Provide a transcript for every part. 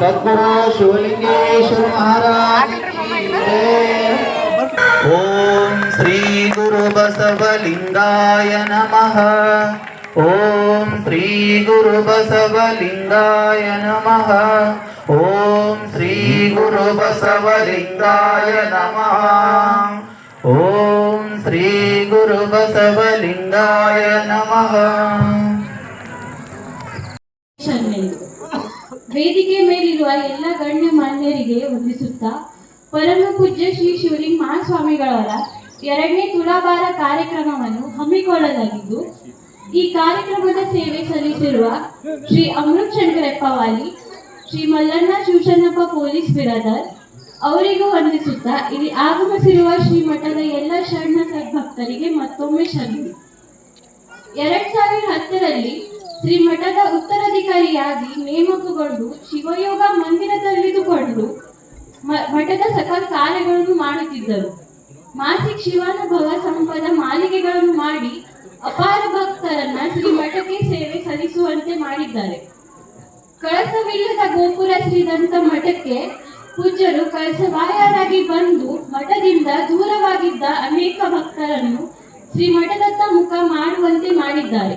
सद्गुरु शिवलिंगेश्वर महाराज ओम श्री गुरु बसवलिंगाय नमः। ओम श्री गुरु बसवलिंगाय नमः। ओम श्री गुरु बसवलिंगाय नमः। ओम श्री गुरु बसवलिंगाय नमः। ವೇದಿಕೆ ಮೇಲಿರುವ ಎಲ್ಲ ಗಣ್ಯ ಮಾನ್ಯರಿಗೆ ವಂದಿಸುತ್ತಾ ಪರಮ ಪೂಜ್ಯ ಶ್ರೀ ಶಿವಲಿಂಗ ಮಹಾಸ್ವಾಮಿಗಳವರ 2ನೇ ತುಲಾಭಾರ ಕಾರ್ಯಕ್ರಮವನ್ನು ಹಮ್ಮಿಕೊಳ್ಳಲಾಗಿದ್ದು, ಈ ಕಾರ್ಯಕ್ರಮದ ಸೇವೆ ಸಲ್ಲಿಸಿರುವ ಶ್ರೀ ಅಮೃತ್ ಶಂಕರಪ್ಪ ವಾಲಿ, ಶ್ರೀ ಮಲ್ಲಣ್ಣ ಶಿವಶನ್ನಪ್ಪ ಪೊಲೀಸ್ ಬಿರಾದರ್ ಅವರಿಗೂ ವಂದಿಸುತ್ತಾ ಇಲ್ಲಿ ಆಗಮಿಸಿರುವ ಶ್ರೀ ಮಠದ ಎಲ್ಲ ಶರಣ ಸದ್ಭಕ್ತರಿಗೆ ಮತ್ತೊಮ್ಮೆ ಶರಣು. 2010ರಲ್ಲಿ ಶ್ರೀ ಮಠದ ಉತ್ತರಾಧಿಕಾರಿಯಾಗಿ ನೇಮಕಗೊಂಡು ಶಿವಯೋಗ ಮಂದಿರದಲ್ಲಿದ್ದುಕೊಂಡು ಮಠದ ಸಕಲ ಕಾರ್ಯಗಳನ್ನು ಮಾಡುತ್ತಿದ್ದರು. ಮಾಸಿಕ ಶಿವಾನುಭವ ಸಂಪದ ಮಾಲಿಕೆಗಳನ್ನು ಮಾಡಿ ಅಪಾರ ಭಕ್ತರನ್ನ ಶ್ರೀ ಮಠಕ್ಕೆ ಸೇವೆ ಸಲ್ಲಿಸುವಂತೆ ಮಾಡಿದ್ದಾರೆ. ಕಳಸವಿಲ್ಲದ ಗೋಪುರ ಶ್ರೀದಂತ ಮಠಕ್ಕೆ ಪೂಜ್ಯರು ಕಳಸವಾಯರಾಗಿ ಬಂದು ಮಠದಿಂದ ದೂರವಾಗಿದ್ದ ಅನೇಕ ಭಕ್ತರನ್ನು ಶ್ರೀ ಮಠದತ್ತ ಮುಖ ಮಾಡುವಂತೆ ಮಾಡಿದ್ದಾರೆ.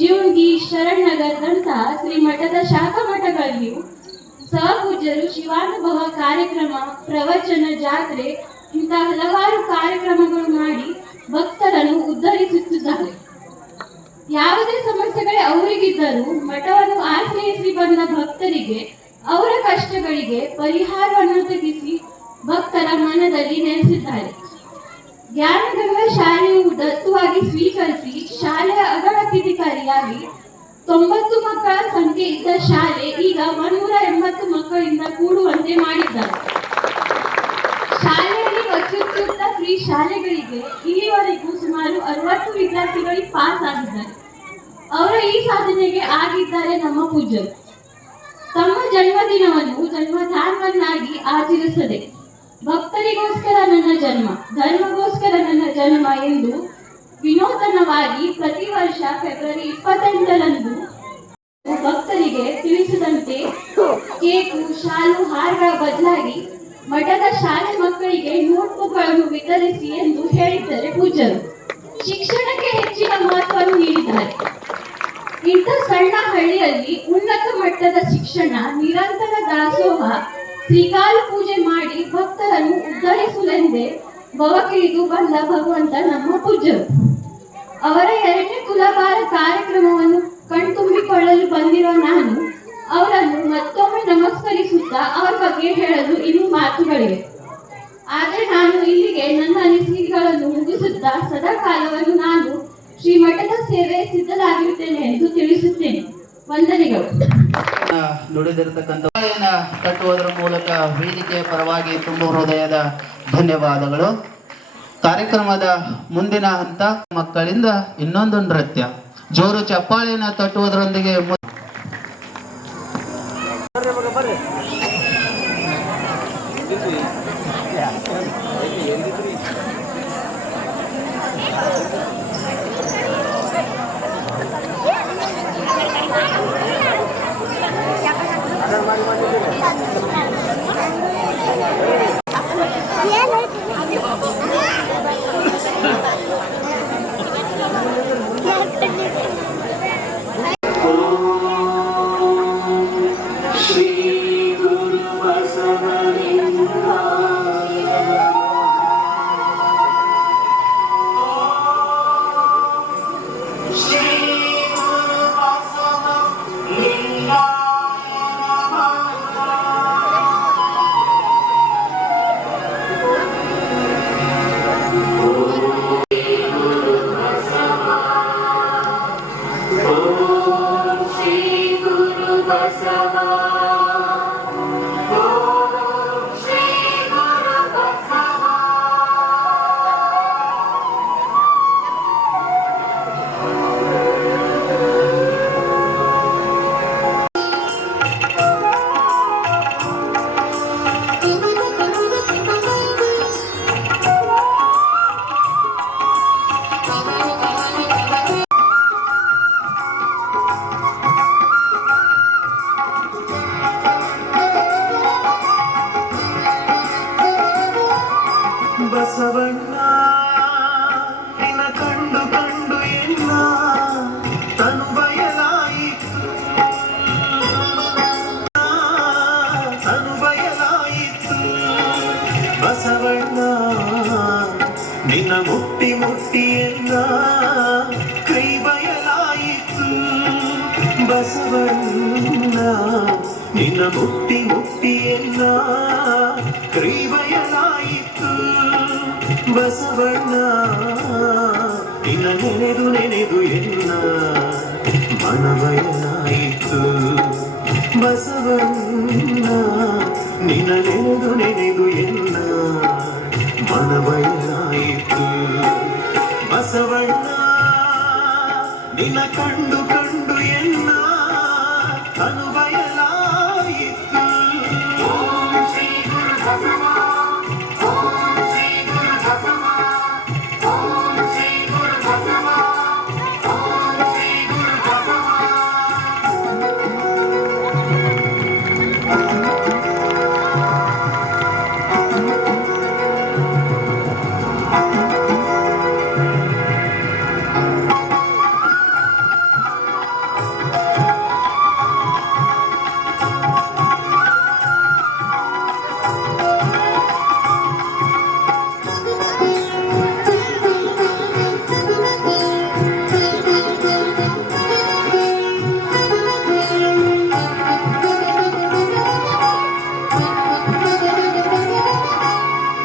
ಜೀವನ್ಗಿ, ಶರಣ್ ನಗರದಂತಹ ಶ್ರೀ ಮಠದ ಶಾಖಾ ಮಠಗಳಲ್ಲಿಯೂ ಸಹಪೂಜ್ಯರು ಶಿವಾನುಭವ ಕಾರ್ಯಕ್ರಮ, ಪ್ರವಚನ, ಜಾತ್ರೆ ಇಂತಹ ಹಲವಾರು ಕಾರ್ಯಕ್ರಮಗಳು ಮಾಡಿ ಭಕ್ತರನ್ನು ಉದ್ಧರಿಸುತ್ತಿದ್ದಾರೆ. ಯಾವುದೇ ಸಮಸ್ಯೆಗಳೇ ಅವರಿಗಿದ್ದರೂ ಮಠವನ್ನು ಆಶ್ರಯಿಸಿ ಬಂದ ಭಕ್ತರಿಗೆ ಅವರ ಕಷ್ಟಗಳಿಗೆ ಪರಿಹಾರವನ್ನು ತೆಗೆಸಿ ಭಕ್ತರ ಮನದಲ್ಲಿ ನೆಲೆಸಿದ್ದಾರೆ. ಜ್ಞಾನಗಂಗಾ ಶಾಲೆಯು ದತ್ತವಾಗಿ ಸ್ವೀಕರಿಸಿ ಶಾಲೆಯ ಅಧಿಕಾರಿಯಾಗಿ 90 ಮಕ್ಕಳ ಸಂಖ್ಯೆ ಇದ್ದ ಶಾಲೆ ಈಗ 180 ಮಕ್ಕಳಿಂದ ಕೂಡುವಂತೆ ಮಾಡಿದ್ದಾರೆ. ಶಾಲೆಯಲ್ಲಿ ವಸತಿಯುಕ್ತ ಫ್ರೀ ಶಾಲೆಗಳಿಗೆ ಇಲ್ಲಿವರೆಗೂ ಸುಮಾರು 60 ವಿದ್ಯಾರ್ಥಿಗಳಿಗೆ ಪಾಸ್ ಆಗಿದ್ದಾರೆ. ಅವರ ಈ ಸಾಧನೆಗೆ ಆಗಿದ್ದಾರೆ ನಮ್ಮ ಪೂಜ್ಯರು. ತಮ್ಮ ಜನ್ಮದಿನವನ್ನು ಜನ್ಮದಾನವನ್ನಾಗಿ ಆಚರಿಸದೆ ಭಕ್ತರಿಗೋಸ್ಕರ ನನ್ನ ಜನ್ಮ, ಧರ್ಮಗೋಸ್ಕರ ನನ್ನ ಜನ್ಮ ಎಂದು ವಿನೂತನವಾಗಿ ಪ್ರತಿ ವರ್ಷ ಫೆಬ್ರವರಿ 28ರಂದು ಭಕ್ತರಿಗೆ ತಿಳಿಸಿದಂತೆ ಕೇಕು, ಶಾಲು, ಹಾರಗಳ ಬದಲಾಗಿ ಮಠದ ಶಾಲೆ ಮಕ್ಕಳಿಗೆ ನೋಟ್ಬುಕ್ಗಳನ್ನು ವಿತರಿಸಿ ಎಂದು ಹೇಳಿದ್ದಾರೆ ಪೂಜ್ಯರು. ಶಿಕ್ಷಣಕ್ಕೆ ಹೆಚ್ಚಿನ ಮಹತ್ವವನ್ನು ನೀಡಿದ್ದಾರೆ. ಇಂಥ ಸಣ್ಣ ಹಳ್ಳಿಯಲ್ಲಿ ಉನ್ನತ ಮಟ್ಟದ ಶಿಕ್ಷಣ, ನಿರಂತರ ದಾಸೋಹ, ಶ್ರೀಕಾಲು ಪೂಜೆ ಮಾಡಿ ಭಕ್ತರನ್ನು ಉದ್ಧರಿಸುವುದೆಂದೇ ಭವಕಿಳಿದು ಬಂದ ಭಗವಂತ ನಮ್ಮ ಪೂಜ್ಯರು. ಅವರ 2ನೇ ತುಲಾಭಾರ ಕಾರ್ಯಕ್ರಮವನ್ನು ಕಣ್ತುಂಬಿಕೊಳ್ಳಲು ಬಂದಿರುವ ನಾನು ಅವರನ್ನು ಮತ್ತೊಮ್ಮೆ ನಮಸ್ಕರಿಸುತ್ತಾ ಅವರ ಬಗ್ಗೆ ಹೇಳಲು ಇನ್ನೂ ಮಾತುಗಳಿವೆ. ಆದರೆ ನಾನು ಇಲ್ಲಿಗೆ ನನ್ನ ಅನಿಸಿಕೆಗಳನ್ನು ಮುಗಿಸುತ್ತಾ ಸದಾ ಕಾಲವನ್ನು ನಾನು ಶ್ರೀಮಠದ ಸೇವೆ ಸಿದ್ಧರಾಗಿರುತ್ತೇನೆ ಎಂದು ತಿಳಿಸುತ್ತೇನೆ. ವಂದನೆಗಳು. ನುಡಿದಿರತಕ್ಕಂಥ ಕಟ್ಟುವುದರ ಮೂಲಕ ವೇದಿಕೆಯ ಪರವಾಗಿ ತುಂಬ ಹೃದಯದ ಧನ್ಯವಾದಗಳು. ಕಾರ್ಯಕ್ರಮದ ಮುಂದಿನ ಹಂತ ಮಕ್ಕಳಿಂದ ಇನ್ನೊಂದು ನೃತ್ಯ, ಜೋರು ಚಪ್ಪಾಳೆಯನ್ನು ತಟ್ಟುವುದರೊಂದಿಗೆ ಬಸವಣ್ಣ ನಿನ್ನ ಕಂಡು ಕಂಡು ಎಲ್ಲ ತನು ಬಯಲಾಯಿತು ತನು ಬಯಲಾಯಿತು ಬಸವಣ್ಣ ನಿನ್ನ ಮುಟ್ಟಿ ಮುಟ್ಟಿ ಎಲ್ಲ ಕೈ ಬಯಲಾಯಿತು ಬಸವಣ್ಣ ನಿನ್ನ ಮುಟ್ಟಿ ಮುಟ್ಟಿ ಎಲ್ಲ ಕೈ ಬಯಲಾಯಿತು ಬಸವಣ್ಣ ನಿನ್ನ ನೆನೆದು ನೆನೆದು ಎಲ್ಲ ಮನ ಬಯಲಾಯಿತು ಬಸವಣ್ಣ ನಿನ್ನ ನೆನೆದು ನೆನೆದು ಎಲ್ಲ ಮನ ಬಯಲಾಯಿತು ಬಸವಣ್ಣ ನಿನ್ನ ಕಂಡು ಕಂಡು ಎಲ್ಲ ತನು ಬಯಲಾಯಿತು ಓಂ ಶ್ರೀ ಗುರು ಬಸವ ಓಂ ಶ್ರೀ ಗುರು ಬಸವ ಓಂ ಶ್ರೀ ಗುರು ಬಸವ ಓಂ ಶ್ರೀ ಗುರು ಬಸವ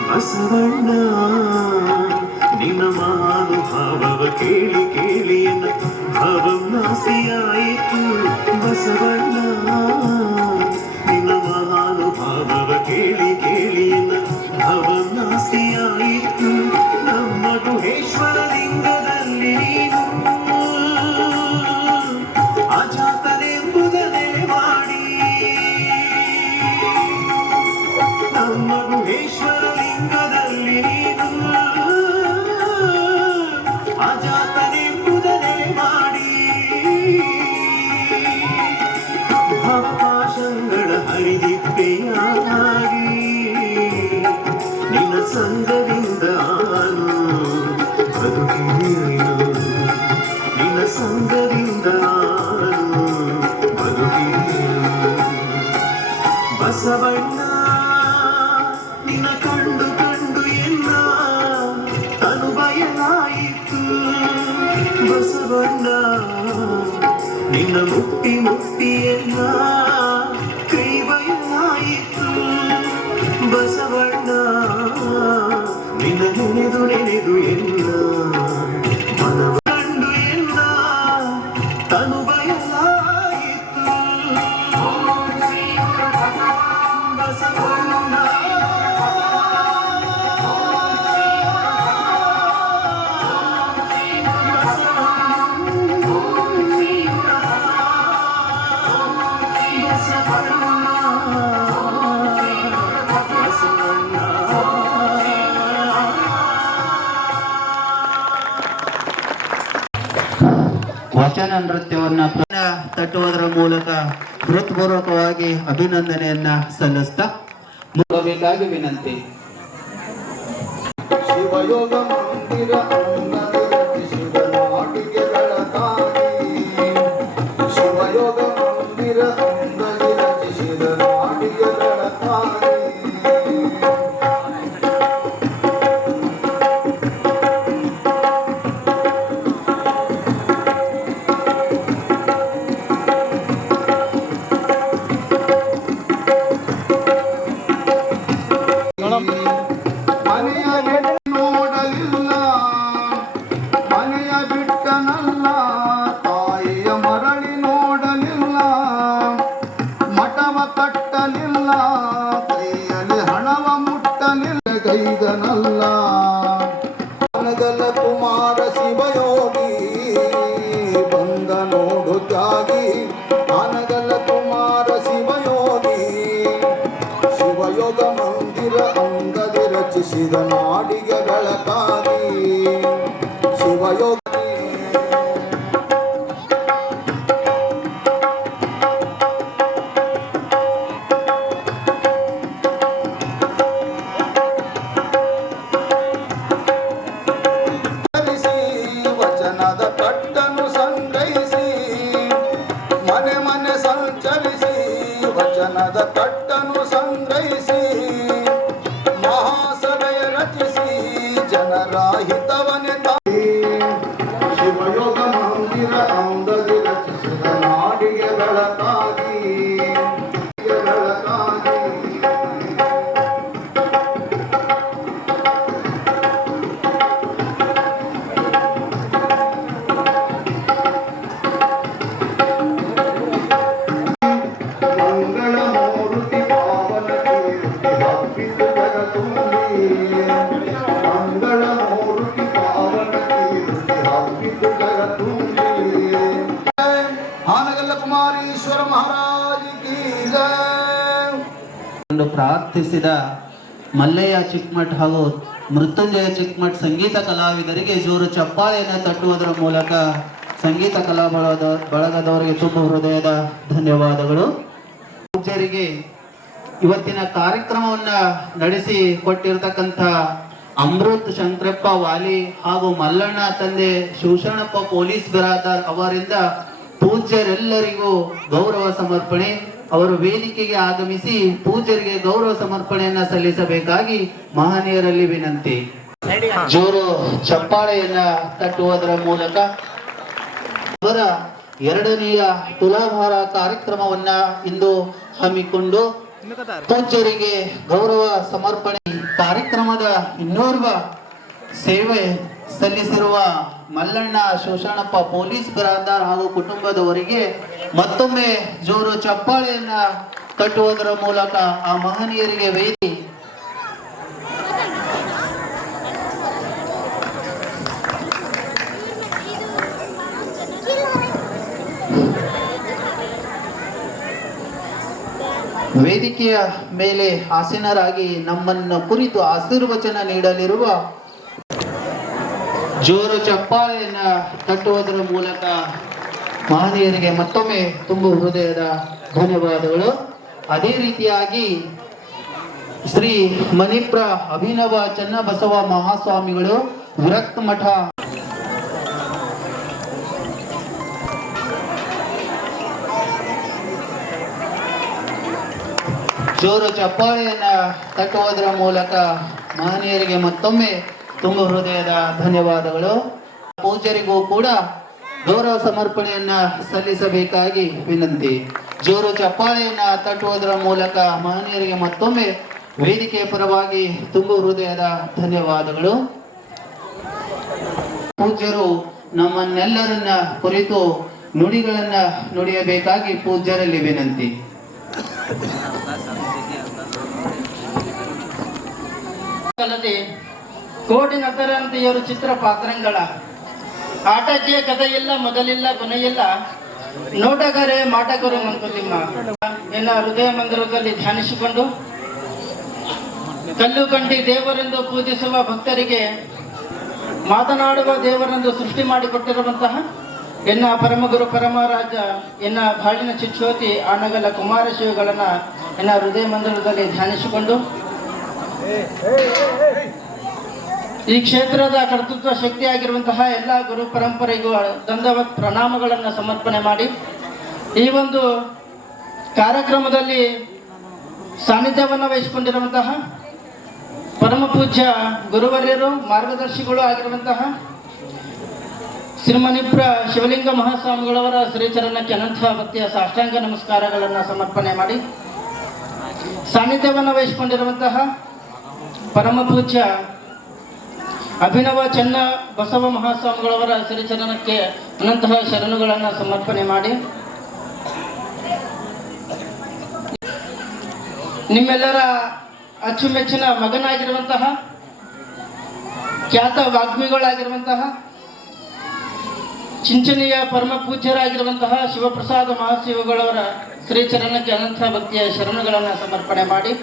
ಬಸವಣ್ಣ ನಿನ್ನ ಮಹಾನುಭಾವವ ಕೇಳಿ ಕೇಳಿ ಎನ್ನ ಭಾವನಾಸಿಯಾಯಿತು ಬಸವಣ್ಣ ನಿನ್ನ ಮಹಾನುಭಾವವ ಕೇಳಿ ಕೇಳಿ ಎನ್ನ ಭಾವನಾಸಿಯಾಯಿತು ನಮ್ಮ ಗುಹೇಶ್ವರ ಲಿಂಗದಲ್ಲಿ ನೀನು ಅಜಾತನೆಂಬುದನ್ನೇ ಮಾಡಿ ನಮ್ಮ ಗುಹೇಶ್ವರ ಲಿಂಗದಲ್ಲಿ ನೀನು ಅಜಾತನೆಂಬುದನ್ನೇ ಮಾಡಿ ಭವಪಾಶಗಳ ಹರಿದಿಪ್ಪೆಯಾಗಿ ನಿನ್ನ ಸಂಗದಿಂದ ಆನು ಬದುಕಿರು ನಿನ್ನ ಸಂಗದಿಂದ ಆನು ಬದುಕಿರು ಬಸವಣ್ಣ ನಿನ್ನ ಕಂಡು ಕಂಡು ಎಲ್ಲ ತನು ಬಯಲಾಯಿತು ಬಸವಣ್ಣ ನಿನ್ನ ಮುಟ್ಟಿ ಮುಟ್ಟಿ ಎಲ್ಲ ಕೈ ಬಯಲಾಯಿತು ಬಸವಣ್ಣ ನಿನ್ನ ನೆನೆದು ನೆನೆದು ಎಲ್ಲ ಮನವ ಕಂಡು ಎಲ್ಲ ತನು ಬಯಲಾಯಿತು ಬಸವಣ್ಣ ವಚನ ನೃತ್ಯವನ್ನ ತಟ್ಟುವುದರ ಮೂಲಕ ಹೃತ್ಪೂರ್ವಕವಾಗಿ ಅಭಿನಂದನೆಯನ್ನ ಸಲ್ಲಿಸ್ತಾ ಮುಗಬೇಕಾಗಿ ವಿನಂತಿ. ಶಿವಯೋಗ ಮಂದಿರ ಅಂಗದಿರಚಿಸಿದ ನಾಟಿಕೆಗಳ ತಾಯಿ ಶಿವಯೋಗ ಮಂದಿರ ಅಂಗದಿರಚಿಸಿದ ನಾಟಿಕೆಗಳ ತಾಯಿ ಮನೆಯ ಬಿಟ್ಟನಲ್ಲ ತಾಯಿಯ ಮರಳಿ ನೋಡಲಿಲ್ಲ ಮಠವ ಕಟ್ಟಲಿಲ್ಲ ಕೈಯಲ್ಲಿ ಹಣವ ಮುಟ್ಟಲಿಲ್ಲ ಗೈದನಲ್ಲ ಮನಗಲ ಕುಮಾರ ಶಿವಯೋಗಿ ಬಂದ ನೋಡುತ್ತಾಗಿ ಆನಗಲ ಕುಮಾರ ಶಿವಯೋಗಿ ಶಿವಯೋಗ ಮಂದಿರ ಅಂಗದಿ ರಚಿಸಿದ ನಾಡಿಗೆಗಳ ಕಾಗಿ ಶಿವಯೋಗಿ ಹಬ್ಬಿತು ಜಗತ್ತುಂಬಿ ಮಂಗಳ ಮೂರುತಿ ಪಾವನ ಕೀರ್ತಿ ಹಬ್ಬಿತು ಜಗತ್ತುಂಬಿ ಹಾನಗಲ್ಲ ಕುಮಾರೀಶ್ವರ ಮಹಾರಾಜ್ ಕೀ ಜೈ. ಪ್ರಾರ್ಥಿಸಿದ ಮಲ್ಲಯ್ಯ ಚಿಕ್ಕಮಠ್ ಹಾಗೂ ಮೃತ್ಯುಂಜಯ ಚಿಕ್ಕಮಠ್ ಸಂಗೀತ ಕಲಾವಿದರಿಗೆ ಜೋರು ಚಪ್ಪಾಳೆಯನ್ನು ತಟ್ಟುವುದರ ಮೂಲಕ ಸಂಗೀತ ಕಲಾ ಬಳಗದವರಿಗೆ ತುಂಬ ಹೃದಯದ ಧನ್ಯವಾದಗಳು. ಪೂಜ್ಯರಿಗೆ ಇವತ್ತಿನ ಕಾರ್ಯಕ್ರಮವನ್ನ ನಡೆಸಿ ಕೊಟ್ಟಿರ್ತಕ್ಕಂಥ ಅಮೃತ್ ಶಂಕರಪ್ಪ ವಾಲಿ ಹಾಗೂ ಮಲ್ಲಣ್ಣ ತಂದೆ ಶಿವಶರಣಪ್ಪ ಪೊಲೀಸ್ ಬಿರಾದಾರ್ ಅವರಿಂದ ಪೂಜ್ಯರೆಲ್ಲರಿಗೂ ಗೌರವ ಸಮರ್ಪಣೆ. ಅವರು ವೇದಿಕೆಗೆ ಆಗಮಿಸಿ ಪೂಜ್ಯರಿಗೆ ಗೌರವ ಸಮರ್ಪಣೆಯನ್ನ ಸಲ್ಲಿಸಬೇಕಾಗಿ ಮಹನೀಯರಲ್ಲಿ ವಿನಂತಿ. ಜೋರು ಚಪ್ಪಾಳೆಯನ್ನ ತಟ್ಟುವುದರ ಮೂಲಕ ಅವರ 2ನೆಯ ತುಲಾಭಾರ ಕಾರ್ಯಕ್ರಮವನ್ನ ಇಂದು ಹಮ್ಮಿಕೊಂಡು ಪೂಜ್ಯರಿಗೆ ಗೌರವ ಸಮರ್ಪಣೆ ಕಾರ್ಯಕ್ರಮದ ಇನ್ನೋರ್ವ ಸೇವೆ ಸಲ್ಲಿಸಿರುವ ಮಲ್ಲಣ್ಣ ಶಿವಶರಣಪ್ಪ ಪೊಲೀಸ್ ಬಿರಾದಾರ್ ಹಾಗೂ ಕುಟುಂಬದವರಿಗೆ ಮತ್ತೊಮ್ಮೆ ಜೋರು ಚಪ್ಪಾಳೆಯನ್ನ ತಟ್ಟುವುದರ ಮೂಲಕ ಆ ಮಹನೀಯರಿಗೆ ವೇದಿಕೆಯ ಮೇಲೆ ಆಸೀನರಾಗಿ ನಮ್ಮನ್ನು ಕುರಿತು ಆಶೀರ್ವಚನ ನೀಡಲಿರುವ ಜೋರು ಚಪ್ಪಾಳೆಯನ್ನ ತಟ್ಟುವುದರ ಮೂಲಕ ಮಹನೀಯರಿಗೆ ಮತ್ತೊಮ್ಮೆ ತುಂಬ ಹೃದಯದ ಧನ್ಯವಾದಗಳು. ಅದೇ ರೀತಿಯಾಗಿ ಶ್ರೀ ಮಣಿಪ್ರ ಅಭಿನವ ಚನ್ನಬಸವ ಮಹಾಸ್ವಾಮಿಗಳು ವಿರಕ್ತ ಮಠ ಜೋರು ಚಪ್ಪಾಳೆಯನ್ನ ತಟ್ಟುವುದರ ಮೂಲಕ ಮಹನೀಯರಿಗೆ ಮತ್ತೊಮ್ಮೆ ತುಂಬ ಹೃದಯದ ಧನ್ಯವಾದಗಳು. ಪೂಜ್ಯರಿಗೂ ಕೂಡ ಗೌರವ ಸಮರ್ಪಣೆಯನ್ನ ಸಲ್ಲಿಸಬೇಕಾಗಿ ವಿನಂತಿ. ಜೋರು ಚಪ್ಪಾಳೆಯನ್ನ ತಟ್ಟುವುದರ ಮೂಲಕ ಮಹನೀಯರಿಗೆ ಮತ್ತೊಮ್ಮೆ ವೇದಿಕೆಯ ಪರವಾಗಿ ತುಂಬ ಹೃದಯದ ಧನ್ಯವಾದಗಳು. ಪೂಜ್ಯರು ನಮ್ಮನ್ನೆಲ್ಲರನ್ನ ಕುರಿತು ನುಡಿಗಳನ್ನ ನುಡಿಯಬೇಕಾಗಿ ಪೂಜ್ಯರಲ್ಲಿ ವಿನಂತಿ. ಕೋಟಿ ನಟರಂತೆಯವರು ಚಿತ್ರ ಪಾತ್ರಗಳ ಆಟಕ್ಕೆ ಕಥೆಯಿಲ್ಲ, ಮೊದಲಿಲ್ಲ, ಕೊನೆಯಿಲ್ಲ, ನೋಟಗಾರೆ ಮಾಟಕರು ಮಂಕುತಿಮ್ಮ ಎನ್ನ ಹೃದಯ ಮಂದಿರದಲ್ಲಿ ಧ್ಯಾನಿಸಿಕೊಂಡು ಕಲ್ಲು ಕಂಡಿ ದೇವರೆಂದು ಪೂಜಿಸುವ ಭಕ್ತರಿಗೆ ಮಾತನಾಡುವ ದೇವರೆಂದು ಸೃಷ್ಟಿ ಮಾಡಿಕೊಟ್ಟಿರುವಂತಹ ಎನ್ನ ಪರಮಗುರು ಪರಮರಾಜ ಎನ್ನ ಬಾಳಿನ ಚಿಚ್ಚೋತಿ ಆನಗಲ ಕುಮಾರಶಿವಗಳನ್ನ ಎನ್ನ ಹೃದಯ ಮಂದಿರದಲ್ಲಿ ಧ್ಯಾನಿಸಿಕೊಂಡು ಈ ಕ್ಷೇತ್ರದ ಕರ್ತೃತ್ವ ಶಕ್ತಿಯಾಗಿರುವಂತಹ ಎಲ್ಲ ಗುರು ಪರಂಪರೆಗೂ ದಂಡವತ್ ಪ್ರಣಾಮಗಳನ್ನು ಸಮರ್ಪಣೆ ಮಾಡಿ ಈ ಒಂದು ಕಾರ್ಯಕ್ರಮದಲ್ಲಿ ಸಾನ್ನಿಧ್ಯವನ್ನು ವಹಿಸಿಕೊಂಡಿರುವಂತಹ ಪರಮ ಪೂಜ್ಯ ಗುರುವರ್ಯರು ಮಾರ್ಗದರ್ಶಿಗಳು ಆಗಿರುವಂತಹ ಶ್ರೀಮಣಿಪ್ರ ಶಿವಲಿಂಗ ಮಹಾಸ್ವಾಮಿಗಳವರ ಶ್ರೀಚರಣಕ್ಕೆ ಅನಂತ ಭಕ್ತಿಯ ಸಾಷ್ಟಾಂಗ ನಮಸ್ಕಾರಗಳನ್ನು ಸಮರ್ಪಣೆ ಮಾಡಿ ಸಾನ್ನಿಧ್ಯವನ್ನು ವಹಿಸಿಕೊಂಡಿರುವಂತಹ ಪರಮ ಪೂಜ್ಯ ಅಭಿನವ ಚನ್ನ ಬಸವ ಮಹಾಸ್ವಾಮಿಗಳವರ ಶ್ರೀಚರಣಕ್ಕೆ ಅನಂತಹ ಶರಣುಗಳನ್ನು ಸಮರ್ಪಣೆ ಮಾಡಿ ನಿಮ್ಮೆಲ್ಲರ ಅಚ್ಚುಮೆಚ್ಚಿನ ಮಗನಾಗಿರುವಂತಹ ಖ್ಯಾತ ವಾಗ್ಮಿಗಳಾಗಿರುವಂತಹ ಚಿಂಚನೀಯ ಪರಮ ಪೂಜ್ಯರಾಗಿರುವಂತಹ ಶಿವಪ್ರಸಾದ ಮಹಾಶಿವಗಳವರ ಶ್ರೀಚರಣಕ್ಕೆ ಅನಂತ ಭಕ್ತಿಯ ಶರಣುಗಳನ್ನು ಸಮರ್ಪಣೆ ಮಾಡಿ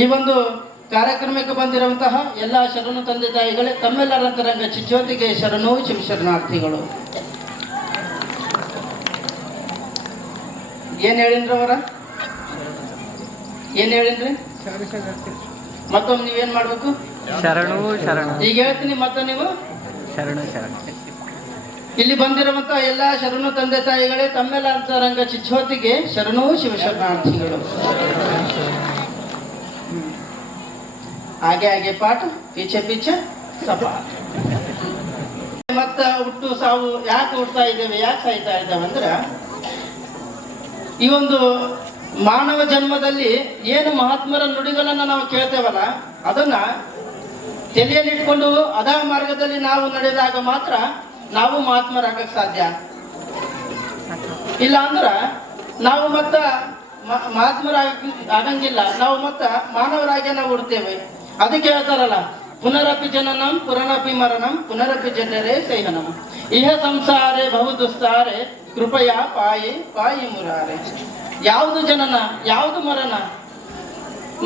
ಈ ಒಂದು ಕಾರ್ಯಕ್ರಮಕ್ಕೆ ಬಂದಿರುವಂತಹ ಎಲ್ಲ ಶರಣು ತಂದೆ ತಾಯಿಗಳೇ ತಮ್ಮೆಲ್ಲರಂತರಂಗ ಚಿಜ್ಯೋತಿಗೆ ಶರಣು ಶಿವಶರಣಾರ್ಥಿಗಳು. ಏನ್ ಹೇಳಿನ್ರವರ ಏನ್ ಹೇಳಿನ್ರಿ? ಮತ್ತೊಮ್ಮೆ ನೀವೇನ್ ಮಾಡ್ಬೇಕು? ಶರಣು ಶರಣು. ಈಗ ಹೇಳ್ತೀನಿ ಮತ್ತೆ ನೀವು ಶರಣು ಶರಣು. ಇಲ್ಲಿ ಬಂದಿರುವಂತಹ ಎಲ್ಲ ಶರಣು ತಂದೆ ತಾಯಿಗಳೇ ತಮ್ಮೆಲ್ಲ ಅಂತರಂಗ ಚಿಜ್ಯೋತಿಗೆ ಶರಣು ಶಿವಶರಣಾರ್ಥಿಗಳು. ಆಗೆ ಆಗೆ ಪಾಠ ಪೀಛೆ ಪೀಛೆ ಸಪ. ಮತ್ತ ಹುಟ್ಟು ಸಾವು ಯಾಕೆ ಹುಡ್ತಾ ಇದ್ದೇವೆ, ಯಾಕೆ ಸಾಯ್ತಾ ಇದ್ದೇವೆ ಅಂದ್ರೆ ಈ ಒಂದು ಮಾನವ ಜನ್ಮದಲ್ಲಿ ಏನು ಮಹಾತ್ಮರ ನುಡಿಗಳನ್ನ ನಾವು ಕೇಳ್ತೇವಲ್ಲ ಅದನ್ನ ತಲೆಯಲ್ಲಿಟ್ಕೊಂಡು ಅದ ಮಾರ್ಗದಲ್ಲಿ ನಾವು ನಡೆದಾಗ ಮಾತ್ರ ನಾವು ಮಹಾತ್ಮರಾಗಕ್ಕೆ ಸಾಧ್ಯ. ಇಲ್ಲ ಅಂದ್ರ ನಾವು ಮತ್ತ ಆಗಂಗಿಲ್ಲ, ನಾವು ಮತ್ತ ಮಾನವರಾಗೆ ನಾವು ಹುಡ್ತೇವೆ. ಅದಕ್ಕೆ ಹೇಳ್ತಾರಲ್ಲ, ಪುನರಪಿ ಜನನಂ ಪುನರಪಿ ಮರಣಂ ಪುನರಪಿ ಜನರೇ ಸೈಹನಂ ಇಹ ಸಂಸಾರೇ ಬಹು ದುಸ್ತಾರೆ ಕೃಪಯಾ ಪಾಯಿ ಪಾಯಿ ಮುರಾರೆ. ಯಾವುದು ಜನನ ಯಾವುದು ಮರಣ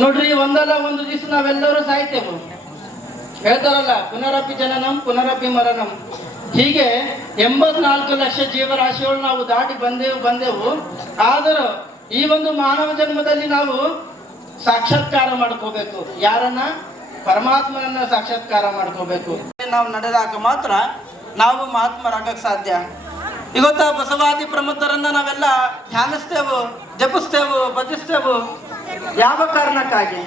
ನೋಡ್ರಿ, ಒಂದಲ್ಲ ಒಂದು ದಿವಸ ನಾವೆಲ್ಲರೂ ಸಾಯ್ತೇವೆ. ಹೇಳ್ತಾರಲ್ಲ, ಪುನರಪಿ ಜನನಂ ಪುನರಪಿ ಮರಣಂ. ಹೀಗೆ 84 ಲಕ್ಷ ಜೀವರಾಶಿಗಳು ನಾವು ದಾಟಿ ಬಂದೆವು. ಆದರೂ ಈ ಒಂದು ಮಾನವ ಜನ್ಮದಲ್ಲಿ ನಾವು ಸಾಕ್ಷಾತ್ಕಾರ ಮಾಡ್ಕೋಬೇಕು. ಯಾರನ್ನ? ಪರಮಾತ್ಮನನ್ನ ಸಾಕ್ಷಾತ್ಕಾರ ಮಾಡ್ಕೋಬೇಕು. ನಾವು ನಡೆದಾಗ ಮಾತ್ರ ನಾವು ಮಹಾತ್ಮರಾಗಕ್ಕೆ ಸಾಧ್ಯ. ಇವತ್ತ ಬಸವಾದಿ ಪ್ರಮುಖರನ್ನ ನಾವೆಲ್ಲ ಧ್ಯಾನಿಸ್ತೇವು, ಜಪಿಸ್ತೇವು, ಭಜಿಸ್ತೇವು. ಯಾವ ಕಾರಣಕ್ಕಾಗಿ?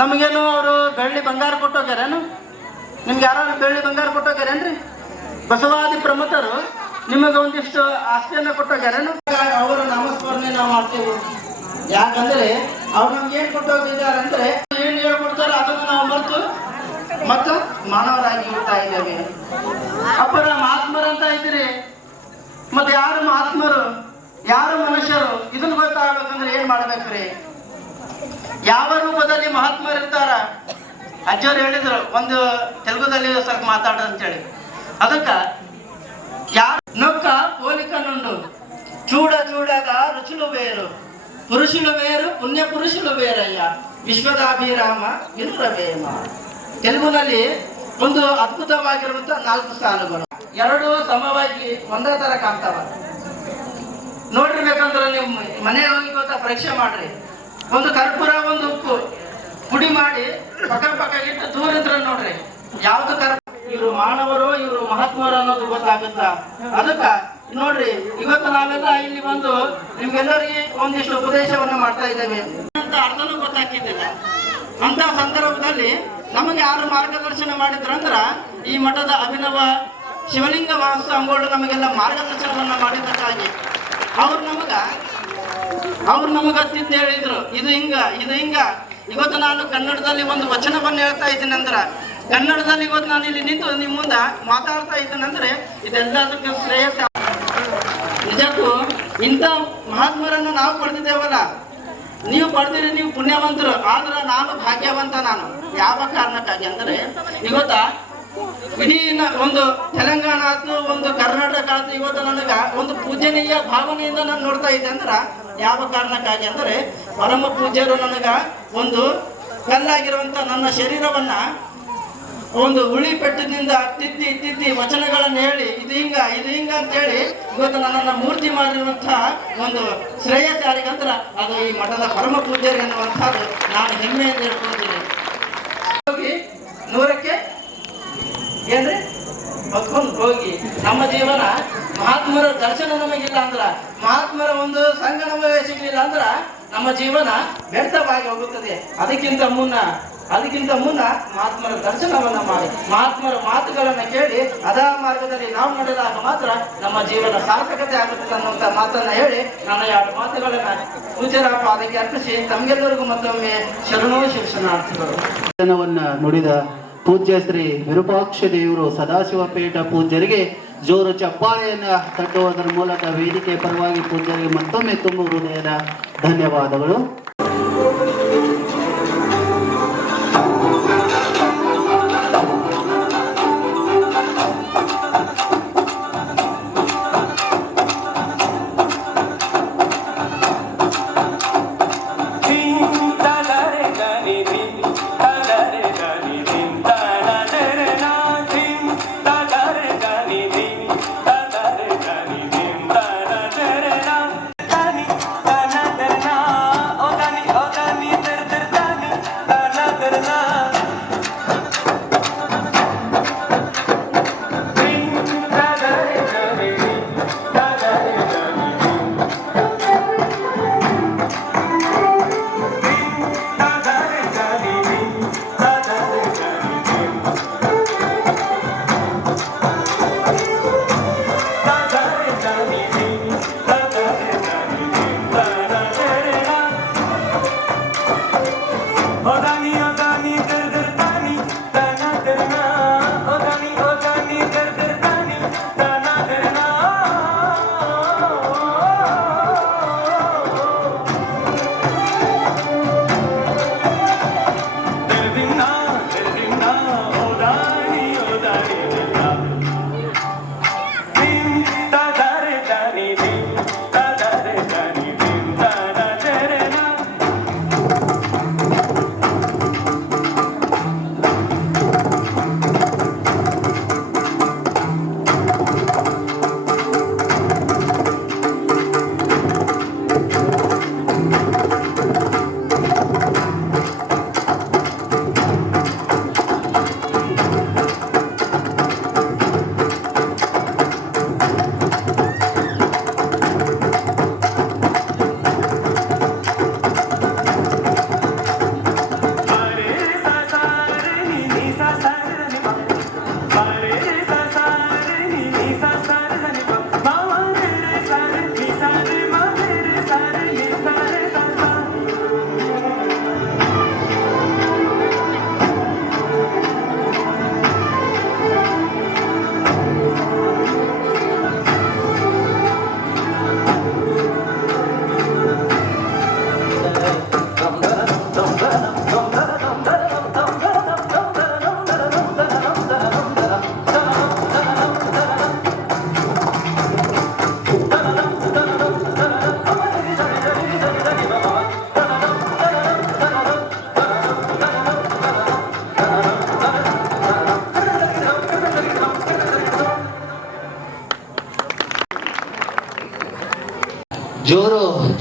ನಮಗೇನು ಅವರು ಬೆಳ್ಳಿ ಬಂಗಾರ ಕೊಟ್ಟೋಗ್ಯಾರೇನು? ನಿಮ್ಗೆ ಯಾರು ಬೆಳ್ಳಿ ಬಂಗಾರ ಕೊಟ್ಟೋಗ್ಯಾರೇನ್ರಿ? ಬಸವಾದಿ ಪ್ರಮುಖರು ನಿಮಗೆ ಒಂದಿಷ್ಟು ಆಸ್ತಿಯನ್ನ ಕೊಟ್ಟೋಗ್ಯಾರೇನು? ಅವರ ನಾಮಸ್ಮರಣೆ ನಾವು ಮಾಡ್ತೇವೆ. ಯಾಕಂದ್ರೆ ಅವ್ರು ನಮ್ಗೆ ಏನ್ ಕೊಟ್ಟೋಗಿದ್ದಾರೆ ಅಂದ್ರೆ, ಏನ್ ಹೇಳ್ಕೊಡ್ತಾರೋ ಅದನ್ನು ನಾವು ಮತ್ತು ಮಾನವರಾಗಿ ಇರ್ತಾ ಇದ್ದೇವೆ. ಅಪ್ಪರ ಮಹಾತ್ಮರಂತ ಇದ್ದೀರಿ, ಮತ್ತೆ ಯಾರು ಮಹಾತ್ಮರು, ಯಾರು ಮನುಷ್ಯರು, ಇದನ್ನ ಗೊತ್ತಾಗಬೇಕಂದ್ರೆ ಏನ್ ಮಾಡ್ಬೇಕ್ರಿ? ಯಾವ ರೂಪದಲ್ಲಿ ಮಹಾತ್ಮರು ಇರ್ತಾರ? ಅಜ್ಜವ್ರು ಹೇಳಿದ್ರು, ಒಂದು ತೆಲುಗುದಲ್ಲಿ ಸ್ವಲ್ಪ ಮಾತಾಡ ಅಂತೇಳಿ. ಅದಕ್ಕ ಯಾರು ನೊಕ್ಕ పోలిక నుండు చూడ చూడగా రుచులు వేరు పురుషులు వేరు పుణ్య పురుషులు వేరయ్ಯ ವಿಶ್ವದಾಭಿರಾಮ ಇಂದ್ರವೇಮ. ತೆಲುಗುನಲ್ಲಿ ಒಂದು ಅದ್ಭುತವಾಗಿರುವಂತ 4 ಸಾಲುಗಳು, ಎರಡು ಸಮವಾಗಿ ಒಂದೇ ತರ ಕಾಣ್ತಾವ. ನೋಡಿರ್ಬೇಕಂದ್ರೆ ನೀವು ಮನೆಗೆ ಹೋಗಿ ಪರೀಕ್ಷೆ ಮಾಡ್ರಿ. ಒಂದು ಕರ್ಪೂರ, ಒಂದು ಉಪ್ಪು ಪುಡಿ ಮಾಡಿ ಪಕ್ಕ ಇಟ್ಟು ದೂರ ಇದ್ರೆ ನೋಡ್ರಿ ಯಾವ್ದು ಇವರು ಮಾನವರು, ಇವರು ಮಹಾತ್ಮರು ಅನ್ನೋದು ಗೊತ್ತಾಗುತ್ತ. ಅದಕ್ಕ ನೋಡ್ರಿ, ಇವತ್ತು ನಾವೆಲ್ಲ ಇಲ್ಲಿ ಬಂದು ನಿಮ್ಗೆಲ್ಲರಿಗೆ ಒಂದಿಷ್ಟು ಉಪದೇಶವನ್ನ ಮಾಡ್ತಾ ಇದ್ದೇವೆ ಅಂತ ಅರ್ಥನೂ ಗೊತ್ತಾಗ್ತಿದ್ದಿಲ್ಲ. ಅಂತ ಸಂದರ್ಭದಲ್ಲಿ ನಮಗೆ ಯಾರು ಮಾರ್ಗದರ್ಶನ ಮಾಡಿದ್ರಂದ್ರ ಈ ಮಠದ ಅಭಿನವ ಶಿವಲಿಂಗ ಸ್ವಾಮಿಗಳು ನಮಗೆಲ್ಲ ಮಾರ್ಗದರ್ಶನವನ್ನ ಮಾಡಿದ್ದಕ್ಕಾಗಿ ಅವ್ರು ನಮಗ ತಿದ್ದು ಹೇಳಿದ್ರು, ಇದು ಹಿಂಗ. ಇವತ್ತು ನಾನು ಕನ್ನಡದಲ್ಲಿ ಒಂದು ವಚನವನ್ನು ಹೇಳ್ತಾ ಇದ್ದೀನಿ ಅಂದ್ರ, ಕನ್ನಡದಲ್ಲಿ ಇವತ್ತು ನಾನು ಇಲ್ಲಿ ನಿಂತು ನಿಮ್ಮ ಮುಂದೆ ಮಾತಾಡ್ತಾ ಇದ್ದೇನೆಂದ್ರೆ ಇದೆಲ್ಲದಕ್ಕೆ ಶ್ರೇಯಸ್ಸ. ನಿಜಕ್ಕೂ ಇಂಥ ಮಹಾತ್ಮರನ್ನು ನಾವು ಪಡೆದಿದ್ದೇವಲ್ಲ, ನೀವು ಪಡೆದಿರಿ, ನೀವು ಪುಣ್ಯವಂತರು. ಆದ್ರೆ ನಾನು ಭಾಗ್ಯವಂತ. ನಾನು ಯಾವ ಕಾರಣಕ್ಕಾಗಿ ಅಂದ್ರೆ, ಇವತ್ತ ಇಡೀ ಒಂದು ತೆಲಂಗಾಣ ಆಯ್ತು, ಒಂದು ಕರ್ನಾಟಕ ಆಯ್ತು, ಇವತ್ತು ನನಗ ಒಂದು ಪೂಜನೀಯ ಭಾವನೆಯಿಂದ ನಾನು ನೋಡ್ತಾ ಇದ್ದೆ ಅಂದ್ರ ಯಾವ ಕಾರಣಕ್ಕಾಗಿ ಅಂದ್ರೆ, ಪರಮ ಪೂಜ್ಯರು ನನಗ ಒಂದು ಕಲ್ಲಾಗಿರುವಂತ ನನ್ನ ಶರೀರವನ್ನ ಒಂದು ಉಳಿ ಪೆಟ್ಟಿನಿಂದ ತಿದ್ದಿ ವಚನಗಳನ್ನು ಹೇಳಿ ಇದು ಹಿಂಗ ಅಂತ ಹೇಳಿ ಇವತ್ತು ನನ್ನನ್ನು ಮೂರ್ತಿ ಮಾಡಿರುವಂತಹ ಒಂದು ಶ್ರೇಯಸ್ ಯಾರಿಗಂದ್ರ ಅದು ಈ ಮಠದ ಪರಮ ಪೂಜ್ಯರು ಎನ್ನುವಂತಹದ್ದು ನಾನು ಹೆಮ್ಮೆಯಿಂದ ಹೇಳ್ಕೊಳ್ತೀನಿ. ಹೋಗಿ 100ಕ್ಕೆ ಏನ್ರಿ ಹೊತ್ಕೊಂಡು ಹೋಗಿ ನಮ್ಮ ಜೀವನ ಮಹಾತ್ಮರ ದರ್ಶನ ನಮಗಿಲ್ಲ ಅಂದ್ರ, ಮಹಾತ್ಮರ ಒಂದು ಸಂಘ ನಮಗೆ ಸಿಗ್ಲಿಲ್ಲ ಅಂದ್ರ ನಮ್ಮ ಜೀವನ ವ್ಯರ್ಥವಾಗಿ ಹೋಗುತ್ತದೆ. ಅದಕ್ಕಿಂತ ಮುನ್ನ ಮಹಾತ್ಮರ ದರ್ಶನವನ್ನ ಮಾಡಿ, ಮಹಾತ್ಮರ ಮಾತುಗಳನ್ನ ಕೇಳಿ ಅದಾ ಮಾರ್ಗದಲ್ಲಿ ನಾವು ನಡೆದಾಗ ಮಾತ್ರ ನಮ್ಮ ಜೀವನ ಸಾರ್ಥಕತೆ ಆಗುತ್ತದೆ ಅನ್ನುವಂತ ಮಾತನ್ನ ಹೇಳಿ ನನ್ನ 2 ಮಾತುಗಳನ್ನ ಪೂಜ್ಯರ ಪಾದಕ್ಕೆ ಅರ್ಪಿಸಿ ತಮ್ಗೆಲ್ಲರಿಗೂ ಮತ್ತೊಮ್ಮೆ ಶರಣೋ ಶಿಕ್ಷಣಾರ್ಥಿಗಳು. ನುಡಿದ ಪೂಜ್ಯ ಶ್ರೀ ವಿರೂಪಾಕ್ಷ ದೇವರು ಸದಾಶಿವ ಪೀಠ ಪೂಜ್ಯರಿಗೆ ಜೋರು ಚಪ್ಪಾಳೆಯನ್ನ ತಟ್ಟುವುದರ ಮೂಲಕ ವೇದಿಕೆ ಪರವಾಗಿ ಪೂಜ್ಯರಿಗೆ ಮತ್ತೊಮ್ಮೆ ತುಂಬ ಹೃದಯದ ಧನ್ಯವಾದಗಳು. Oh,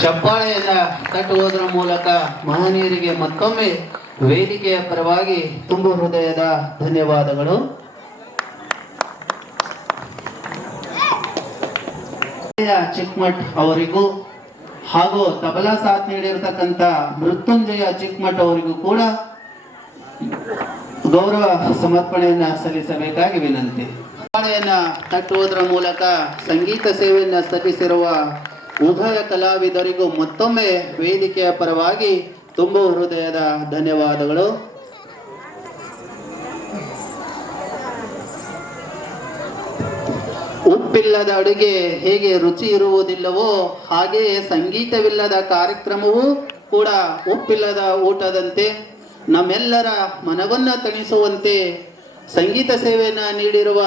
ಚಪ್ಪಾಳೆಯನ್ನ ತಟ್ಟುವುದರ ಮೂಲಕ ಮಹನೀಯರಿಗೆ ಮತ್ತೊಮ್ಮೆ ವೇದಿಕೆಯ ಪರವಾಗಿ ತುಂಬು ಹೃದಯದ ಧನ್ಯವಾದಗಳು. ಚಿಕ್ಮಠ್ ಅವರಿಗೂ ಹಾಗೂ ತಬಲಾ ಸಾಥ್ ನೀಡಿರ್ತಕ್ಕಂಥ ಮೃತ್ಯುಂಜಯ ಚಿಕ್ಮಠ್ ಅವರಿಗೂ ಕೂಡ ಗೌರವ ಸಮರ್ಪಣೆಯನ್ನ ಸಲ್ಲಿಸಬೇಕಾಗಿ ವಿನಂತಿ. ಚಪ್ಪಾಳೆಯನ್ನ ತಟ್ಟುವುದರ ಮೂಲಕ ಸಂಗೀತ ಸೇವೆಯನ್ನ ಸಲ್ಲಿಸಿರುವ ಉಭಯ ಕಲಾವಿದರಿಗೂ ಮತ್ತೊಮ್ಮೆ ವೇದಿಕೆಯ ಪರವಾಗಿ ತುಂಬು ಹೃದಯದ ಧನ್ಯವಾದಗಳು. ಉಪ್ಪಿಲ್ಲದ ಅಡುಗೆ ಹೇಗೆ ರುಚಿ ಇರುವುದಿಲ್ಲವೋ ಹಾಗೆಯೇ ಸಂಗೀತವಿಲ್ಲದ ಕಾರ್ಯಕ್ರಮವೂ ಕೂಡ ಉಪ್ಪಿಲ್ಲದ ಊಟದಂತೆ ನಮ್ಮೆಲ್ಲರ ಮನವನ್ನ ತಣಿಸುವಂತೆ ಸಂಗೀತ ಸೇವೆಯನ್ನ ನೀಡಿರುವ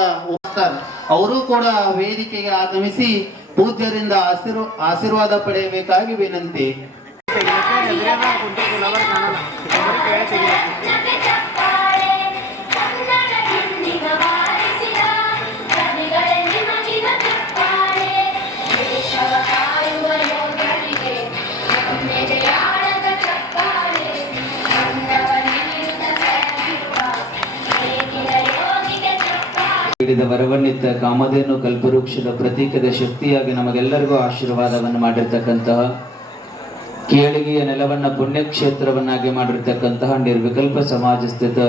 ಅವರು ಕೂಡ ವೇದಿಕೆಗೆ ಆಗಮಿಸಿ ಪೂಜ್ಯರಿಂದ ಆಶೀರ್ವಾದ ಪಡೆಯಬೇಕಾಗಿ ವಿನಂತಿ. ನೀಡಿದ ವರವನ್ನಿತ್ತ ಕಾಮಧೇನು ಕಲ್ಪವೃಕ್ಷದ ಪ್ರತೀಕದ ಶಕ್ತಿಯಾಗಿ ನಮಗೆಲ್ಲರಿಗೂ ಆಶೀರ್ವಾದವನ್ನು ಮಾಡಿರ್ತಕ್ಕಂತಹ ಕೇಳಿಗೆಯ ನೆಲವನ್ನ ಪುಣ್ಯಕ್ಷೇತ್ರವನ್ನಾಗಿ ಮಾಡಿರ್ತಕ್ಕಂತಹ ನಿರ್ವಿಕಲ್ಪ ಸಮಾಜ ಸ್ಥಿತ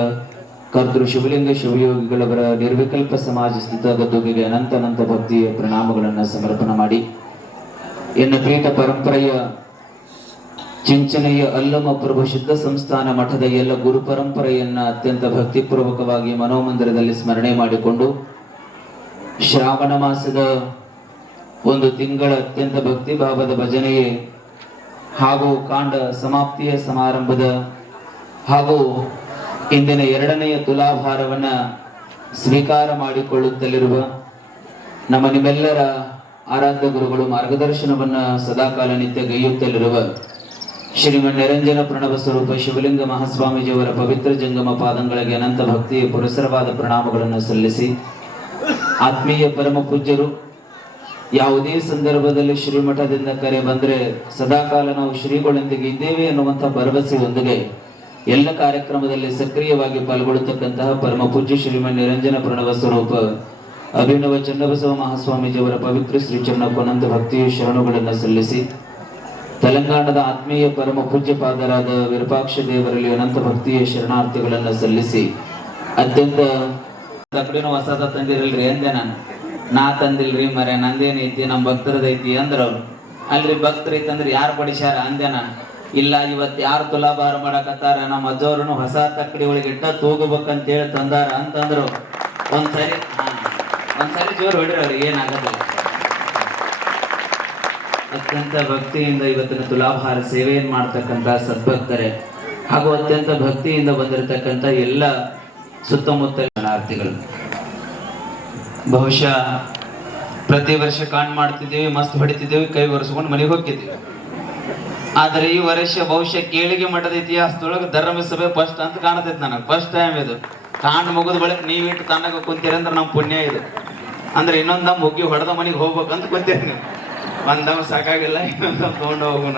ಕರ್ತೃ ಶಿವಲಿಂಗ ಶಿವಯೋಗಿಗಳವರ ನಿರ್ವಿಕಲ್ಪ ಸಮಾಜ ಸ್ಥಿತ ಗದ್ದುಗೆಗೆ ಅನಂತ ಭಕ್ತಿಯ ಪ್ರಣಾಮಗಳನ್ನು ಸಮರ್ಪಣೆ ಮಾಡಿ ಎನ್ನ ಪೀಠ ಪರಂಪರೆಯ ಚಿಂಚನೆಯ ಅಲ್ಲಮ ಪ್ರಭು ಶುದ್ಧ ಸಂಸ್ಥಾನ ಮಠದ ಎಲ್ಲ ಗುರು ಪರಂಪರೆಯನ್ನ ಅತ್ಯಂತ ಭಕ್ತಿಪೂರ್ವಕವಾಗಿ ಮನೋಮಂದಿರದಲ್ಲಿ ಸ್ಮರಣೆ ಮಾಡಿಕೊಂಡು ಶ್ರಾವಣ ಮಾಸದ ಒಂದು ತಿಂಗಳ ಅತ್ಯಂತ ಭಕ್ತಿ ಭಾವದ ಭಜನೆಯೇ ಹಾಗೂ ಕಾಂಡ ಸಮಾಪ್ತಿಯ ಸಮಾರಂಭದ ಹಾಗೂ ಇಂದಿನ 2ನೆಯ ತುಲಾಭಾರವನ್ನ ಸ್ವೀಕಾರ ಮಾಡಿಕೊಳ್ಳುತ್ತಲಿರುವ ನಮ್ಮ ನಿಮ್ಮೆಲ್ಲರ ಆರಾಧ್ಯ ಗುರುಗಳು ಮಾರ್ಗದರ್ಶನವನ್ನ ಸದಾಕಾಲ ನಿತ್ಯ ಗೈಯುತ್ತಲಿರುವ ಶ್ರೀಮನ್ ನಿರಂಜನ ಪ್ರಣವ ಸ್ವರೂಪ ಶಿವಲಿಂಗ ಮಹಾಸ್ವಾಮೀಜಿಯವರ ಪವಿತ್ರ ಜಂಗಮ ಪಾದಂಗಳಿಗೆ ಅನಂತ ಭಕ್ತಿಯ ಪುರಸರವಾದ ಪ್ರಣಾಮಗಳನ್ನು ಸಲ್ಲಿಸಿ ಆತ್ಮೀಯ ಪರಮ ಪೂಜ್ಯರು ಯಾವುದೇ ಸಂದರ್ಭದಲ್ಲಿ ಶ್ರೀಮಠದಿಂದ ಕರೆ ಬಂದ್ರೆ ಸದಾಕಾಲ ನಾವು ಶ್ರೀಗಳೊಂದಿಗೆ ಇದ್ದೇವೆ ಅನ್ನುವಂಥ ಭರವಸೆಯೊಂದಿಗೆ ಎಲ್ಲ ಕಾರ್ಯಕ್ರಮದಲ್ಲಿ ಸಕ್ರಿಯವಾಗಿ ಪಾಲ್ಗೊಳ್ಳತಕ್ಕಂತಹ ಪರಮ ಪೂಜ್ಯ ಶ್ರೀಮನ್ ನಿರಂಜನ ಪ್ರಣವ ಸ್ವರೂಪ ಅಭಿನವ ಚನ್ನಬಸವ ಮಹಾಸ್ವಾಮೀಜಿಯವರ ಪವಿತ್ರ ಶ್ರೀ ಚನ್ನಪ್ಪನಂದ ಭಕ್ತಿಯ ಶರಣುಗಳನ್ನು ಸಲ್ಲಿಸಿ ತೆಲಂಗಾಣದ ಆತ್ಮೀಯ ಪರಮ ಪೂಜ್ಯಪಾದರಾದ ವಿರೂಪಾಕ್ಷ ದೇವರಲ್ಲಿ ಅನಂತ ಭಕ್ತಿಯ ಶರಣಾರ್ಥಿಗಳನ್ನು ಸಲ್ಲಿಸಿ ಅತ್ಯಂತ ತಕ್ಕಡಿನ ಹೊಸದ ತಂದಿರಲ್ರಿ ಅಂದೆ ನಾ ತಂದಿಲ್ರಿ ಮರೆ ನಂದೇನೈತಿ ನಮ್ಮ ಭಕ್ತರದೈತಿ ಅಂದ್ರ ಅವ್ರು ಅಲ್ರಿ ಭಕ್ತರು ಐತಂದ್ರೆ ಯಾರು ಬಡಿಸ್ಯಾರ ಅಂದೆ ನಾನು ಇಲ್ಲ ಇವತ್ತು ಯಾರು ತುಲಾಭಾರ ಮಾಡಕತ್ತಾರ ನಮ್ಮ ಅಜ್ಜವ್ರನ್ನು ಹೊಸ ತಕ್ಕಡಿ ಒಳಗೆ ಇಟ್ಟ ತೂಗಬೇಕಂತ ಹೇಳಿ ತಂದಾರ ಅಂತಂದ್ರು ಒಂದ್ಸರಿ ಜೋರು ಹೊಡಿರಿ ಅವ್ರಿಗೆ ಏನಾಗದಿಲ್ಲ. ಅತ್ಯಂತ ಭಕ್ತಿಯಿಂದ ಇವತ್ತಿನ ತುಲಾಭಾರ ಸೇವೆಯನ್ನು ಮಾಡ್ತಕ್ಕಂಥ ಸದ್ಭಕ್ತರೇ ಹಾಗೂ ಅತ್ಯಂತ ಭಕ್ತಿಯಿಂದ ಬಂದಿರತಕ್ಕಂಥ ಎಲ್ಲ ಸುತ್ತಮುತ್ತ ಶರಣಾರ್ಥಿಗಳು. ಬಹುಶಃ ಪ್ರತಿ ವರ್ಷ ಕಾಣ್ ಮಾಡ್ತಿದ್ದೀವಿ, ಮಸ್ತ್ ಹೊಡಿತಿದ್ದೀವಿ, ಕೈ ಒರೆಸ್ಕೊಂಡು ಮನೆಗೆ ಹೋಗ್ತಿದ್ದೀವಿ. ಆದ್ರೆ ಈ ವರ್ಷ ಬಹುಶಃ ಕೇಳಿಗೆ ಮಠದ ಇತಿಹಾಸದೊಳಗೆ ಧರ್ಮಸಭೆ ಫಸ್ಟ್ ಅಂತ ಕಾಣತೈತಿ ನನಗೆ. ಫಸ್ಟ್ ಟೈಮ್ ಇದು ಕಾಂಡ್ ಮುಗಿದ ಬಳಿಕ ನೀವಿಟ್ಟು ತನ್ನಾಗ ಕುಂತೀರಂದ್ರೆ ನಮ್ಮ ಪುಣ್ಯ ಇದು. ಅಂದ್ರೆ ಇನ್ನೊಂದ್ ನಮ್ಮ ಮುಗ್ಗಿ ಹೊಡೆದ ಮನೆಗೆ ಹೋಗ್ಬೇಕಂತ ಕುಂತೀರಿ. ಒಂದವ ಸಾಕಾಗಿಲ್ಲ, ಇನ್ನೊಂದವ ತಗೊಂಡು ಹೋಗೋಣ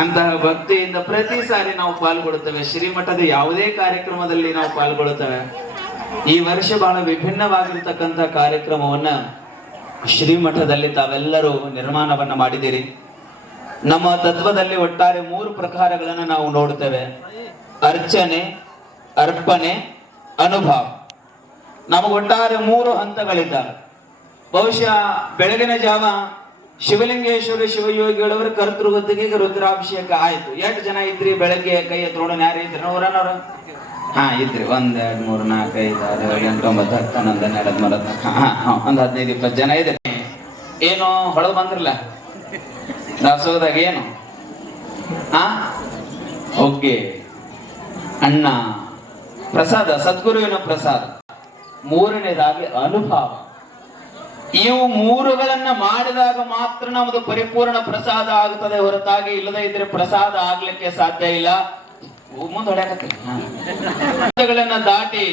ಅಂತಹ ಭಕ್ತಿಯಿಂದ ಪ್ರತಿ ಸಾರಿ ನಾವು ಪಾಲ್ಗೊಳ್ಳುತ್ತೇವೆ. ಶ್ರೀಮಠದ ಯಾವುದೇ ಕಾರ್ಯಕ್ರಮದಲ್ಲಿ ನಾವು ಪಾಲ್ಗೊಳ್ಳುತ್ತೇವೆ. ಈ ವರ್ಷ ಬಹಳ ವಿಭಿನ್ನವಾಗಿರ್ತಕ್ಕಂಥ ಕಾರ್ಯಕ್ರಮವನ್ನ ಶ್ರೀಮಠದಲ್ಲಿ ತಾವೆಲ್ಲರೂ ನಿರ್ಮಾಣವನ್ನ ಮಾಡಿದ್ದೀರಿ. ನಮ್ಮ ತತ್ವದಲ್ಲಿ ಒಟ್ಟಾರೆ 3 ಪ್ರಕಾರಗಳನ್ನು ನಾವು ನೋಡುತ್ತೇವೆ: ಅರ್ಚನೆ, ಅರ್ಪಣೆ, ಅನುಭವ. ನಮಗೊಟ್ಟಾರೆ 3 ಹಂತಗಳಿದ್ದಾವೆ. ಬಹುಶಃ ಬೆಳಗಿನ ಜಾವ ಶಿವಲಿಂಗೇಶ್ವರ ಶಿವಯೋಗಿಗಳವರ ಕರ್ತೃಗದ್ದಿಗೆ ರುದ್ರಾಭಿಷೇಕ ಆಯ್ತು. 8 ಜನ ಇದ್ರಿ ಬೆಳಗ್ಗೆ? ಕೈ ಎತ್ಕೊಂಡು ಯಾರು ಇದ್ರಿ? ನೂರನವ್ರು? ಹಾ ಇದ್ರಿ. 1 2 3 4 5 6 7 8 9 10 11 12 13 ಒಂದು 15 20 ಜನ ಇದ್ರಿ. ಏನು ಹೊಡೆದು ಬಂದ್ರಲ್ಲ ದಾಸೋಹದಾಗ? ಏನು ಓಕೆ ಅನ್ನ ಪ್ರಸಾದ, ಸದ್ಗುರುವಿನ ಪ್ರಸಾದ. 3ನೇದಾಗಿ ಅನುಭವ. ಇವು 3ಗಳನ್ನ ಮಾಡಿದಾಗ ಮಾತ್ರ ನಮ್ಮದು ಪರಿಪೂರ್ಣ ಪ್ರಸಾದ ಆಗುತ್ತದೆ, ಹೊರತಾಗಿ ಇಲ್ಲದೆ ಇದ್ರೆ ಪ್ರಸಾದ ಆಗ್ಲಿಕ್ಕೆ ಸಾಧ್ಯ ಇಲ್ಲ. ಮುಂದೊಡೆಯಗಳನ್ನ ದಾಟಿ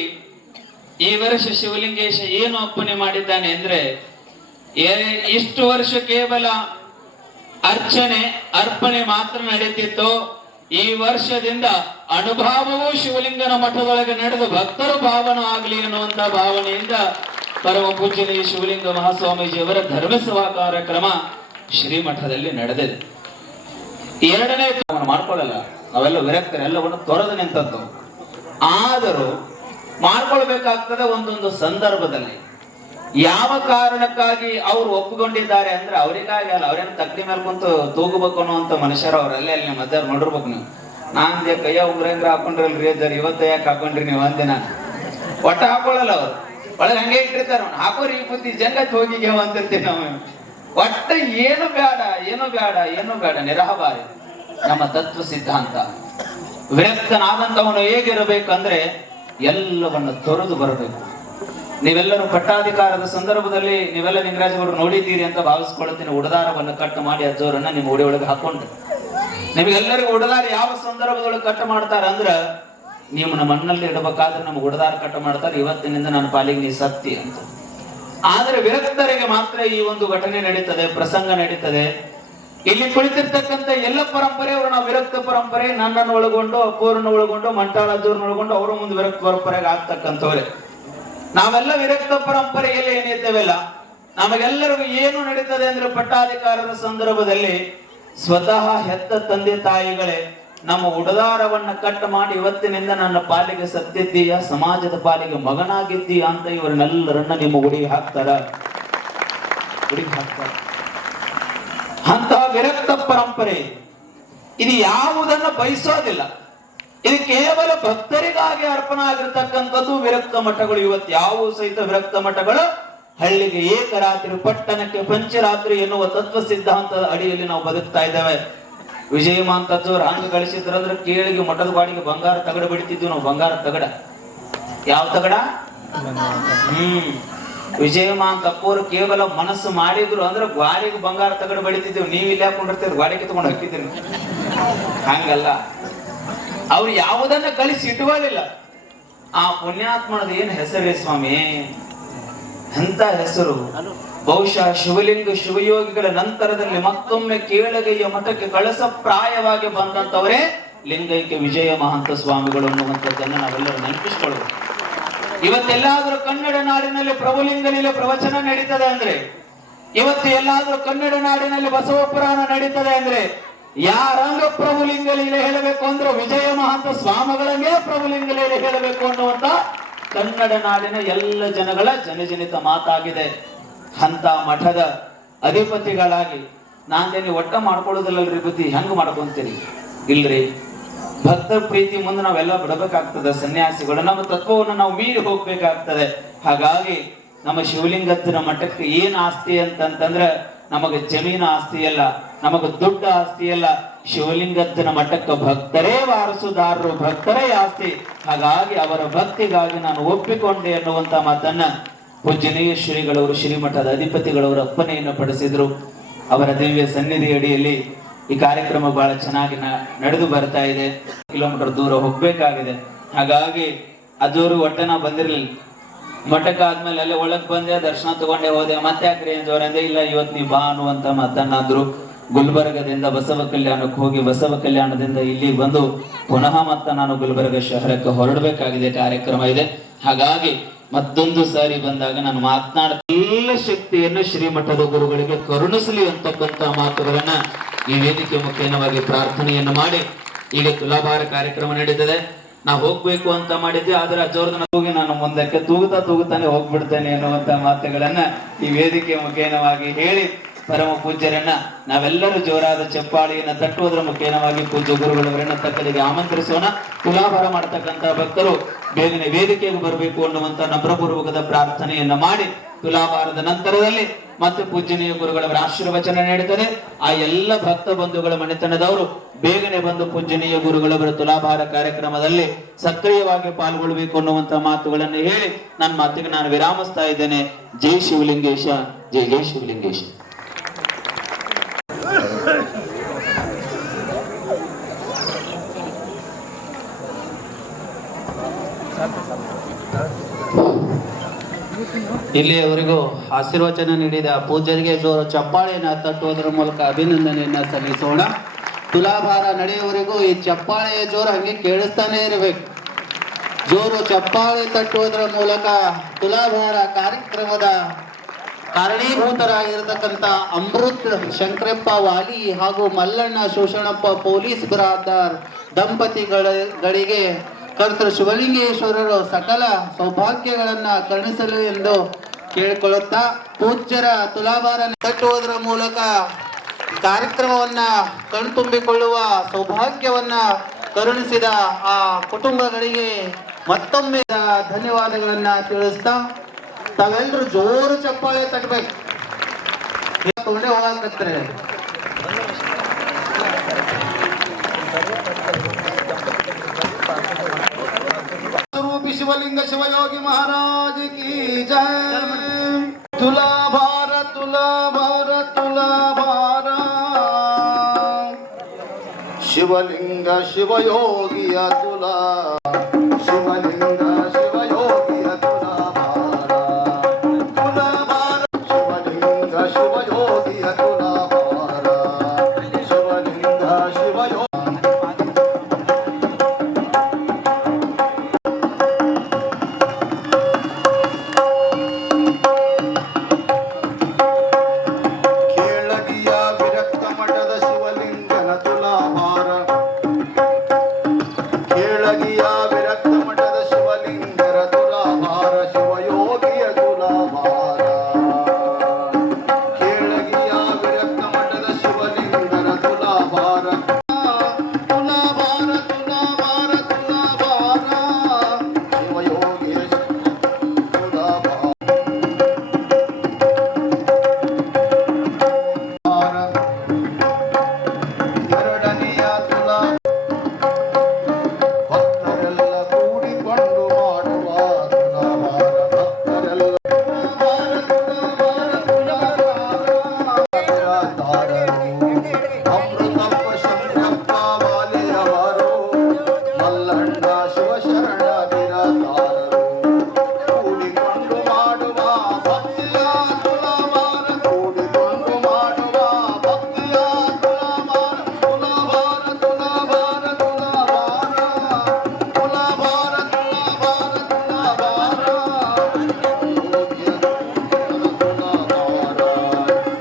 ಈ ವರ್ಷ ಶಿವಲಿಂಗೇಶ ಏನು ಅಪ್ಪಣೆ ಮಾಡಿದ್ದಾನೆ ಅಂದ್ರೆ, ಇಷ್ಟು ವರ್ಷ ಕೇವಲ ಅರ್ಚನೆ ಅರ್ಪಣೆ ಮಾತ್ರ ನಡೀತಿತ್ತು. ಈ ವರ್ಷದಿಂದ ಅನುಭಾವವೂ ಶಿವಲಿಂಗನ ಮಠದೊಳಗೆ ನಡೆದು ಭಕ್ತರು ಭಾವನ ಆಗಲಿ ಅನ್ನುವಂತ ಭಾವನೆಯಿಂದ ಪರಮ ಪೂಜ್ಯನೀಯ ಶಿವಲಿಂಗ ಮಹಾಸ್ವಾಮೀಜಿಯವರ ಧರ್ಮಸಭಾ ಕಾರ್ಯಕ್ರಮ ಶ್ರೀಮಠದಲ್ಲಿ ನಡೆದಿದೆ. ಎರಡನೇ ಮಾಡ್ಕೊಳ್ಳಲ್ಲ, ನಾವೆಲ್ಲ ವಿರಕ್ತರು, ಎಲ್ಲವನ್ನು ತೊರೆದು ನಿಂತದ್ದು. ಆದರೂ ಮಾಡ್ಕೊಳ್ಬೇಕಾಗ್ತದೆ ಒಂದೊಂದು ಸಂದರ್ಭದಲ್ಲಿ. ಯಾವ ಕಾರಣಕ್ಕಾಗಿ ಅವ್ರು ಒಪ್ಪಿಕೊಂಡಿದ್ದಾರೆ ಅಂದ್ರೆ ಅವರಿಗಾಗಿ ಅಲ್ಲ, ಅವ್ರೇನು ತಕ್ಕಡಿ ಮೇಲೆ ಕುಂತು ತೂಗಬೇಕು ಅನ್ನುವಂತ ಮನುಷ್ಯರು ಅವರಲ್ಲೇ ಅಲ್ಲಿ ಮಧ್ಯಾಹ್ನ ನೋಡಿರ್ಬೇಕು ನೀವು. ನಾನ್ ಕೈಯ ಉಂಗ್ರ ಹಾಕೊಂಡ್ರಲ್ರಿ ಅಜ್ಜರ್, ಇವತ್ತ ಯಾಕೆ ಹಾಕೊಂಡ್ರಿ ನೀವು ಅಂದೆ. ನಾನು ಒಟ್ಟ ಹಾಕೊಳ್ಳಲ್ಲ, ಅವ್ರು ಒಳಗೆ ಹಂಗೆ ಇಟ್ಟಿರ್ತಾರ. ಹಾಕೋರಿ ಈ ಬುದ್ಧಿ ಜಂಗತ್ ಹೋಗಿಗೆ ಅಂತಿರ್ತೀವಿ ನಾವು. ಒಟ್ಟ ಏನು ಬೇಡ, ಏನು ಬೇಡ, ಏನು ಬೇಡ, ನಿರಾಹಾರಿ ನಮ್ಮ ತತ್ವ ಸಿದ್ಧಾಂತ. ವಿರಕ್ತನಾದಂತವನು ಹೇಗಿರಬೇಕಂದ್ರೆ ಎಲ್ಲವನ್ನು ತೊರೆದು ಬರಬೇಕು. ನೀವೆಲ್ಲರೂ ಪಟ್ಟಾಧಿಕಾರದ ಸಂದರ್ಭದಲ್ಲಿ ನೀವೆಲ್ಲ ನಿಂಗರಾಜಗೌಡರು ನೋಡಿದ್ದೀರಿ ಅಂತ ಭಾವಿಸ್ಕೊಳ್ತೀನಿ. ಉಡದಾರವನ್ನು ಕಟ್ಟು ಮಾಡಿ ಅಜ್ಜೋರನ್ನ ನಿಮ್ಮ ಉಡಿ ಒಳಗೆ ಹಾಕೊಂಡ್ರೆ ನಿಮಗೆಲ್ಲರಿಗೂ ಉಡದಾರ ಯಾವ ಸಂದರ್ಭದೊಳಗೆ ಕಟ್ಟು ಮಾಡ್ತಾರ ಅಂದ್ರ ನೀವು ನಮ್ಮ ಮಣ್ಣಲ್ಲಿ ಇಡಬೇಕಾದ್ರೆ ನಮ್ಗೆ ಉಡದಾರ ಕಟ್ಟು ಮಾಡ್ತಾರೆ, ಇವತ್ತಿನಿಂದ ನನ್ನ ಪಾಲಿಗೆ ನೀ ಸತ್ತಿ ಅಂತ. ಆದ್ರೆ ವಿರಕ್ತರಿಗೆ ಮಾತ್ರ ಈ ಒಂದು ಘಟನೆ ನಡೀತದೆ, ಪ್ರಸಂಗ ನಡೀತದೆ. ಇಲ್ಲಿ ಕುಳಿತಿರ್ತಕ್ಕಂಥ ಎಲ್ಲ ಪರಂಪರೆಯವರು ನಾವು ವಿರಕ್ತ ಪರಂಪರೆ, ನನ್ನನ್ನು ಒಳಗೊಂಡು ಅಪ್ಪೂರನ್ನು ಒಳಗೊಂಡು ಮಂಟಾಳ ಅಜ್ಜೂರನ್ನ ಒಳಗೊಂಡು ಅವರು ಮುಂದೆ ವಿರಕ್ತ ಪರಂಪರೆಗೆ ಆಗ್ತಕ್ಕಂಥವ್ರೆ. ನಾವೆಲ್ಲ ವಿರಕ್ತ ಪರಂಪರೆಯಲ್ಲಿ ಏನಿದ್ದೇವೆಲ್ಲ ನಮಗೆಲ್ಲರಿಗೂ ಏನು ನಡೀತದೆ ಅಂದ್ರೆ ಪಟ್ಟಾಧಿಕಾರದ ಸಂದರ್ಭದಲ್ಲಿ ಸ್ವತಃ ಹೆತ್ತ ತಂದೆ ತಾಯಿಗಳೇ ನಮ್ಮ ಉಡದಾರವನ್ನ ಕಟ್ ಮಾಡಿ ಇವತ್ತಿನಿಂದ ನನ್ನ ಪಾಲಿಗೆ ಸತ್ತಿದ್ದೀಯ, ಸಮಾಜದ ಪಾಲಿಗೆ ಮಗನಾಗಿದ್ದೀಯ ಅಂತ ಇವರನ್ನೆಲ್ಲರನ್ನ ನಿಮ್ಮ ಉಡಿಗೆ ಹಾಕ್ತಾರ. ಅಂತ ವಿರಕ್ತ ಪರಂಪರೆ ಇದು ಯಾವುದನ್ನ ಬಯಸೋದಿಲ್ಲ. ಇದು ಕೇವಲ ಭಕ್ತರಿಗಾಗಿ ಅರ್ಪಣೆ ಆಗಿರ್ತಕ್ಕಂಥದ್ದು ವಿರಕ್ತ ಮಠಗಳು. ಇವತ್ತು ಯಾವ ಸಹಿತ ವಿರಕ್ತ ಮಠಗಳು ಹಳ್ಳಿಗೆ ಏಕರಾತ್ರಿ, ಪಟ್ಟಣಕ್ಕೆ ಪಂಚರಾತ್ರಿ ಎನ್ನುವ ತತ್ವ ಸಿದ್ಧಾಂತದ ಅಡಿಯಲ್ಲಿ ನಾವು ಬದುಕ್ತಾ ಇದ್ದೇವೆ. ವಿಜಯಮಾಂತ ಅಜ್ಜೋರು ಹಂಗ ಗಳಿಸಿದ್ರಂದ್ರೆ ಕೇಳಿಗೆ ಮಠದ ಬಾಡಿಗೆ ಬಂಗಾರ ತಗಡ ಬಿಡ್ತಿದ್ವಿ ನಾವು. ಬಂಗಾರ ತಗಡ, ಯಾವ ತಗಡ? ವಿಜಯಮಾಂತ ಅಪ್ಪೋರು ಕೇವಲ ಮನಸ್ಸು ಮಾಡಿದ್ರು ಅಂದ್ರೆ ಗ್ವಾಡಿಗೆ ಬಂಗಾರ ತಗಡ ಬಡಿತಿದ್ವಿ. ನೀವು ಇಲ್ಲಿ ಹಾಕೊಂಡಿರ್ತೀರಿ, ಗ್ವಾಡಿಗೆ ತಗೊಂಡು ಹಾಕಿದ್ರಿ. ಹಂಗಲ್ಲ, ಅವ್ರು ಯಾವುದನ್ನ ಕಲಿಸಿ ಇಟ್ಟುಕೊಳ್ಳಿಲ್ಲ. ಆ ಪುಣ್ಯಾತ್ಮನದ ಏನ್ ಹೆಸರೇ ಸ್ವಾಮಿ, ಎಂತ ಹೆಸರು. ಬಹುಶಃ ಶಿವಲಿಂಗ ಶಿವಯೋಗಿಗಳ ನಂತರದಲ್ಲಿ ಮತ್ತೊಮ್ಮೆ ಕೇಳಗೈಯ ಮಠಕ್ಕೆ ಕಳಸ ಪ್ರಾಯವಾಗಿ ಬಂದಂತವರೇ ಲಿಂಗೈಕ್ಯ ವಿಜಯ ಮಹಾಂತ ಸ್ವಾಮಿಗಳು ಅನ್ನುವಂಥದ್ದನ್ನು ನಾವೆಲ್ಲರೂ ನೆನಪಿಸ್ಕೊಳ್ಳೋದು. ಇವತ್ತೆಲ್ಲಾದ್ರೂ ಕನ್ನಡ ನಾಡಿನಲ್ಲಿ ಪ್ರಭುಲಿಂಗಲೀಲೆ ಪ್ರವಚನ ನಡೀತದೆ ಅಂದ್ರೆ, ಇವತ್ತು ಎಲ್ಲಾದ್ರೂ ಕನ್ನಡ ನಾಡಿನಲ್ಲಿ ಬಸವ ಪುರಾಣ ನಡೀತದೆ ಅಂದ್ರೆ, ಯಾರಂಗ ಪ್ರಭುಲಿಂಗಲೀಲೆ ಹೇಳಬೇಕು ಅಂದ್ರೆ ವಿಜಯ ಮಹಾಂತ ಸ್ವಾಮಿಗಳನ್ನೇ ಪ್ರಭುಲಿಂಗಲೀಲೆ ಹೇಳಬೇಕು ಅನ್ನುವಂತ ಕನ್ನಡ ನಾಡಿನ ಎಲ್ಲ ಜನಗಳ ಜನಜನಿತ ಮಾತಾಗಿದೆ. ಅಂತ ಮಠದ ಅಧಿಪತಿಗಳಾಗಿ ನಾನೇನು ಒಟ್ಟ ಮಾಡ್ಕೊಳ್ಳೋದಿಲ್ಲಲ್ರಿ ಬುದ್ಧಿ, ಹೆಂಗ್ ಮಾಡ್ಕೊಂತೀರಿ? ಇಲ್ರಿ, ಭಕ್ತರ ಪ್ರೀತಿ ಮುಂದೆ ನಾವೆಲ್ಲ ಬಿಡಬೇಕಾಗ್ತದೆ. ಸನ್ಯಾಸಿಗಳು ನಮ್ಮ ತತ್ವವನ್ನು ನಾವು ಮೀರಿ ಹೋಗ್ಬೇಕಾಗ್ತದೆ. ಹಾಗಾಗಿ ನಮ್ಮ ಶಿವಲಿಂಗತ್ತಿನ ಮಠಕ್ಕೆ ಏನ್ ಆಸ್ತಿ ಅಂತಂದ್ರೆ ನಮಗೆ ಜಮೀನು ಆಸ್ತಿ ಅಲ್ಲ, ನಮಗೆ ದುಡ್ಡು ಆಸ್ತಿ ಅಲ್ಲ. ಶಿವಲಿಂಗತ್ತಿನ ಮಠಕ್ಕೆ ಭಕ್ತರೇ ವಾರಸುದಾರರು, ಭಕ್ತರೇ ಆಸ್ತಿ. ಹಾಗಾಗಿ ಅವರ ಭಕ್ತಿಗಾಗಿ ನಾನು ಒಪ್ಪಿಕೊಂಡೆ ಅನ್ನುವಂತ ಮಾತನ್ನ ಪೂಜ್ಯನೀಯ ಶ್ರೀಗಳವರು ಶ್ರೀಮಠದ ಅಧಿಪತಿಗಳವರು ಅಪ್ಪನೆಯನ್ನು ಪಡಿಸಿದ್ರು. ಅವರ ದಿವ್ಯ ಸನ್ನಿಧಿ ಅಡಿಯಲ್ಲಿ ಈ ಕಾರ್ಯಕ್ರಮ ಬಹಳ ಚೆನ್ನಾಗಿ ನಡೆದು ಬರ್ತಾ ಇದೆ. ಕಿಲೋಮೀಟರ್ ದೂರ ಹೋಗ್ಬೇಕಾಗಿದೆ. ಹಾಗಾಗಿ ಅಜೋರು ಒಟ್ಟೆ ನಾ ಬಂದಿರ್ಲಿಲ್ಲ. ಮಠಕ್ಕೆ ಆದ್ಮೇಲೆ ಅಲ್ಲೇ ಒಳಗ್ ಬಂದೆ, ದರ್ಶನ ತಗೊಂಡೆ ಹೋದೆ. ಮತ್ತೆ ಯಾಕ್ರಿ ಜೋರಂದೆ, ಇಲ್ಲ ಇವತ್ ನೀ ಬಾ ಅನ್ನುವಂತ ಮಾತನ್ನಾದ್ರು. ಗುಲ್ಬರ್ಗದಿಂದ ಬಸವ ಕಲ್ಯಾಣಕ್ಕೆ ಹೋಗಿ ಬಸವ ಕಲ್ಯಾಣದಿಂದ ಇಲ್ಲಿ ಬಂದು ಪುನಃ ನಾನು ಗುಲ್ಬರ್ಗ ಶಹರಕ್ಕೆ ಹೊರಡಬೇಕಾಗಿದೆ, ಕಾರ್ಯಕ್ರಮ ಇದೆ. ಹಾಗಾಗಿ ಮತ್ತೊಂದು ಸಾರಿ ಬಂದಾಗ ನಾನು ಮಾತನಾಡ ಎಲ್ಲ ಶಕ್ತಿಯನ್ನು ಶ್ರೀಮಠದ ಗುರುಗಳಿಗೆ ಕರುಣಿಸಲಿ ಅಂತಕ್ಕಂಥ ಮಾತುಗಳನ್ನ ಈ ವೇದಿಕೆ ಮುಖೇನವಾಗಿ ಪ್ರಾರ್ಥನೆಯನ್ನು ಮಾಡಿ ಈಗ ತುಲಾಭಾರ ಕಾರ್ಯಕ್ರಮ ನಡೀತದೆ. ನಾ ಹೋಗ್ಬೇಕು ಅಂತ ಮಾಡಿದ್ದೆ, ಆದ್ರೆ ಅಜ್ಜೋರ್ದನ ಹೋಗಿ ನಾನು ಮುಂದಕ್ಕೆ ತೂಗುತ್ತಾನೆ ಹೋಗ್ಬಿಡ್ತೇನೆ ಅನ್ನುವಂತ ಮಾತುಗಳನ್ನ ಈ ವೇದಿಕೆ ಮುಖೇನವಾಗಿ ಹೇಳಿ ಪರಮ ಪೂಜ್ಯರನ್ನ ನಾವೆಲ್ಲರೂ ಜೋರಾದ ಚಪ್ಪಾಳಿಯನ್ನ ತಟ್ಟುವುದರ ಮುಖೇನವಾಗಿ ಪೂಜ್ಯ ಗುರುಗಳವರನ್ನ ತಕ್ಕಲಿಗೆ ಆಮಂತ್ರಿಸೋಣ. ತುಲಾಭಾರ ಮಾಡತಕ್ಕಂತ ಭಕ್ತರು ಬೇಗನೆ ವೇದಿಕೆಗೆ ಬರಬೇಕು ಅನ್ನುವಂತ ನಮ್ರಪೂರ್ವಕದ ಪ್ರಾರ್ಥನೆಯನ್ನ ಮಾಡಿ ತುಲಾಭಾರದ ನಂತರದಲ್ಲಿ ಮತ್ತೆ ಪೂಜ್ಯನೀಯ ಗುರುಗಳವರ ಆಶೀರ್ವಚನ ನೀಡುತ್ತದೆ. ಆ ಎಲ್ಲ ಭಕ್ತ ಬಂಧುಗಳ ಮನೆತನದವರು ಬೇಗನೆ ಬಂದು ಪೂಜ್ಯನೀಯ ಗುರುಗಳವರ ತುಲಾಭಾರ ಕಾರ್ಯಕ್ರಮದಲ್ಲಿ ಸಕ್ರಿಯವಾಗಿ ಪಾಲ್ಗೊಳ್ಳಬೇಕು ಅನ್ನುವಂತ ಮಾತುಗಳನ್ನು ಹೇಳಿ ನನ್ನ ಮಾತಿಗೆ ನಾನು ವಿರಾಮಿಸ್ತಾ ಇದ್ದೇನೆ. ಜೈ ಶಿವಲಿಂಗೇಶ, ಜೈ ಜೈ ಶಿವಲಿಂಗೇಶ. ಇಲ್ಲಿಯವರೆಗೂ ಆಶೀರ್ವಚನ ನೀಡಿದ ಪೂಜ್ಯರಿಗೆ ಜೋರು ಚಪ್ಪಾಳೆಯನ್ನು ತಟ್ಟುವುದರ ಮೂಲಕ ಅಭಿನಂದನೆಯನ್ನು ಸಲ್ಲಿಸೋಣ. ತುಲಾಭಾರ ನಡೆಯುವವರೆಗೂ ಈ ಚಪ್ಪಾಳೆಯ ಜೋರು ಹಂಗೆ ಕೇಳಿಸ್ತಾನೆ ಇರಬೇಕು. ಜೋರು ಚಪ್ಪಾಳೆ ತಟ್ಟುವುದರ ಮೂಲಕ ತುಲಾಭಾರ ಕಾರ್ಯಕ್ರಮದ ಕಾರಣೀಭೂತರಾಗಿರತಕ್ಕಂಥ ಅಮೃತ್ ಶಂಕರಪ್ಪ ವಾಲಿ ಹಾಗೂ ಮಲ್ಲಣ್ಣ ಶೋಷಣಪ್ಪ ಪೊಲೀಸ್ ಬಿರಾದಾರ್ ದಂಪತಿಗಳಿಗೆ ಕರ್ತೃ ಶಿವಲಿಂಗೇಶ್ವರರು ಸಕಲ ಸೌಭಾಗ್ಯಗಳನ್ನ ಕರುಣಿಸಲು ಎಂದು ಕೇಳಿಕೊಳ್ಳುತ್ತಾ ಪೂಜ್ಯರ ತುಲಾಭಾರ ತಟ್ಟುವುದರ ಮೂಲಕ ಕಾರ್ಯಕ್ರಮವನ್ನ ಕಣ್ತುಂಬಿಕೊಳ್ಳುವ ಸೌಭಾಗ್ಯವನ್ನ ಕರುಣಿಸಿದ ಆ ಕುಟುಂಬಗಳಿಗೆ ಮತ್ತೊಮ್ಮೆ ಧನ್ಯವಾದಗಳನ್ನ ತಿಳಿಸ್ತಾ ತಾವೆಲ್ಲರೂ ಜೋರು ಚಪ್ಪಾಳೆ ತಟ್ಟಬೇಕು. ತೊಂಡೆ ಹೋಗಕತ್ರೆ स्वरूपी शिवलिंग शिवयोगी महाराज की जय। तुला भार तुला भार तुला भार शिवलिंग शिवयोगी तुला शिवलिंग शिवयोगी तुला भार तुला भार शिवलिंग शिवयोगी तुला भार शिवलिंग शिवयोगी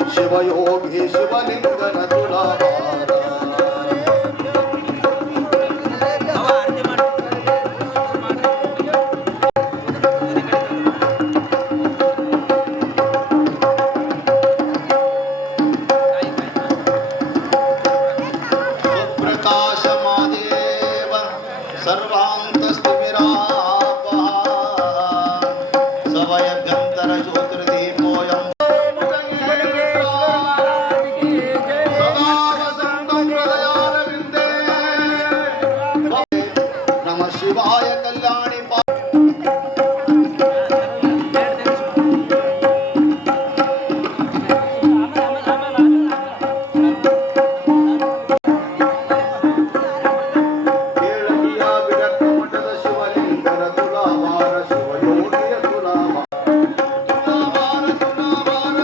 शिवयोगी शिवलिंगन तुला सुप्रकाश मादेव सर्वान्तस्तिमिरापः सवयभ्यन्तर ज्योतिर्दीपोऽयम् शिवाय कल्याणी केळगिया विरक्त मठದ ಶಿವಲಿಂಗನ ತುಲಾಭಾರ ಶಿವಯೋಗಿಯ ತುಲಾಭಾರ ತುಲಾಭಾರ ತುಲಾಭಾರ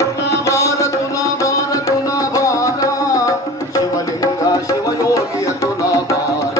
ತುಲಾಭಾರ ತುಲಾಭಾರ ತುಲಾಭಾರ ಶಿವಲಿಂಗ ಶಿವಯೋಗಿಯ ತುಲಾಭಾರ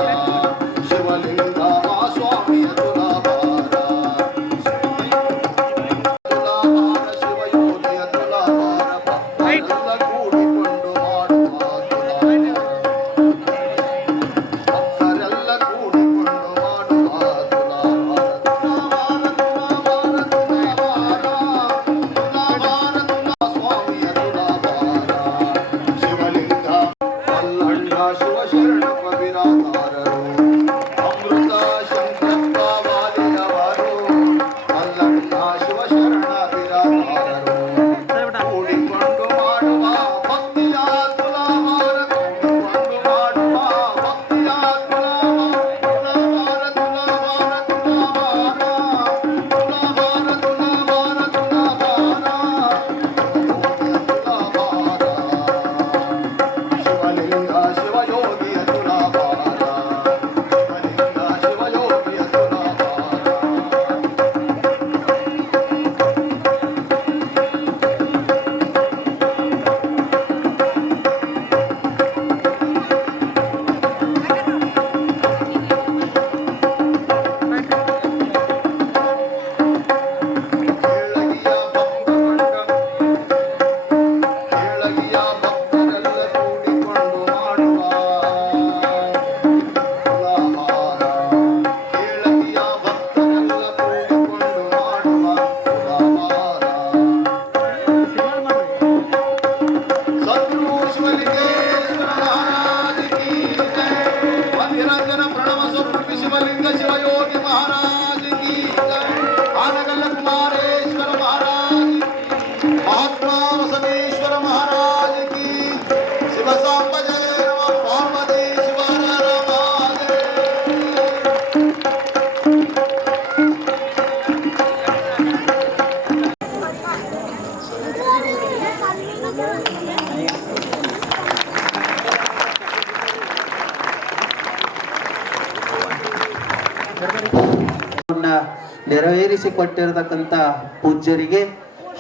ನೆರವೇರಿಸಿಕೊಟ್ಟಿರತಕ್ಕಂಥ ಪೂಜ್ಯರಿಗೆ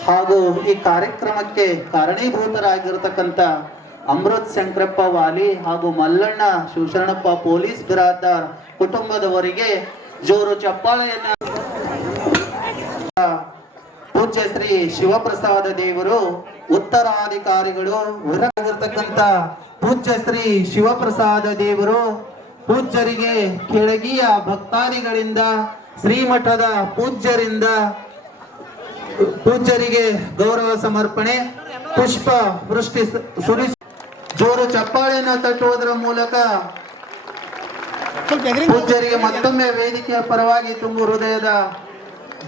ಹಾಗೂ ಈ ಕಾರ್ಯಕ್ರಮಕ್ಕೆ ಕಾರಣೀಭೂತರಾಗಿರತಕ್ಕಂಥ ಅಮೃತ್ ಶಂಕರಪ್ಪ ವಾಲಿ ಹಾಗೂ ಮಲ್ಲಣ್ಣ ಶಿವಶರಣಪ್ಪ ಪೊಲೀಸ್ ಬಿರಾದಾರ್ ಕುಟುಂಬದವರಿಗೆ ಜೋರು ಚಪ್ಪಾಳೆಯನ್ನ. ಪೂಜ್ಯ ಶ್ರೀ ಶಿವಪ್ರಸಾದ ದೇವರು ಉತ್ತರಾಧಿಕಾರಿಗಳು ವಿರಾಗಿರ್ತಕ್ಕಂಥ ಪೂಜ್ಯ ಶ್ರೀ ಶಿವಪ್ರಸಾದ ದೇವರು ಪೂಜ್ಯರಿಗೆ ಕೆಳಗಿಯ ಭಕ್ತಾದಿಗಳಿಂದ ಶ್ರೀಮಠದ ಪೂಜ್ಯರಿಗೆ ಗೌರವ ಸಮರ್ಪಣೆ ಪುಷ್ಪ ವೃಷ್ಟಿ ಸುರಿಸಿ ಜೋರು ಚಪ್ಪಾಳೆಯನ್ನು ತಟ್ಟುವುದರ ಮೂಲಕ ಪೂಜ್ಯರಿಗೆ ಮತ್ತೊಮ್ಮೆ ವೇದಿಕೆಯ ಪರವಾಗಿ ತುಂಬು ಹೃದಯದ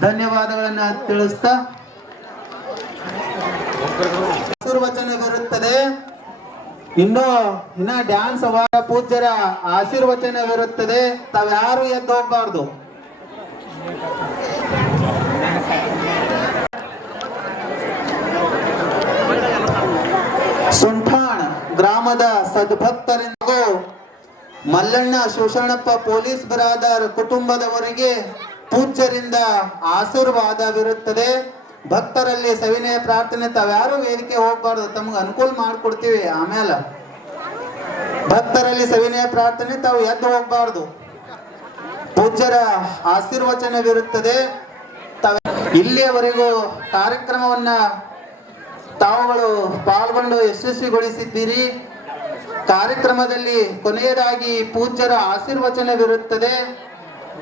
ಧನ್ಯವಾದಗಳನ್ನ ತಿಳಿಸ್ತಾ ಆಶೀರ್ವಚನ ಬರುತ್ತದೆ. ಇನ್ನ ಡ್ಯಾನ್ಸ್ ಅವಾರ ಪೂಜ್ಯರ ಆಶೀರ್ವಚನವಿರುತ್ತದೆ. ತಾವ್ಯಾರು ಎದ್ದು ಹೋಗ್ಬಾರ್ದು. ಸುಂಠಾಣ್ ಗ್ರಾಮದ ಸದ್ಭಕ್ತರಿಂದ ಮಲ್ಲಣ್ಣ ಶಿವಶರಣಪ್ಪ ಪೊಲೀಸ್ ಬಿರಾದಾರ್ ಕುಟುಂಬದವರಿಗೆ ಪೂಜ್ಯರಿಂದ ಆಶೀರ್ವಾದವಿರುತ್ತದೆ. ಭಕ್ತರಲ್ಲಿ ಸವಿನಯ ಪ್ರಾರ್ಥನೆ. ತಾವ್ಯಾರು ವೇದಿಕೆ ಹೋಗ್ಬಾರ್ದು, ತಮ್ಗೆ ಅನುಕೂಲ ಮಾಡ್ಕೊಡ್ತೀವಿ. ಆಮೇಲೆ ಭಕ್ತರಲ್ಲಿ ಸವಿನಯ ಪ್ರಾರ್ಥನೆ, ತಾವು ಎದ್ದು ಹೋಗ್ಬಾರ್ದು. ಪೂಜ್ಯರ ಆಶೀರ್ವಚನವಿರುತ್ತದೆ. ಇಲ್ಲಿಯವರೆಗೂ ಕಾರ್ಯಕ್ರಮವನ್ನ ತಾವುಗಳು ಪಾಲ್ಗೊಂಡು ಯಶಸ್ವಿಗೊಳಿಸಿದ್ದೀರಿ. ಕಾರ್ಯಕ್ರಮದಲ್ಲಿ ಕೊನೆಯದಾಗಿ ಪೂಜ್ಯರ ಆಶೀರ್ವಚನವಿರುತ್ತದೆ.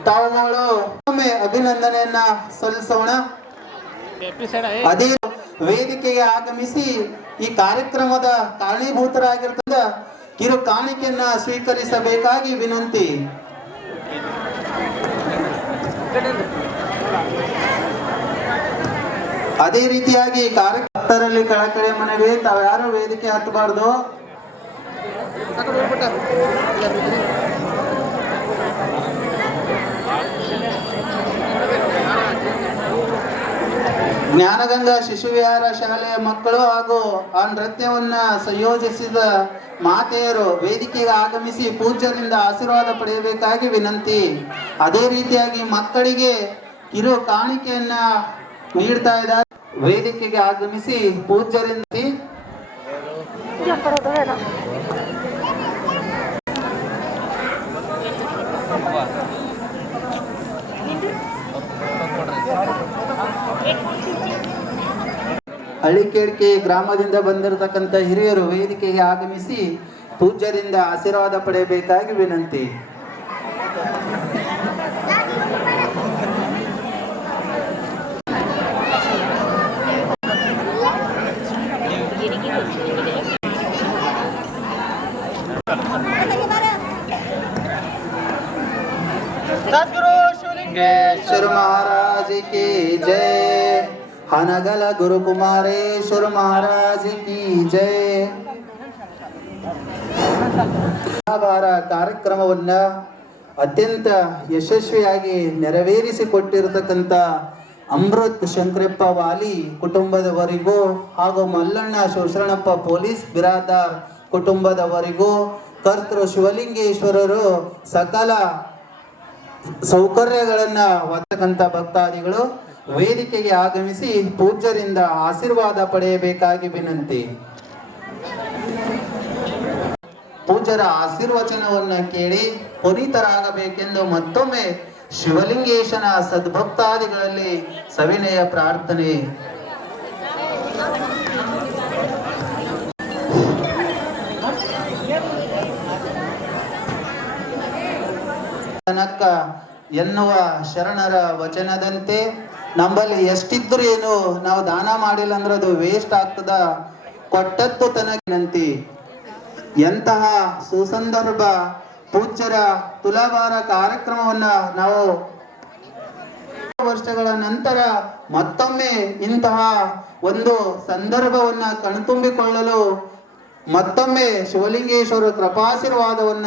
ತಾವುಗಳು ಒಮ್ಮೆ ಅಭಿನಂದನೆಯನ್ನ ಸಲ್ಲಿಸೋಣ. ಅದೇ ವೇದಿಕೆಗೆ ಆಗಮಿಸಿ ಈ ಕಾರ್ಯಕ್ರಮದ ಕಾರಣೀಭೂತರಾಗಿರ್ತದ ಕಿರು ಕಾಣಿಕೆಯನ್ನ ಸ್ವೀಕರಿಸಬೇಕಾಗಿ ವಿನಂತಿ. ಅದೇ ರೀತಿಯಾಗಿ ಕಾರ್ಯಕ್ರಮದಲ್ಲಿ ಕಳಕಳಿ ಮನವಿ, ತಾವ್ಯಾರು ವೇದಿಕೆ ಹತ್ತಬಾರ್ದು. ಜ್ಞಾನಗಂಗಾ ಶಿಶುವಿಹಾರ ಶಾಲೆಯ ಮಕ್ಕಳು ಹಾಗೂ ಆ ನೃತ್ಯವನ್ನ ಸಂಯೋಜಿಸಿದ ಮಾತೆಯರು ವೇದಿಕೆಗೆ ಆಗಮಿಸಿ ಪೂಜ್ಯರಿಂದ ಆಶೀರ್ವಾದ ಪಡೆಯಬೇಕಾಗಿ ವಿನಂತಿ. ಅದೇ ರೀತಿಯಾಗಿ ಮಕ್ಕಳಿಗೆ ಕಿರು ಕಾಣಿಕೆಯನ್ನ ನೀಡ್ತಾ ಇದ್ದಾರೆ. ವೇದಿಕೆಗೆ ಆಗಮಿಸಿ ಪೂಜ್ಯರಿಂದ ಹಳ್ಳಿಕೇಡ್ಕೆ ಗ್ರಾಮದಿಂದ ಬಂದಿರತಕ್ಕಂಥ ಹಿರಿಯರು ವೇದಿಕೆಗೆ ಆಗಮಿಸಿ ಪೂಜ್ಯರಿಂದ ಆಶೀರ್ವಾದ ಪಡೆಯಬೇಕಾಗಿ ವಿನಂತಿ. शिवलिंगेश्वर महाराज की जय. ಹನಗಲ ಗುರುಕುಮಾರೇಶ್ವರ ಮಹಾರಾಜ ಕಿ ಜೈ. ಕಾರ್ಯಕ್ರಮವನ್ನ ಅತ್ಯಂತ ಯಶಸ್ವಿಯಾಗಿ ನೆರವೇರಿಸಿಕೊಟ್ಟಿರತಕ್ಕಂಥ ಅಮೃತ್ ಶಂಕರಪ್ಪ ವಾಲಿ ಕುಟುಂಬದವರಿಗೂ ಹಾಗೂ ಮಲ್ಲಣ್ಣ ಶಿವಶರಣಪ್ಪ ಪೊಲೀಸ್ ಬಿರಾದಾರ್ ಕುಟುಂಬದವರಿಗೂ ಕರ್ತೃ ಶಿವಲಿಂಗೇಶ್ವರರು ಸಕಲ ಸೌಕರ್ಯಗಳನ್ನ ಒದಗಂತ ಭಕ್ತಾದಿಗಳು ವೇದಿಕೆಗೆ ಆಗಮಿಸಿ ಪೂಜ್ಯರಿಂದ ಆಶೀರ್ವಾದ ಪಡೆಯಬೇಕಾಗಿ ವಿನಂತಿ. ಪೂಜ್ಯರ ಆಶೀರ್ವಚನವನ್ನ ಕೇಳಿ ಪುನೀತರಾಗಬೇಕೆಂದು ಮತ್ತೊಮ್ಮೆ ಶಿವಲಿಂಗೇಶನ ಸದ್ಭಕ್ತಾದಿಗಳಲ್ಲಿ ಸವಿನಯ ಪ್ರಾರ್ಥನೆ. ಎನ್ನುವ ಶರಣರ ವಚನದಂತೆ ನಮ್ಮಲ್ಲಿ ಎಷ್ಟಿದ್ರು ಏನು ನಾವು ದಾನ ಮಾಡಿಲ್ಲ ಅಂದ್ರೆ ಅದು ವೇಸ್ಟ್ ಆಗ್ತದ. ಕೊಟ್ಟದ್ದು ತನಗಿನಂತಿ. ಎಂತಹ ಸುಸಂದರ್ಭ ಪೂಜ್ಯರ ತುಲಾಭಾರ ಕಾರ್ಯಕ್ರಮವನ್ನ ನಾವು ವರ್ಷಗಳ ನಂತರ ಮತ್ತೊಮ್ಮೆ ಇಂತಹ ಒಂದು ಸಂದರ್ಭವನ್ನ ಕಣ್ತುಂಬಿಕೊಳ್ಳಲು ಮತ್ತೊಮ್ಮೆ ಶಿವಲಿಂಗೇಶ್ವರ ಕೃಪಾಶೀರ್ವಾದವನ್ನ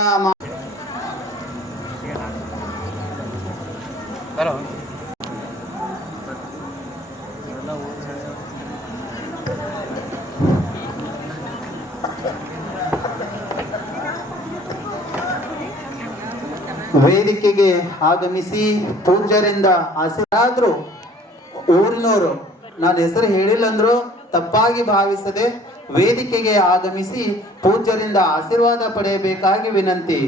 ವೇದಿಕೆಗೆ ಆಗಮಿಸಿ ಪೂಜ್ಯರಿಂದ ಆಶೀರ್ವಾದ್ರು ಊರಿನವರು, ನಾನು ಹೆಸರು ಹೇಳಿಲ್ಲ ಅಂದ್ರು ತಪ್ಪಾಗಿ ಭಾವಿಸದೆ ವೇದಿಕೆಗೆ ಆಗಮಿಸಿ ಪೂಜ್ಯರಿಂದ ಆಶೀರ್ವಾದ ಪಡೆಯಬೇಕಾಗಿ ವಿನಂತಿ.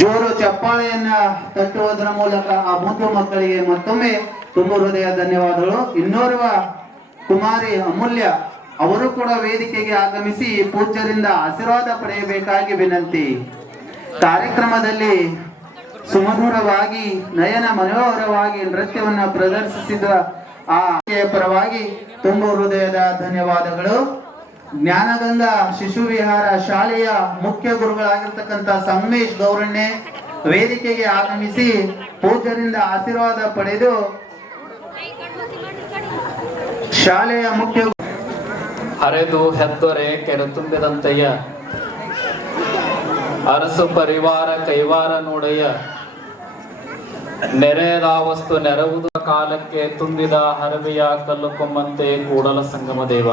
ಜೋರು ಚಪ್ಪಾಳೆಯನ್ನ ತಟ್ಟುವುದರ ಮೂಲಕ ಆ ಮುದ್ದು ಮಕ್ಕಳಿಗೆ ಮತ್ತೊಮ್ಮೆ ತುಂಬ ಹೃದಯ ಧನ್ಯವಾದಗಳು. ಇನ್ನೋರ್ವ ಕುಮಾರಿ ಅಮೂಲ್ಯ ಅವರು ಕೂಡ ವೇದಿಕೆಗೆ ಆಗಮಿಸಿ ಪೂಜ್ಯರಿಂದ ಆಶೀರ್ವಾದ ಪಡೆಯಬೇಕಾಗಿ ವಿನಂತಿ. ಕಾರ್ಯಕ್ರಮದಲ್ಲಿ ಸುಮಧುರವಾಗಿ ನಯನ ಮನೋಹರವಾಗಿ ನೃತ್ಯವನ್ನ ಪ್ರದರ್ಶಿಸಿದ ಆ ಪರವಾಗಿ ತುಂಬ ಹೃದಯದ ಧನ್ಯವಾದಗಳು. ಜ್ಞಾನಗಂಗಾ ಶಿಶು ವಿಹಾರ ಶಾಲೆಯ ಮುಖ್ಯ ಗುರುಗಳಾಗಿರ್ತಕ್ಕಂಥ ಸಂಗಮೇಶ್ ಗೌರಣ್ಣೆ ವೇದಿಕೆಗೆ ಆಗಮಿಸಿ ಪೂಜ್ಯರಿಂದ ಆಶೀರ್ವಾದ ಪಡೆದು ಶಾಲೆಯ ಮುಖ್ಯ ಹರೆದು ಹೆತ್ತೊರೆ ಕೆರೆ ತುಂಬಿದಂತೆಯ ಅರಸು ಪರಿವಾರ ಕೈವಾರ ನೋಡೆಯ ನೆರೆದ ವಸ್ತು ನೆರವುದು ಕಾಲಕ್ಕೆ ತುಂಬಿದ ಹರವೆಯ ಕಲ್ಲು ಕೊಂಬಂತೆ ಕೂಡಲ ಸಂಗಮ ದೇವ.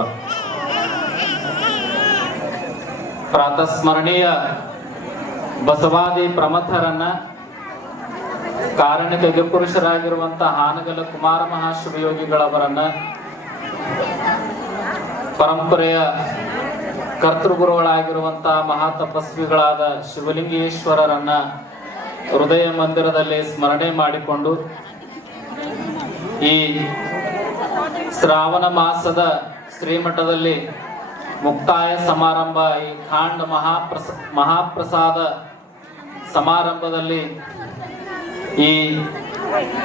ಪ್ರಾತಸ್ಮರಣೀಯ ಬಸವಾದಿ ಪ್ರಮಥರನ್ನ ಕಾರಣಿಕ ಯುಗಪುರುಷರಾಗಿರುವಂತಹ ಹಾನಗಲ ಕುಮಾರ ಮಹಾಶಿವಯೋಗಿಗಳವರನ್ನ ಪರಂಪರೆಯ ಕರ್ತೃಗುರುಗಳಾಗಿರುವಂತಹ ಮಹಾತಪಸ್ವಿಗಳಾದ ಶಿವಲಿಂಗೇಶ್ವರರನ್ನ ಹೃದಯ ಮಂದಿರದಲ್ಲಿ ಸ್ಮರಣೆ ಮಾಡಿಕೊಂಡು ಈ ಶ್ರಾವಣ ಮಾಸದ ಶ್ರೀಮಠದಲ್ಲಿ ಮುಕ್ತಾಯ ಸಮಾರಂಭ, ಈ ಖಾಂಡ ಮಹಾಪ್ರಸಾದ ಸಮಾರಂಭದಲ್ಲಿ ಈ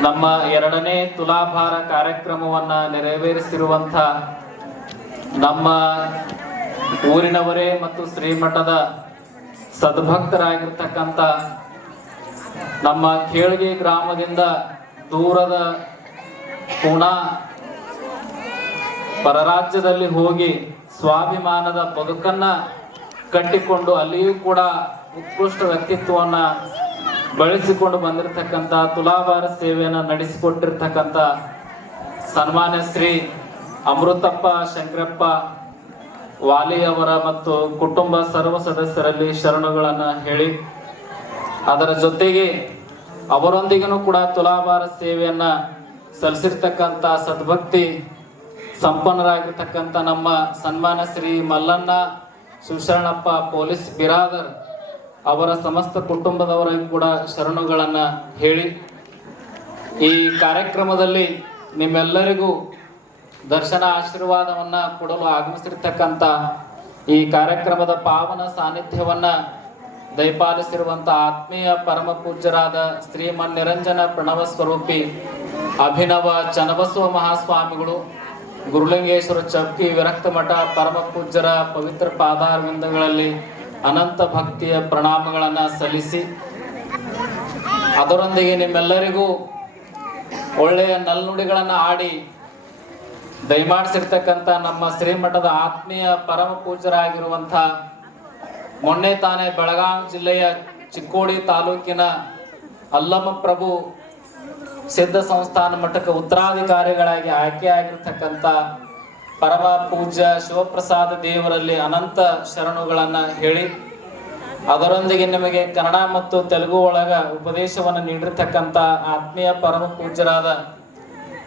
ನಮ್ಮ 2ನೇ ತುಲಾಭಾರ ಕಾರ್ಯಕ್ರಮವನ್ನ ನೆರವೇರಿಸಿರುವಂಥ ನಮ್ಮ ಊರಿನವರೇ ಮತ್ತು ಶ್ರೀಮಠದ ಸದ್ಭಕ್ತರಾಗಿರ್ತಕ್ಕಂಥ ನಮ್ಮ ಕೇಳ್ಗಿ ಗ್ರಾಮದಿಂದ ದೂರದ ಪುಣಾ ಪರರಾಜ್ಯದಲ್ಲಿ ಹೋಗಿ ಸ್ವಾಭಿಮಾನದ ಬದುಕನ್ನ ಕಟ್ಟಿಕೊಂಡು ಅಲ್ಲಿಯೂ ಕೂಡ ಉತ್ಕೃಷ್ಟ ವ್ಯಕ್ತಿತ್ವವನ್ನ ಬೆಳೆಸಿಕೊಂಡು ಬಂದಿರತಕ್ಕಂಥ ತುಲಾಭಾರ ಸೇವೆಯನ್ನು ನಡೆಸಿಕೊಟ್ಟಿರ್ತಕ್ಕಂಥ ಸನ್ಮಾನ್ಯ ಶ್ರೀ ಅಮೃತಪ್ಪ ಶಂಕರಪ್ಪ ವಾಲಿ ಅವರ ಮತ್ತು ಕುಟುಂಬ ಸರ್ವ ಸದಸ್ಯರಲ್ಲಿ ಶರಣುಗಳನ್ನ ಹೇಳಿ, ಅದರ ಜೊತೆಗೆ ಅವರೊಂದಿಗೂ ಕೂಡ ತುಲಾಭಾರ ಸೇವೆಯನ್ನ ಸಲ್ಲಿಸಿರ್ತಕ್ಕಂಥ ಸದ್ಭಕ್ತಿ ಸಂಪನ್ನರಾಗಿರ್ತಕ್ಕಂಥ ನಮ್ಮ ಸನ್ಮಾನ್ಯ ಶ್ರೀ ಮಲ್ಲಣ್ಣ ಶಿವಶರಣಪ್ಪ ಪೊಲೀಸ್ ಬಿರಾದರ್ ಅವರ ಸಮಸ್ತ ಕುಟುಂಬದವರಿಗೂ ಕೂಡ ಶರಣುಗಳನ್ನ ಹೇಳಿ, ಈ ಕಾರ್ಯಕ್ರಮದಲ್ಲಿ ನಿಮ್ಮೆಲ್ಲರಿಗೂ ದರ್ಶನ ಆಶೀರ್ವಾದವನ್ನ ಕೊಡಲು ಆಗಮಿಸಿರ್ತಕ್ಕಂಥ ಈ ಕಾರ್ಯಕ್ರಮದ ಪಾವನ ಸಾನ್ನಿಧ್ಯವನ್ನ ದಯಪಾಲಿಸಿರುವಂತ ಆತ್ಮೀಯ ಪರಮ ಪೂಜ್ಯರಾದ ಶ್ರೀಮನ್ ನಿರಂಜನ ಪ್ರಣವ ಸ್ವರೂಪಿ ಅಭಿನವ ಚನ್ನಬಸವ ಮಹಾಸ್ವಾಮಿಗಳು, ಗುರುಲಿಂಗೇಶ್ವರ ಚೌಕಿ ವಿರಕ್ತ ಮಠ ಪರಮ ಪೂಜ್ಯರ ಪವಿತ್ರ ಪಾದಾರವಿಂದಗಳಲ್ಲಿ ಅನಂತ ಭಕ್ತಿಯ ಪ್ರಣಾಮಗಳನ್ನ ಸಲ್ಲಿಸಿ, ಅದರೊಂದಿಗೆ ನಿಮ್ಮೆಲ್ಲರಿಗೂ ಒಳ್ಳೆಯ ನಲ್ನುಡಿಗಳನ್ನ ಆಡಿ ದಯಮಾಡಿಸಿರ್ತಕ್ಕಂಥ ನಮ್ಮ ಶ್ರೀಮಠದ ಆತ್ಮೀಯ ಪರಮ ಪೂಜ್ಯರಾಗಿರುವಂಥ ಮೊನ್ನೆ ತಾನೇ ಬೆಳಗಾವಿ ಜಿಲ್ಲೆಯ ಚಿಕ್ಕೋಡಿ ತಾಲೂಕಿನ ಅಲ್ಲಮ ಪ್ರಭು ಸಿದ್ಧ ಸಂಸ್ಥಾನ ಮಠಕ್ಕೆ ಉತ್ತರಾಧಿಕಾರಿಗಳಾಗಿ ಆಯ್ಕೆಯಾಗಿರ್ತಕ್ಕಂಥ ಪರಮ ಪೂಜ್ಯ ಶಿವಪ್ರಸಾದ ದೇವರಲ್ಲಿ ಅನಂತ ಶರಣುಗಳನ್ನ ಹೇಳಿ, ಅದರೊಂದಿಗೆ ನಿಮಗೆ ಕನ್ನಡ ಮತ್ತು ತೆಲುಗು ಒಳಗ ಉಪದೇಶವನ್ನು ನೀಡಿರ್ತಕ್ಕಂಥ ಆತ್ಮೀಯ ಪರಮ ಪೂಜ್ಯರಾದ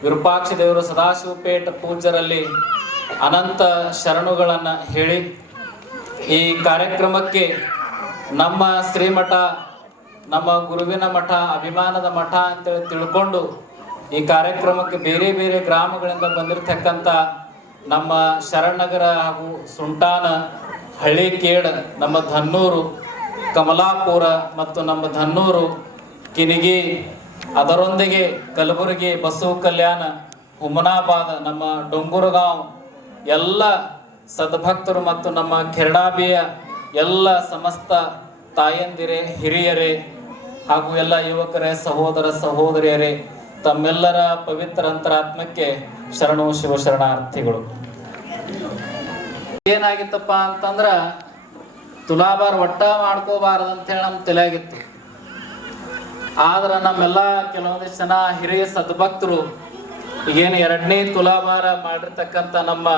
ವಿರೂಪಾಕ್ಷ ದೇವರು ಸದಾಶಿವಪೇಟ ಪೂಜ್ಯರಲ್ಲಿ ಅನಂತ ಶರಣುಗಳನ್ನ ಹೇಳಿ, ಈ ಕಾರ್ಯಕ್ರಮಕ್ಕೆ ನಮ್ಮ ಶ್ರೀಮಠ, ನಮ್ಮ ಗುರುವಿನ ಮಠ, ಅಭಿಮಾನದ ಮಠ ಅಂತೇಳಿ ತಿಳ್ಕೊಂಡು ಈ ಕಾರ್ಯಕ್ರಮಕ್ಕೆ ಬೇರೆ ಬೇರೆ ಗ್ರಾಮಗಳಿಂದ ಬಂದಿರತಕ್ಕಂಥ ನಮ್ಮ ಶರಣನಗರ ಹಾಗೂ ಸುಂಟಾನ, ಹಳ್ಳಿಕೇಡ್, ನಮ್ಮ ಧನ್ನೂರು, ಕಮಲಾಪುರ ಮತ್ತು ನಮ್ಮ ಧನ್ನೂರು, ಕಿನಿಗಿ, ಅದರೊಂದಿಗೆ ಕಲಬುರಗಿ, ಬಸವ ಕಲ್ಯಾಣ, ಹುಮನಾಬಾದ್, ನಮ್ಮ ಡೊಂಗುರಗಾಂವ್ ಎಲ್ಲ ಸದ್ಭಕ್ತರು ಮತ್ತು ನಮ್ಮ ಕೆರಡಾಬಿಯ ಎಲ್ಲ ಸಮಸ್ತ ತಾಯಂದಿರೇ, ಹಿರಿಯರೇ ಹಾಗೂ ಎಲ್ಲ ಯುವಕರೇ, ಸಹೋದರ ಸಹೋದರಿಯರೇ, ತಮ್ಮೆಲ್ಲರ ಪವಿತ್ರ ಅಂತರಾತ್ಮಕ್ಕೆ ಶರಣು ಶಿವಶರಣಾರ್ಥಿಗಳು. ಏನಾಗಿತ್ತಪ್ಪ ಅಂತಂದ್ರ ತುಲಾಭಾರ ಒಟ್ಟ ಮಾಡ್ಕೋಬಾರದು ಅಂತೇಳಿ ನಮ್ಮ ತಲೆಯಾಗಿತ್ತು. ಆದ್ರೆ ನಮ್ಮೆಲ್ಲ ಕೆಲವೊಂದಿಷ್ಟು ಜನ ಹಿರಿಯ ಸದ್ಭಕ್ತರು ಈಗೇನು 2ನೇ ತುಲಾಭಾರ ಮಾಡಿರ್ತಕ್ಕಂಥ ನಮ್ಮ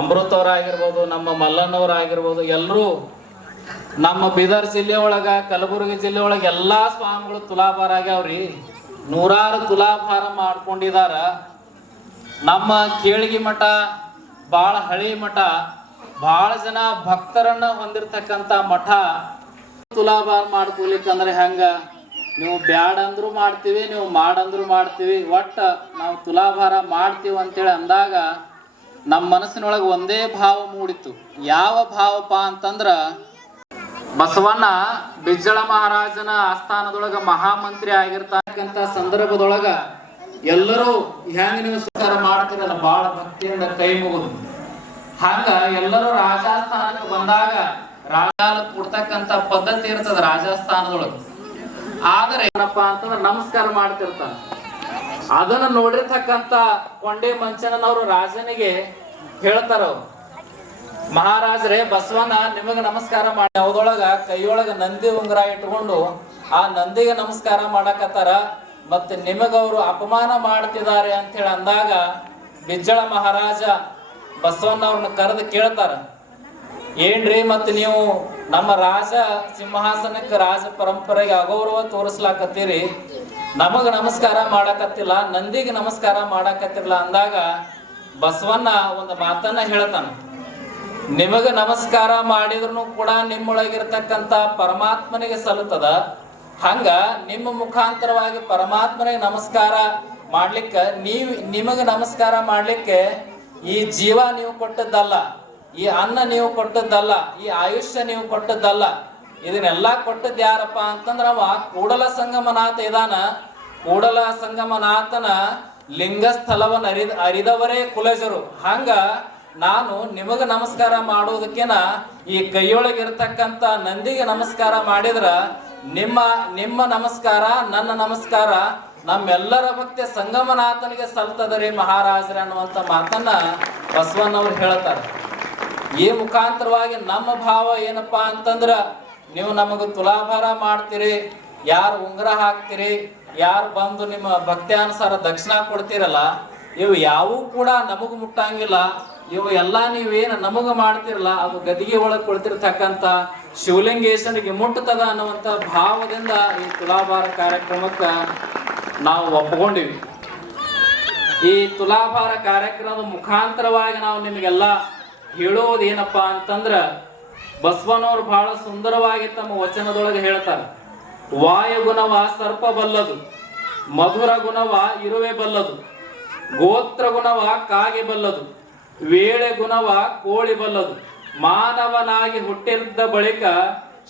ಅಮೃತವ್ರಾಗಿರ್ಬೋದು, ನಮ್ಮ ಮಲ್ಲಣ್ಣವ್ರಾಗಿರ್ಬೋದು, ಎಲ್ಲರೂ ನಮ್ಮ ಬೀದರ್ ಜಿಲ್ಲೆ ಒಳಗ, ಕಲಬುರಗಿ ಜಿಲ್ಲೆ ಒಳಗೆ ಎಲ್ಲಾ ಸ್ವಾಮಿಗಳು ತುಲಾಭಾರ ಆಗ್ಯಾವ್ರಿ. ನೂರಾರು ತುಲಾಭಾರ ಮಾಡ್ಕೊಂಡಿದಾರ. ನಮ್ಮ ಕೇಳಗಿ ಮಠ ಭಾಳ ಹಳಿ ಮಠ, ಭಾಳ ಜನ ಭಕ್ತರನ್ನ ಹೊಂದಿರತಕ್ಕಂಥ ಮಠ. ತುಲಾಭಾರ ಮಾಡ್ಕೊಲಿಕ್ಕಂದ್ರೆ ಹೆಂಗ? ನೀವು ಬ್ಯಾಡ ಅಂದ್ರು ಮಾಡ್ತೀವಿ, ನೀವು ಮಾಡಂದ್ರು ಮಾಡ್ತೀವಿ, ಒಟ್ಟ ನಾವು ತುಲಾಭಾರ ಮಾಡ್ತೀವಿ ಅಂತೇಳಿ ಅಂದಾಗ ನಮ್ಮ ಮನಸ್ಸಿನೊಳಗೆ ಒಂದೇ ಭಾವ ಮೂಡಿತ್ತು. ಯಾವ ಭಾವಪ್ಪ ಅಂತಂದ್ರ, ಬಸವಣ್ಣ ಬಿಜ್ಜಳ ಮಹಾರಾಜನ ಆಸ್ಥಾನದೊಳಗ ಮಹಾಮಂತ್ರಿ ಆಗಿರ್ತಕ್ಕಂಥ ಸಂದರ್ಭದೊಳಗ ಎಲ್ಲರೂ ಹೆಂಗ ನೀವು ಸ್ವೀಕಾರ ಮಾಡ್ತೀರಲ್ಲ ಬಹಳ ಭಕ್ತಿಯಿಂದ ಕೈ ಮುಗಿದು, ಹಂಗ ಎಲ್ಲರೂ ರಾಜಸ್ಥಾನಕ್ಕೆ ಬಂದಾಗ ರಾಜಾಲ ಕೊಡ್ತಕ್ಕಂಥ ಪದ್ಧತಿ ಇರ್ತದ ರಾಜಸ್ಥಾನದೊಳಗ. ಆದರೆ ಏನಪ್ಪ ಅಂತಂದ್ರೆ ನಮಸ್ಕಾರ ಮಾಡ್ತಿರ್ತಾನ. ಅದನ್ನ ನೋಡಿರ್ತಕ್ಕಂಥ ಕೊಂಡೆ ಮಂಚನವರು ರಾಜನಿಗೆ ಹೇಳ್ತಾರ, ಮಹಾರಾಜರೇ ಬಸವಣ್ಣ ನಿಮಗೆ ನಮಸ್ಕಾರ ಮಾಡಿ, ಅವದೊಳಗ ಕೈಯೊಳಗ ನಂದಿ ಉಂಗುರ ಇಟ್ಕೊಂಡು ಆ ನಂದಿಗೆ ನಮಸ್ಕಾರ ಮಾಡಕತ್ತಾರ, ಮತ್ತೆ ನಿಮಗವರು ಅಪಮಾನ ಮಾಡ್ತಿದ್ದಾರೆ ಅಂತ ಹೇಳಿ ಅಂದಾಗ ಬಿಜ್ಜಳ ಮಹಾರಾಜ ಬಸವಣ್ಣವ್ರನ್ನ ಕರೆದು ಕೇಳ್ತಾರ, ಏನ್ರಿ ಮತ್ತೆ ನೀವು ನಮ್ಮ ರಾಜ ಸಿಂಹಾಸನಕ್ಕೆ ರಾಜ ಪರಂಪರೆಗೆ ಅಗೌರವ ತೋರಿಸ್ಲಾಕತ್ತೀರಿ, ನಮಗ ನಮಸ್ಕಾರ ಮಾಡಕತ್ತಿಲ್ಲ, ನಂದಿಗೆ ನಮಸ್ಕಾರ ಮಾಡಕತ್ತಿಲ್ಲ ಅಂದಾಗ ಬಸವಣ್ಣ ಒಂದು ಮಾತನ್ನ ಹೇಳ್ತಾನ, ನಿಮಗ ನಮಸ್ಕಾರ ಮಾಡಿದ್ರು ಕೂಡ ನಿಮ್ಮೊಳಗಿರ್ತಕ್ಕಂಥ ಪರಮಾತ್ಮನಿಗೆ ಸಲ್ಲುತ್ತದ, ಹಂಗ ನಿಮ್ಮ ಮುಖಾಂತರವಾಗಿ ಪರಮಾತ್ಮನಿಗೆ ನಮಸ್ಕಾರ ಮಾಡ್ಲಿಕ್ಕೆ ನಿಮಗ ನಮಸ್ಕಾರ ಮಾಡ್ಲಿಕ್ಕೆ ಈ ಜೀವ ನೀವು ಕೊಟ್ಟದ್ದಲ್ಲ, ಈ ಅನ್ನ ನೀವು ಕೊಟ್ಟದ್ದಲ್ಲ, ಈ ಆಯುಷ್ಯ ನೀವು ಕೊಟ್ಟದ್ದಲ್ಲ, ಇದನ್ನೆಲ್ಲ ಕೊಟ್ಟದ್ದು ಯಾರಪ್ಪ ಅಂತಂದ್ರ ಅವ ಕೂಡಲ ಸಂಗಮನಾಥ ಇದಾನ. ಕೂಡಲ ಸಂಗಮನಾಥನ ಲಿಂಗ ಸ್ಥಳವನ್ನ ಅರಿದವರೇ ಕುಲಜರು. ಹಂಗ ನಾನು ನಿಮಗ ನಮಸ್ಕಾರ ಮಾಡೋದಕ್ಕಿನ ಈ ಕೈಯೊಳಗಿರ್ತಕ್ಕಂಥ ನಂದಿಗೆ ನಮಸ್ಕಾರ ಮಾಡಿದ್ರ ನಿಮ್ಮ ನಮಸ್ಕಾರ ನನ್ನ ನಮಸ್ಕಾರ ನಮ್ಮೆಲ್ಲರ ಭಕ್ತಿ ಸಂಗಮನಾಥನಿಗೆ ಸಲ್ತದರಿ ಮಹಾರಾಜರ ಅನ್ನುವಂಥ ಮಾತನ್ನ ಬಸವಣ್ಣವ್ರು ಹೇಳ್ತಾರೆ. ಈ ಮುಖಾಂತರವಾಗಿ ನಮ್ಮ ಭಾವ ಏನಪ್ಪಾ ಅಂತಂದ್ರ, ನೀವು ನಮಗ ತುಲಾಭಾರ ಮಾಡ್ತೀರಿ, ಯಾರು ಉಂಗುರ ಹಾಕ್ತೀರಿ, ಯಾರು ಬಂದು ನಿಮ್ಮ ಭಕ್ತ್ಯಾನುಸಾರ ದಕ್ಷಿಣ ಕೊಡ್ತೀರಲ್ಲ, ಇವು ಯಾವೂ ಕೂಡ ನಮಗ್ ಮುಟ್ಟಂಗಿಲ್ಲ. ಇವು ಎಲ್ಲ ನೀವೇನು ನಮಗ ಮಾಡ್ತಿರಲ್ಲ ಅದು ಗದಿಗೆ ಒಳಗೆ ಕೊಡ್ತಿರ್ತಕ್ಕಂಥ ಶಿವಲಿಂಗೇಶನಿಗೆ ಮುಟ್ಟುತ್ತದ ಅನ್ನುವಂಥ ಭಾವದಿಂದ ಈ ತುಲಾಭಾರ ಕಾರ್ಯಕ್ರಮಕ್ಕೆ ನಾವು ಒಪ್ಕೊಂಡಿವಿ. ಈ ತುಲಾಭಾರ ಕಾರ್ಯಕ್ರಮದ ಮುಖಾಂತರವಾಗಿ ನಾವು ನಿಮಗೆಲ್ಲ ಹೇಳೋದು ಏನಪ್ಪ ಅಂತಂದ್ರ, ಬಸವನವರು ಬಹಳ ಸುಂದರವಾಗಿ ತಮ್ಮ ವಚನದೊಳಗೆ ಹೇಳ್ತಾರೆ, ವಾಯುಗುಣವ ಸರ್ಪ ಬಲ್ಲದು, ಮಧುರ ಗುಣವ ಇರುವೆ ಬಲ್ಲದು, ಗೋತ್ರ ಗುಣವ ಕಾಗೆ ಬಲ್ಲದು, ವೇಳೆ ಗುಣವ ಕೋಳಿ ಬಲ್ಲದು, ಮಾನವನಾಗಿ ಹುಟ್ಟಿದ್ದ ಬಳಿಕ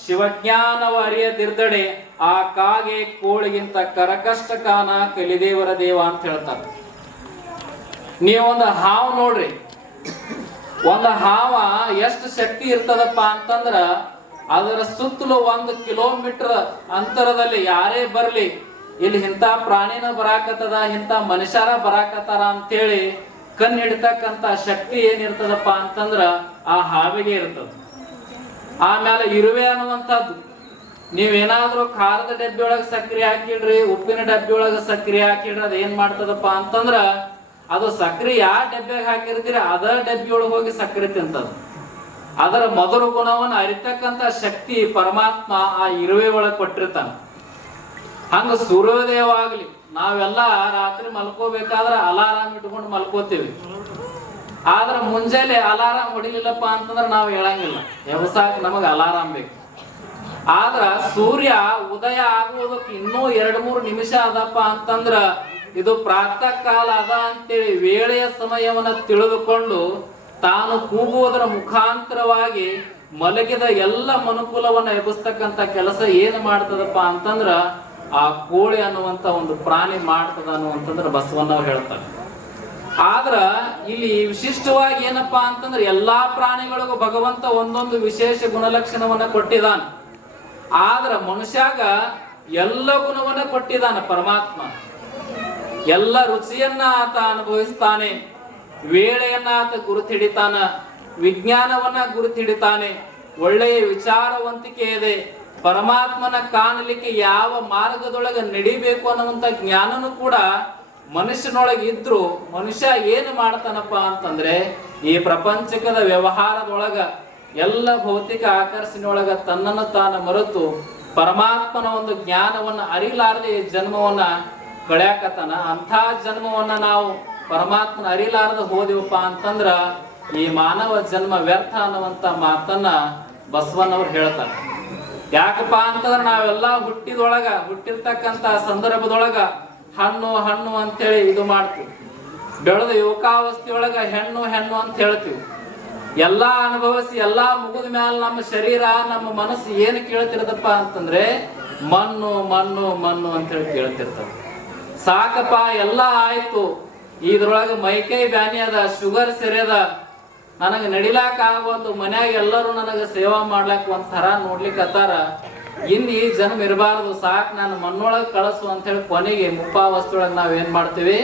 ಶಿವಜ್ಞಾನವ ಅರಿಯದಿರ್ದಡೆ ಆ ಕಾಗೆ ಕೋಳಿಗಿಂತ ಕರಕಷ್ಟ ಕಾನ ಕಲಿದೇವರ ದೇವ ಅಂತ ಹೇಳ್ತಾರೆ. ನೀವೊಂದು ಹಾವು ನೋಡ್ರಿ, ಒಂದು ಹಾವ ಎಷ್ಟು ಶಕ್ತಿ ಇರ್ತದಪ್ಪ ಅಂತಂದ್ರ ಅದರ ಸುತ್ತಲೂ 1 ಕಿಲೋಮೀಟರ್ ಅಂತರದಲ್ಲಿ ಯಾರೇ ಬರ್ಲಿ, ಇಲ್ಲಿ ಇಂಥ ಪ್ರಾಣಿನ ಬರಾಕತ್ತದ, ಇಂಥ ಮನುಷ್ಯರ ಬರಾಕತ್ತಾರ ಅಂತೇಳಿ ಕಣ್ಣು ಹಿಡಿತಕ್ಕಂಥ ಶಕ್ತಿ ಏನಿರ್ತದಪ್ಪ ಅಂತಂದ್ರ ಆ ಹಾವಿಗೆ ಇರ್ತದ. ಆಮೇಲೆ ಇರುವೆ ಅನ್ನುವಂಥದ್ದು, ನೀವೇನಾದ್ರೂ ಖಾರದ ಡಬ್ಬಿ ಒಳಗೆ ಸಕ್ಕರೆ ಹಾಕಿಡ್ರಿ, ಉಪ್ಪಿನ ಡಬ್ಬಿ ಒಳಗೆ ಸಕ್ಕರೆ ಹಾಕಿಡ್ರಿ, ಅದ ಏನ್ ಮಾಡ್ತದಪ್ಪ ಅಂತಂದ್ರ ಅದು ಸಕ್ಕರೆ ಯಾವ ಡಬ್ಬಿಯಾಗ ಹಾಕಿರ್ತೀರಿ ಅದ ಡಬ್ಬಿ ಒಳಗೆ ಹೋಗಿ ಸಕ್ಕರೆ ತಿಂತದ. ಅದರ ಮಧುರ ಗುಣವನ್ನು ಅರಿತಕ್ಕಂಥ ಶಕ್ತಿ ಪರಮಾತ್ಮ ಆ ಇರುವೆ ಒಳಗೆ ಕೊಟ್ಟಿರ್ತಾನ. ಹಂಗ ಸೂರ್ಯೋದಯವಾಗ್ಲಿ ನಾವೆಲ್ಲ ರಾತ್ರಿ ಮಲ್ಕೋಬೇಕಾದ್ರೆ ಅಲಾರಾಮ್ ಇಟ್ಕೊಂಡು ಮಲ್ಕೋತೀವಿ. ಆದ್ರ ಮುಂಜಾನೆ ಅಲಾರಾಮ್ ಹೊಡಿಲಿಲ್ಲಪ್ಪ ಅಂತಂದ್ರೆ ನಾವು ಹೇಳಂಗಿಲ್ಲ, ವ್ಯವಸಾಯಕ್ಕೆ ನಮಗ ಅಲಾರಾಮ್ ಬೇಕು. ಆದ್ರ ಸೂರ್ಯ ಉದಯ ಆಗುವುದಕ್ಕೆ ಇನ್ನೂ 2-3 ನಿಮಿಷ ಅದಪ್ಪ ಅಂತಂದ್ರ ಇದು ಪ್ರಾತಃ ಕಾಲ ಅದ ಅಂತೇಳಿ ವೇಳೆಯ ಸಮಯವನ್ನ ತಿಳಿದುಕೊಂಡು ತಾನು ಕೂಗುವುದರ ಮುಖಾಂತರವಾಗಿ ಮಲಗಿದ ಎಲ್ಲ ಮನುಕುಲವನ್ನ ಎಬ್ಬಿಸ್ತಕ್ಕಂಥ ಕೆಲಸ ಏನು ಮಾಡ್ತದಪ್ಪ ಅಂತಂದ್ರ ಆ ಕೋಳಿ ಅನ್ನುವಂತ ಒಂದು ಪ್ರಾಣಿ ಮಾಡ್ತದ ಅನ್ನುವಂತಂದ್ರ ಬಸವಣ್ಣವ್ರು ಹೇಳ್ತಾರೆ. ಆದ್ರ ಇಲ್ಲಿ ವಿಶಿಷ್ಟವಾಗಿ ಏನಪ್ಪಾ ಅಂತಂದ್ರೆ ಎಲ್ಲಾ ಪ್ರಾಣಿಗಳಿಗೂ ಭಗವಂತ ಒಂದೊಂದು ವಿಶೇಷ ಗುಣಲಕ್ಷಣವನ್ನ ಕೊಟ್ಟಿದಾನ. ಆದ್ರ ಮನುಷ್ಯಾಗ ಎಲ್ಲ ಗುಣವನ್ನ ಕೊಟ್ಟಿದಾನ ಪರಮಾತ್ಮ. ಎಲ್ಲ ರುಚಿಯನ್ನ ಆತ ಅನುಭವಿಸ್ತಾನೆ, ವೇಳೆಯನ್ನ ಆತ ಗುರುತಿಡಿತಾನ, ವಿಜ್ಞಾನವನ್ನ ಗುರುತಿಡಿತಾನೆ, ಒಳ್ಳೆಯ ವಿಚಾರವಂತಿಕೆ ಇದೆ, ಪರಮಾತ್ಮನ ಕಾಣಲಿಕ್ಕೆ ಯಾವ ಮಾರ್ಗದೊಳಗೆ ನಡಿಬೇಕು ಅನ್ನುವಂತ ಜ್ಞಾನನು ಕೂಡ ಮನುಷ್ಯನೊಳಗೆ ಇದ್ರು ಮನುಷ್ಯ ಏನು ಮಾಡ್ತಾನಪ್ಪ ಅಂತಂದ್ರೆ ಈ ಪ್ರಪಂಚಕದ ವ್ಯವಹಾರದೊಳಗ ಎಲ್ಲ ಭೌತಿಕ ಆಕರ್ಷಣೆಯೊಳಗ ತನ್ನನ್ನು ತಾನು ಮರೆತು ಪರಮಾತ್ಮನ ಒಂದು ಜ್ಞಾನವನ್ನ ಅರಿಲಾರದೆ ಈ ಜನ್ಮವನ್ನ ಕಳ್ಯಾಕತನ. ಅಂಥ ಜನ್ಮವನ್ನ ನಾವು ಪರಮಾತ್ಮನ ಅರಿಲಾರದೆ ಹೋದಿವಪ್ಪ ಅಂತಂದ್ರ ಈ ಮಾನವ ಜನ್ಮ ವ್ಯರ್ಥ ಅನ್ನುವಂತ ಮಾತನ್ನ ಬಸವಣ್ಣವ್ರು ಹೇಳ್ತಾರೆ. ಯಾಕಪ್ಪ ಅಂತಂದ್ರೆ ನಾವೆಲ್ಲ ಹುಟ್ಟಿರ್ತಕ್ಕಂತ ಸಂದರ್ಭದೊಳಗ ಹಣ್ಣು ಹಣ್ಣು ಅಂತೇಳಿ ಇದು ಮಾಡ್ತೀವಿ. ಬೆಳೆದ ಯುವಕಾವಸ್ಥೆಯೊಳಗ ಹೆಣ್ಣು ಹೆಣ್ಣು ಅಂತ ಹೇಳ್ತೀವಿ. ಎಲ್ಲಾ ಅನುಭವಿಸಿ ಎಲ್ಲಾ ಮುಗಿದ ಮ್ಯಾಲ ನಮ್ಮ ಶರೀರ ನಮ್ಮ ಮನಸ್ಸು ಏನು ಕೇಳ್ತಿರ್ತಪ್ಪ ಅಂತಂದ್ರೆ ಮಣ್ಣು ಮಣ್ಣು ಮಣ್ಣು ಅಂತೇಳಿ ಕೇಳ್ತಿರ್ತದೆ. ಸಾಕಪ್ಪ ಎಲ್ಲ ಆಯ್ತು, ಇದ್ರೊಳಗೆ ಮೈಕೈ ಬ್ಯಾನಿ ಅದ, ಶುಗರ್ ಸೆರೆದ, ನನಗೆ ನಡಿಲಾಕ ಆಗೋದು, ಮನ್ಯಾಗ ಎಲ್ಲರೂ ನನಗೆ ಸೇವಾ ಮಾಡ್ಲಾಕ ಒಂಥರ ನೋಡ್ಲಿಕ್ಕತ್ತಾರ, ಇನ್ನು ಈ ಜನ್ಮ ಇರಬಾರ್ದು, ಸಾಕು ನಾನು ಮಣ್ಣೊಳಗೆ ಕಳಿಸು ಅಂತ ಹೇಳಿ ಕೊನೆಗೆ ಮುಪ್ಪಾವಸ್ಥೆಯೊಳಗೆ ನಾವೇನ್ ಮಾಡ್ತೀವಿ,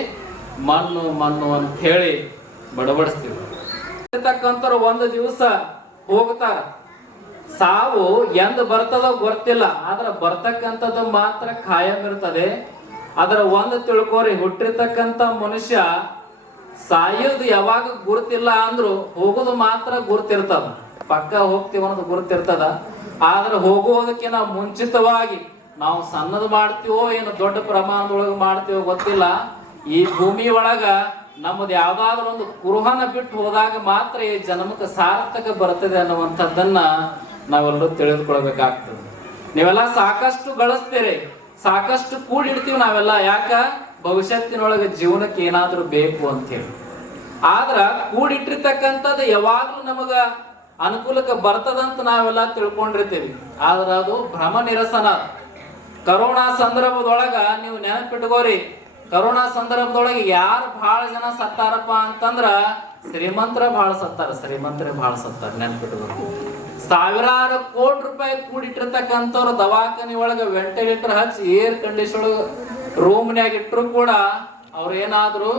ಮಣ್ಣು ಮಣ್ಣು ಅಂತ ಹೇಳಿ ಬಡಬಡಿಸ್ತೀವಿ. ಇರ್ತಕ್ಕಂಥವ್ರು ಒಂದು ದಿವಸ ಹೋಗ್ತಾರ. ಸಾವು ಎಂದ್ ಬರ್ತದೋ ಗೊತ್ತಿಲ್ಲ, ಆದ್ರೆ ಬರ್ತಕ್ಕಂಥದ್ದು ಮಾತ್ರ ಖಾಯಂ ಇರ್ತದೆ. ಅದರ ಒಂದು ತಿಳ್ಕೋರಿ, ಹುಟ್ಟಿರ್ತಕ್ಕಂಥ ಮನುಷ್ಯ ಸಾಯೋದು ಯಾವಾಗ ಗುರುತಿಲ್ಲ ಅಂದ್ರು ಹೋಗೋದು ಮಾತ್ರ ಗುರುತಿರ್ತದ. ಪಕ್ಕ ಹೋಗ್ತೀವಿ ಅನ್ನೋದು ಗುರುತಿರ್ತದ. ಆದ್ರೆ ಹೋಗುವುದಕ್ಕಿಂತ ಮುಂಚಿತವಾಗಿ ನಾವು ಸಣ್ಣದು ಮಾಡ್ತೀವೋ ಏನು ದೊಡ್ಡ ಪ್ರಮಾಣದೊಳಗೆ ಮಾಡ್ತೀವೋ ಗೊತ್ತಿಲ್ಲ, ಈ ಭೂಮಿ ಒಳಗ ನಮ್ಮದು ಯಾವ್ದಾದ್ರು ಒಂದು ಕುರುಹನ ಬಿಟ್ಟು ಹೋದಾಗ ಮಾತ್ರ ಈ ಜನ್ಮಕ್ಕೆ ಸಾರ್ಥಕ ಬರ್ತದೆ ಅನ್ನುವಂಥದ್ದನ್ನ ನಾವೆಲ್ಲರೂ ತಿಳಿದುಕೊಳ್ಬೇಕಾಗ್ತದೆ. ನೀವೆಲ್ಲ ಸಾಕಷ್ಟು ಗಳಿಸ್ತೀರಿ, ಸಾಕಷ್ಟು ಕೂಡಿಡ್ತೀವಿ ನಾವೆಲ್ಲ, ಯಾಕ ಭವಿಷ್ಯತ್ತಿನೊಳಗೆ ಜೀವನಕ್ಕೆ ಏನಾದ್ರೂ ಬೇಕು ಅಂತ ಹೇಳಿ. ಆದ್ರ ಕೂಡಿಟ್ಟಿರ್ತಕ್ಕಂಥದ್ದು ಯಾವಾಗ್ಲೂ ನಮಗ ಅನುಕೂಲಕ್ಕೆ ಬರ್ತದಂತ ನಾವೆಲ್ಲ ತಿಳ್ಕೊಂಡಿರ್ತೀವಿ. ಆದ್ರ ಅದು ಭ್ರಮ ನಿರಸನ. ಕರೋನಾ ಸಂದರ್ಭದೊಳಗ ನೀವು ನೆನಪಿಟ್ಕೋರಿ, ಕರೋನಾ ಸಂದರ್ಭದೊಳಗೆ ಯಾರು ಬಹಳ ಜನ ಸತ್ತಾರಪ್ಪ ಅಂತಂದ್ರ ಶ್ರೀಮಂತರ ಬಹಳ ಸತ್ತಾರ. ನೆನಪಿಟ್ಕೋರಿ, ಸಾವಿರಾರು ಕೋಟಿ ರೂಪಾಯಿ ಕೂಡಿಟ್ಟಿರ್ತಕ್ಕಂಥವ್ರು ದವಾಖಾನೆ ಒಳಗ ವೆಂಟಿಲೇಟರ್ ಹಚ್ಚಿ ಏರ್ ಕಂಡೀಷನ್ ರೂಮ್ನ್ಯಾಗ ಇಟ್ಟರು ಕೂಡ ಅವ್ರ ಏನಾದ್ರು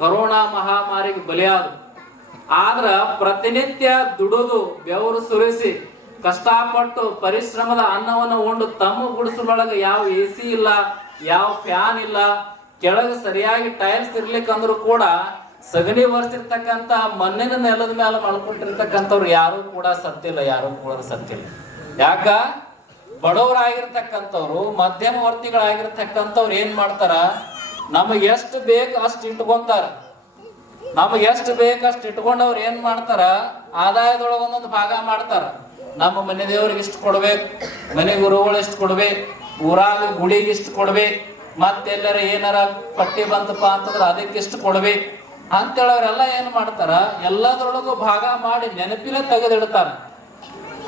ಕರೋನಾ ಮಹಾಮಾರಿಗೆ ಬಲಿಯಾದ್ರು. ಆದ್ರ ಪ್ರತಿನಿತ್ಯ ದುಡಿದು ಬೆವರು ಸುರಿಸಿ ಕಷ್ಟಪಟ್ಟು ಪರಿಶ್ರಮದ ಅನ್ನವನ್ನು ಉಂಡು ತಮ್ಮ ಗುಡಿಸಲೊಳಗೆ ಯಾವ AC ಇಲ್ಲ, ಯಾವ ಫ್ಯಾನ್ ಇಲ್ಲ, ಕೆಳಗೆ ಸರಿಯಾಗಿ ಟೈಲ್ಸ್ ಇರ್ಲಿಕ್ಕಂದ್ರು ಕೂಡ ಸಗಣಿ ಬರ್ಸಿರ್ತಕ್ಕಂತ ಮಣ್ಣಿನ ನೆಲದ ಮೇಲೆ ಮಲ್ಕೊಂಡಿರ್ತಕ್ಕಂಥವ್ರು ಯಾರು ಕೂಡ ಸತ್ತಿಲ್ಲ. ಯಾಕ? ಬಡವರಾಗಿರ್ತಕ್ಕಂಥವ್ರು, ಮಧ್ಯಮ ವರ್ತಿಗಳಾಗಿರ್ತಕ್ಕಂಥವ್ರು ಏನ್ ಮಾಡ್ತಾರ, ನಮಗೆ ಎಷ್ಟು ಬೇಕು ಅಷ್ಟು ಇಟ್ಕೊಂತಾರ. ಇಟ್ಕೊಂಡವ್ರು ಏನ್ ಮಾಡ್ತಾರ, ಆದಾಯದೊಳಗ ಒಂದೊಂದು ಭಾಗ ಮಾಡ್ತಾರ. ನಮ್ಮ ಮನೆ ದೇವ್ರಿಗೆ ಇಷ್ಟು ಕೊಡ್ಬೇಕು, ಮನೆ ಗುರುಗಳು ಇಷ್ಟು ಕೊಡ್ಬೇಕು, ಊರಾಗ ಗುಡಿಗೆ ಇಷ್ಟು ಕೊಡ್ಬೇಕು, ಮತ್ತೆಲ್ಲರ ಏನಾರ ಪಟ್ಟಿ ಬಂತಪ್ಪ ಅಂತಂದ್ರೆ ಅದಕ್ಕೆ ಇಷ್ಟು ಕೊಡ್ಬೇಕು ಅಂತೇಳವ್ರೆಲ್ಲ ಏನ್ ಮಾಡ್ತಾರ, ಎಲ್ಲದರೊಳಗೂ ಭಾಗ ಮಾಡಿ ನೆನಪಿನ ತೆಗೆದಿಡ್ತಾರ.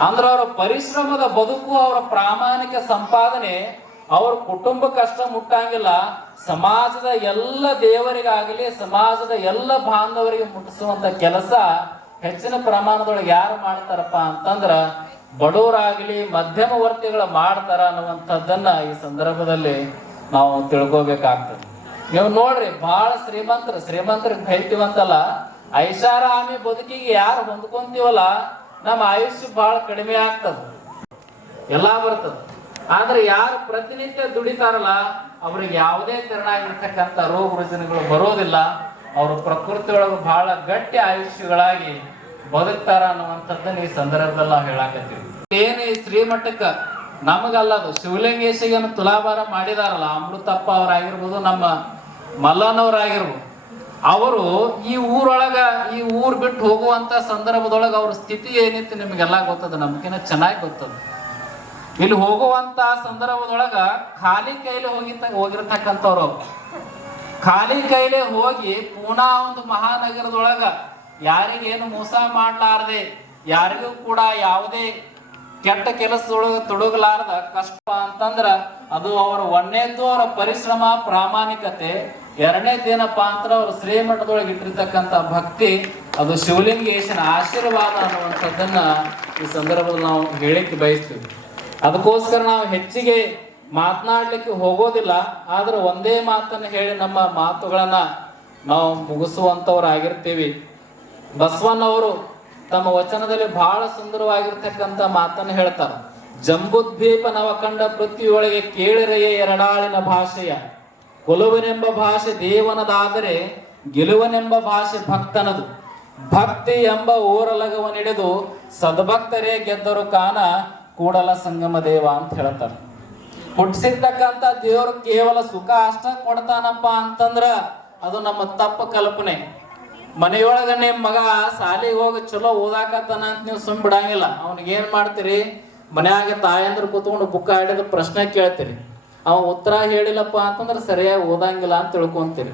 ಅಂದ್ರ ಅವರ ಪರಿಶ್ರಮದ ಬದುಕು, ಅವರ ಪ್ರಾಮಾಣಿಕ ಸಂಪಾದನೆ ಅವ್ರ ಕುಟುಂಬಕ್ಕೆ ಅಷ್ಟ ಮುಟ್ಟಂಗಿಲ್ಲ, ಸಮಾಜದ ಎಲ್ಲ ದೇವರಿಗಾಗಲಿ ಸಮಾಜದ ಎಲ್ಲ ಬಾಂಧವರಿಗೆ ಮುಟ್ಟಿಸುವಂತ ಕೆಲಸ ಹೆಚ್ಚಿನ ಪ್ರಮಾಣದೊಳಗೆ ಯಾರು ಮಾಡ್ತಾರಪ್ಪ ಅಂತಂದ್ರ ಬಡವರಾಗ್ಲಿ ಮಧ್ಯಮ ವರ್ತಿಗಳು ಮಾಡ್ತಾರ ಅನ್ನುವಂಥದ್ದನ್ನ ಈ ಸಂದರ್ಭದಲ್ಲಿ ನಾವು ತಿಳ್ಕೊಬೇಕಾಗ್ತದೆ. ನೀವು ನೋಡ್ರಿ, ಬಹಳ ಶ್ರೀಮಂತರಿಗೆ ಬೈತೀವಂತಲ್ಲ, ಐಷಾರಾಮಿ ಬದುಕಿಗೆ ಯಾರು ಹೊಂದ್ಕೊಂತೀವಲ್ಲ ನಮ್ಮ ಆಯುಷ್ಯ ಬಹಳ ಕಡಿಮೆ ಆಗ್ತದ, ಎಲ್ಲಾ ಬರ್ತದ. ಆದ್ರೆ ಯಾರು ಪ್ರತಿನಿತ್ಯ ದುಡಿತಾರಲ್ಲ ಅವ್ರಿಗೆ ಯಾವುದೇ ತೆರನಾಗಿರ್ತಕ್ಕಂಥ ರೋಗ ರುಜಿನಗಳು ಬರೋದಿಲ್ಲ. ಅವರು ಪ್ರಕೃತಿ ಒಳಗೆ ಬಹಳ ಗಟ್ಟಿ ಆಯುಷ್ಯಗಳಾಗಿ ಬದುಕ್ತಾರ ಅನ್ನುವಂಥದ್ದನ್ನ ಈ ಸಂದರ್ಭದಲ್ಲಿ ನಾವು ಹೇಳಾಕತ್ತೀವಿ. ಏನು ಈ ಶ್ರೀಮಠಕ್ಕ ನಮಗಲ್ಲದು, ಶಿವಲಿಂಗೇಶಿಗನ್ನು ತುಲಾಭಾರ ಮಾಡಿದಾರಲ್ಲ, ಅಮೃತಪ್ಪ ಅವರಾಗಿರ್ಬೋದು, ನಮ್ಮ ಮಲ್ಲನವರಾಗಿರ್ಬೋದು, ಅವರು ಈ ಊರ್ ಬಿಟ್ಟು ಹೋಗುವಂತ ಸಂದರ್ಭದೊಳಗೆ ಅವ್ರ ಸ್ಥಿತಿ ಏನಿತ್ತು ನಿಮ್ಗೆಲ್ಲ ಗೊತ್ತದ, ನಮ್ಗಿನ್ನ ಚೆನ್ನಾಗಿ ಗೊತ್ತದ. ಇಲ್ಲಿ ಹೋಗುವಂತ ಸಂದರ್ಭದೊಳಗ ಖಾಲಿ ಕೈಲಿ ಹೋಗಿರ್ತಕ್ಕಂಥವ್ರು, ಖಾಲಿ ಕೈಲಿ ಹೋಗಿ ಪೂನಾ ಒಂದು ಮಹಾನಗರದೊಳಗ ಯಾರಿಗೇನು ಮೋಸ ಮಾಡ್ಲಾರ್ದೆ, ಯಾರಿಗೂ ಕೂಡ ಯಾವುದೇ ಕೆಟ್ಟ ಕೆಲಸದೊಳಗೆ ತೊಡಗಲಾರ್ದ ಕಷ್ಟ ಅಂತಂದ್ರ ಅದು ಅವರ ಒಂದನೇದ್ದು ಅವರ ಪರಿಶ್ರಮ ಪ್ರಾಮಾಣಿಕತೆ, ಎರಡನೇದೇನಪ್ಪ ಅಂತ ಅವ್ರ ಶ್ರೀಮಠದೊಳಗೆ ಇಟ್ಟಿರ್ತಕ್ಕಂಥ ಭಕ್ತಿ, ಅದು ಶಿವಲಿಂಗೇಶನ ಆಶೀರ್ವಾದ ಅನ್ನುವಂಥದ್ದನ್ನ ಈ ಸಂದರ್ಭದಲ್ಲಿ ನಾವು ಹೇಳಿಕ್ಕೆ ಬಯಸ್ತೀವಿ. ಅದಕ್ಕೋಸ್ಕರ ನಾವು ಹೆಚ್ಚಿಗೆ ಮಾತನಾಡ್ಲಿಕ್ಕೆ ಹೋಗೋದಿಲ್ಲ. ಆದ್ರೆ ಒಂದೇ ಮಾತನ್ನು ಹೇಳಿ ನಮ್ಮ ಮಾತುಗಳನ್ನ ನಾವು ಮುಗಿಸುವಂತವ್ರಾಗಿರ್ತೀವಿ. ಬಸವಣ್ಣವರು ತಮ್ಮ ವಚನದಲ್ಲಿ ಬಹಳ ಸುಂದರವಾಗಿರ್ತಕ್ಕಂಥ ಮಾತನ್ನು ಹೇಳ್ತಾರ. ಜಂಬುದ್ವೀಪ ನವಕಂಡ ಪೃಥ್ವಿಯೊಳಗೆ ಕೇಳಿರೆಯೇ ಎರಡಾಳಿನ ಭಾಷೆಯ, ಕೊಲುವನೆಂಬ ಭಾಷೆ ದೇವನದಾದರೆ ಗೆಲುವನೆಂಬ ಭಾಷೆ ಭಕ್ತನದು. ಭಕ್ತಿ ಎಂಬ ಊರಲಗವನಿಡಿದು ಸದ್ಭಕ್ತರೇ ಗೆದ್ದರು ಕಾನ ಕೂಡಲ ಸಂಗಮ ದೇವ ಅಂತ ಹೇಳ್ತಾರೆ. ಹುಟ್ಟಿಸಿರ್ತಕ್ಕಂಥ ದೇವರು ಕೇವಲ ಸುಖ ಅಷ್ಟ ಕೊಡ್ತಾನಪ್ಪ ಅಂತಂದ್ರ ಅದು ನಮ್ಮ ತಪ್ಪು ಕಲ್ಪನೆ. ಮನೆಯೊಳಗ ನಿಮ್ಮ ಮಗ ಸಾಲಿಗೆ ಹೋಗಿ ಚಲೋ ಓದಾಕತ್ತಾನ ಅಂತ ನೀವು ಸುಮ್ ಬಿಡಂಗಿಲ್ಲ. ಅವ್ನಿಗೆ ಏನ್ ಮಾಡ್ತೀರಿ, ಮನ್ಯಾಗ ತಾಯಂದ್ರ ಕೂತ್ಕೊಂಡು ಬುಕ್ಕ ಹಿಡಿದು ಪ್ರಶ್ನೆ ಕೇಳ್ತೀರಿ. ಅವ ಉತ್ತರ ಹೇಳಿಲ್ಲಪ್ಪ ಅಂತಂದ್ರೆ ಸರಿಯಾಗಿ ಓದಂಗಿಲ್ಲ ಅಂತ ತಿಳ್ಕೊಂತೀರಿ.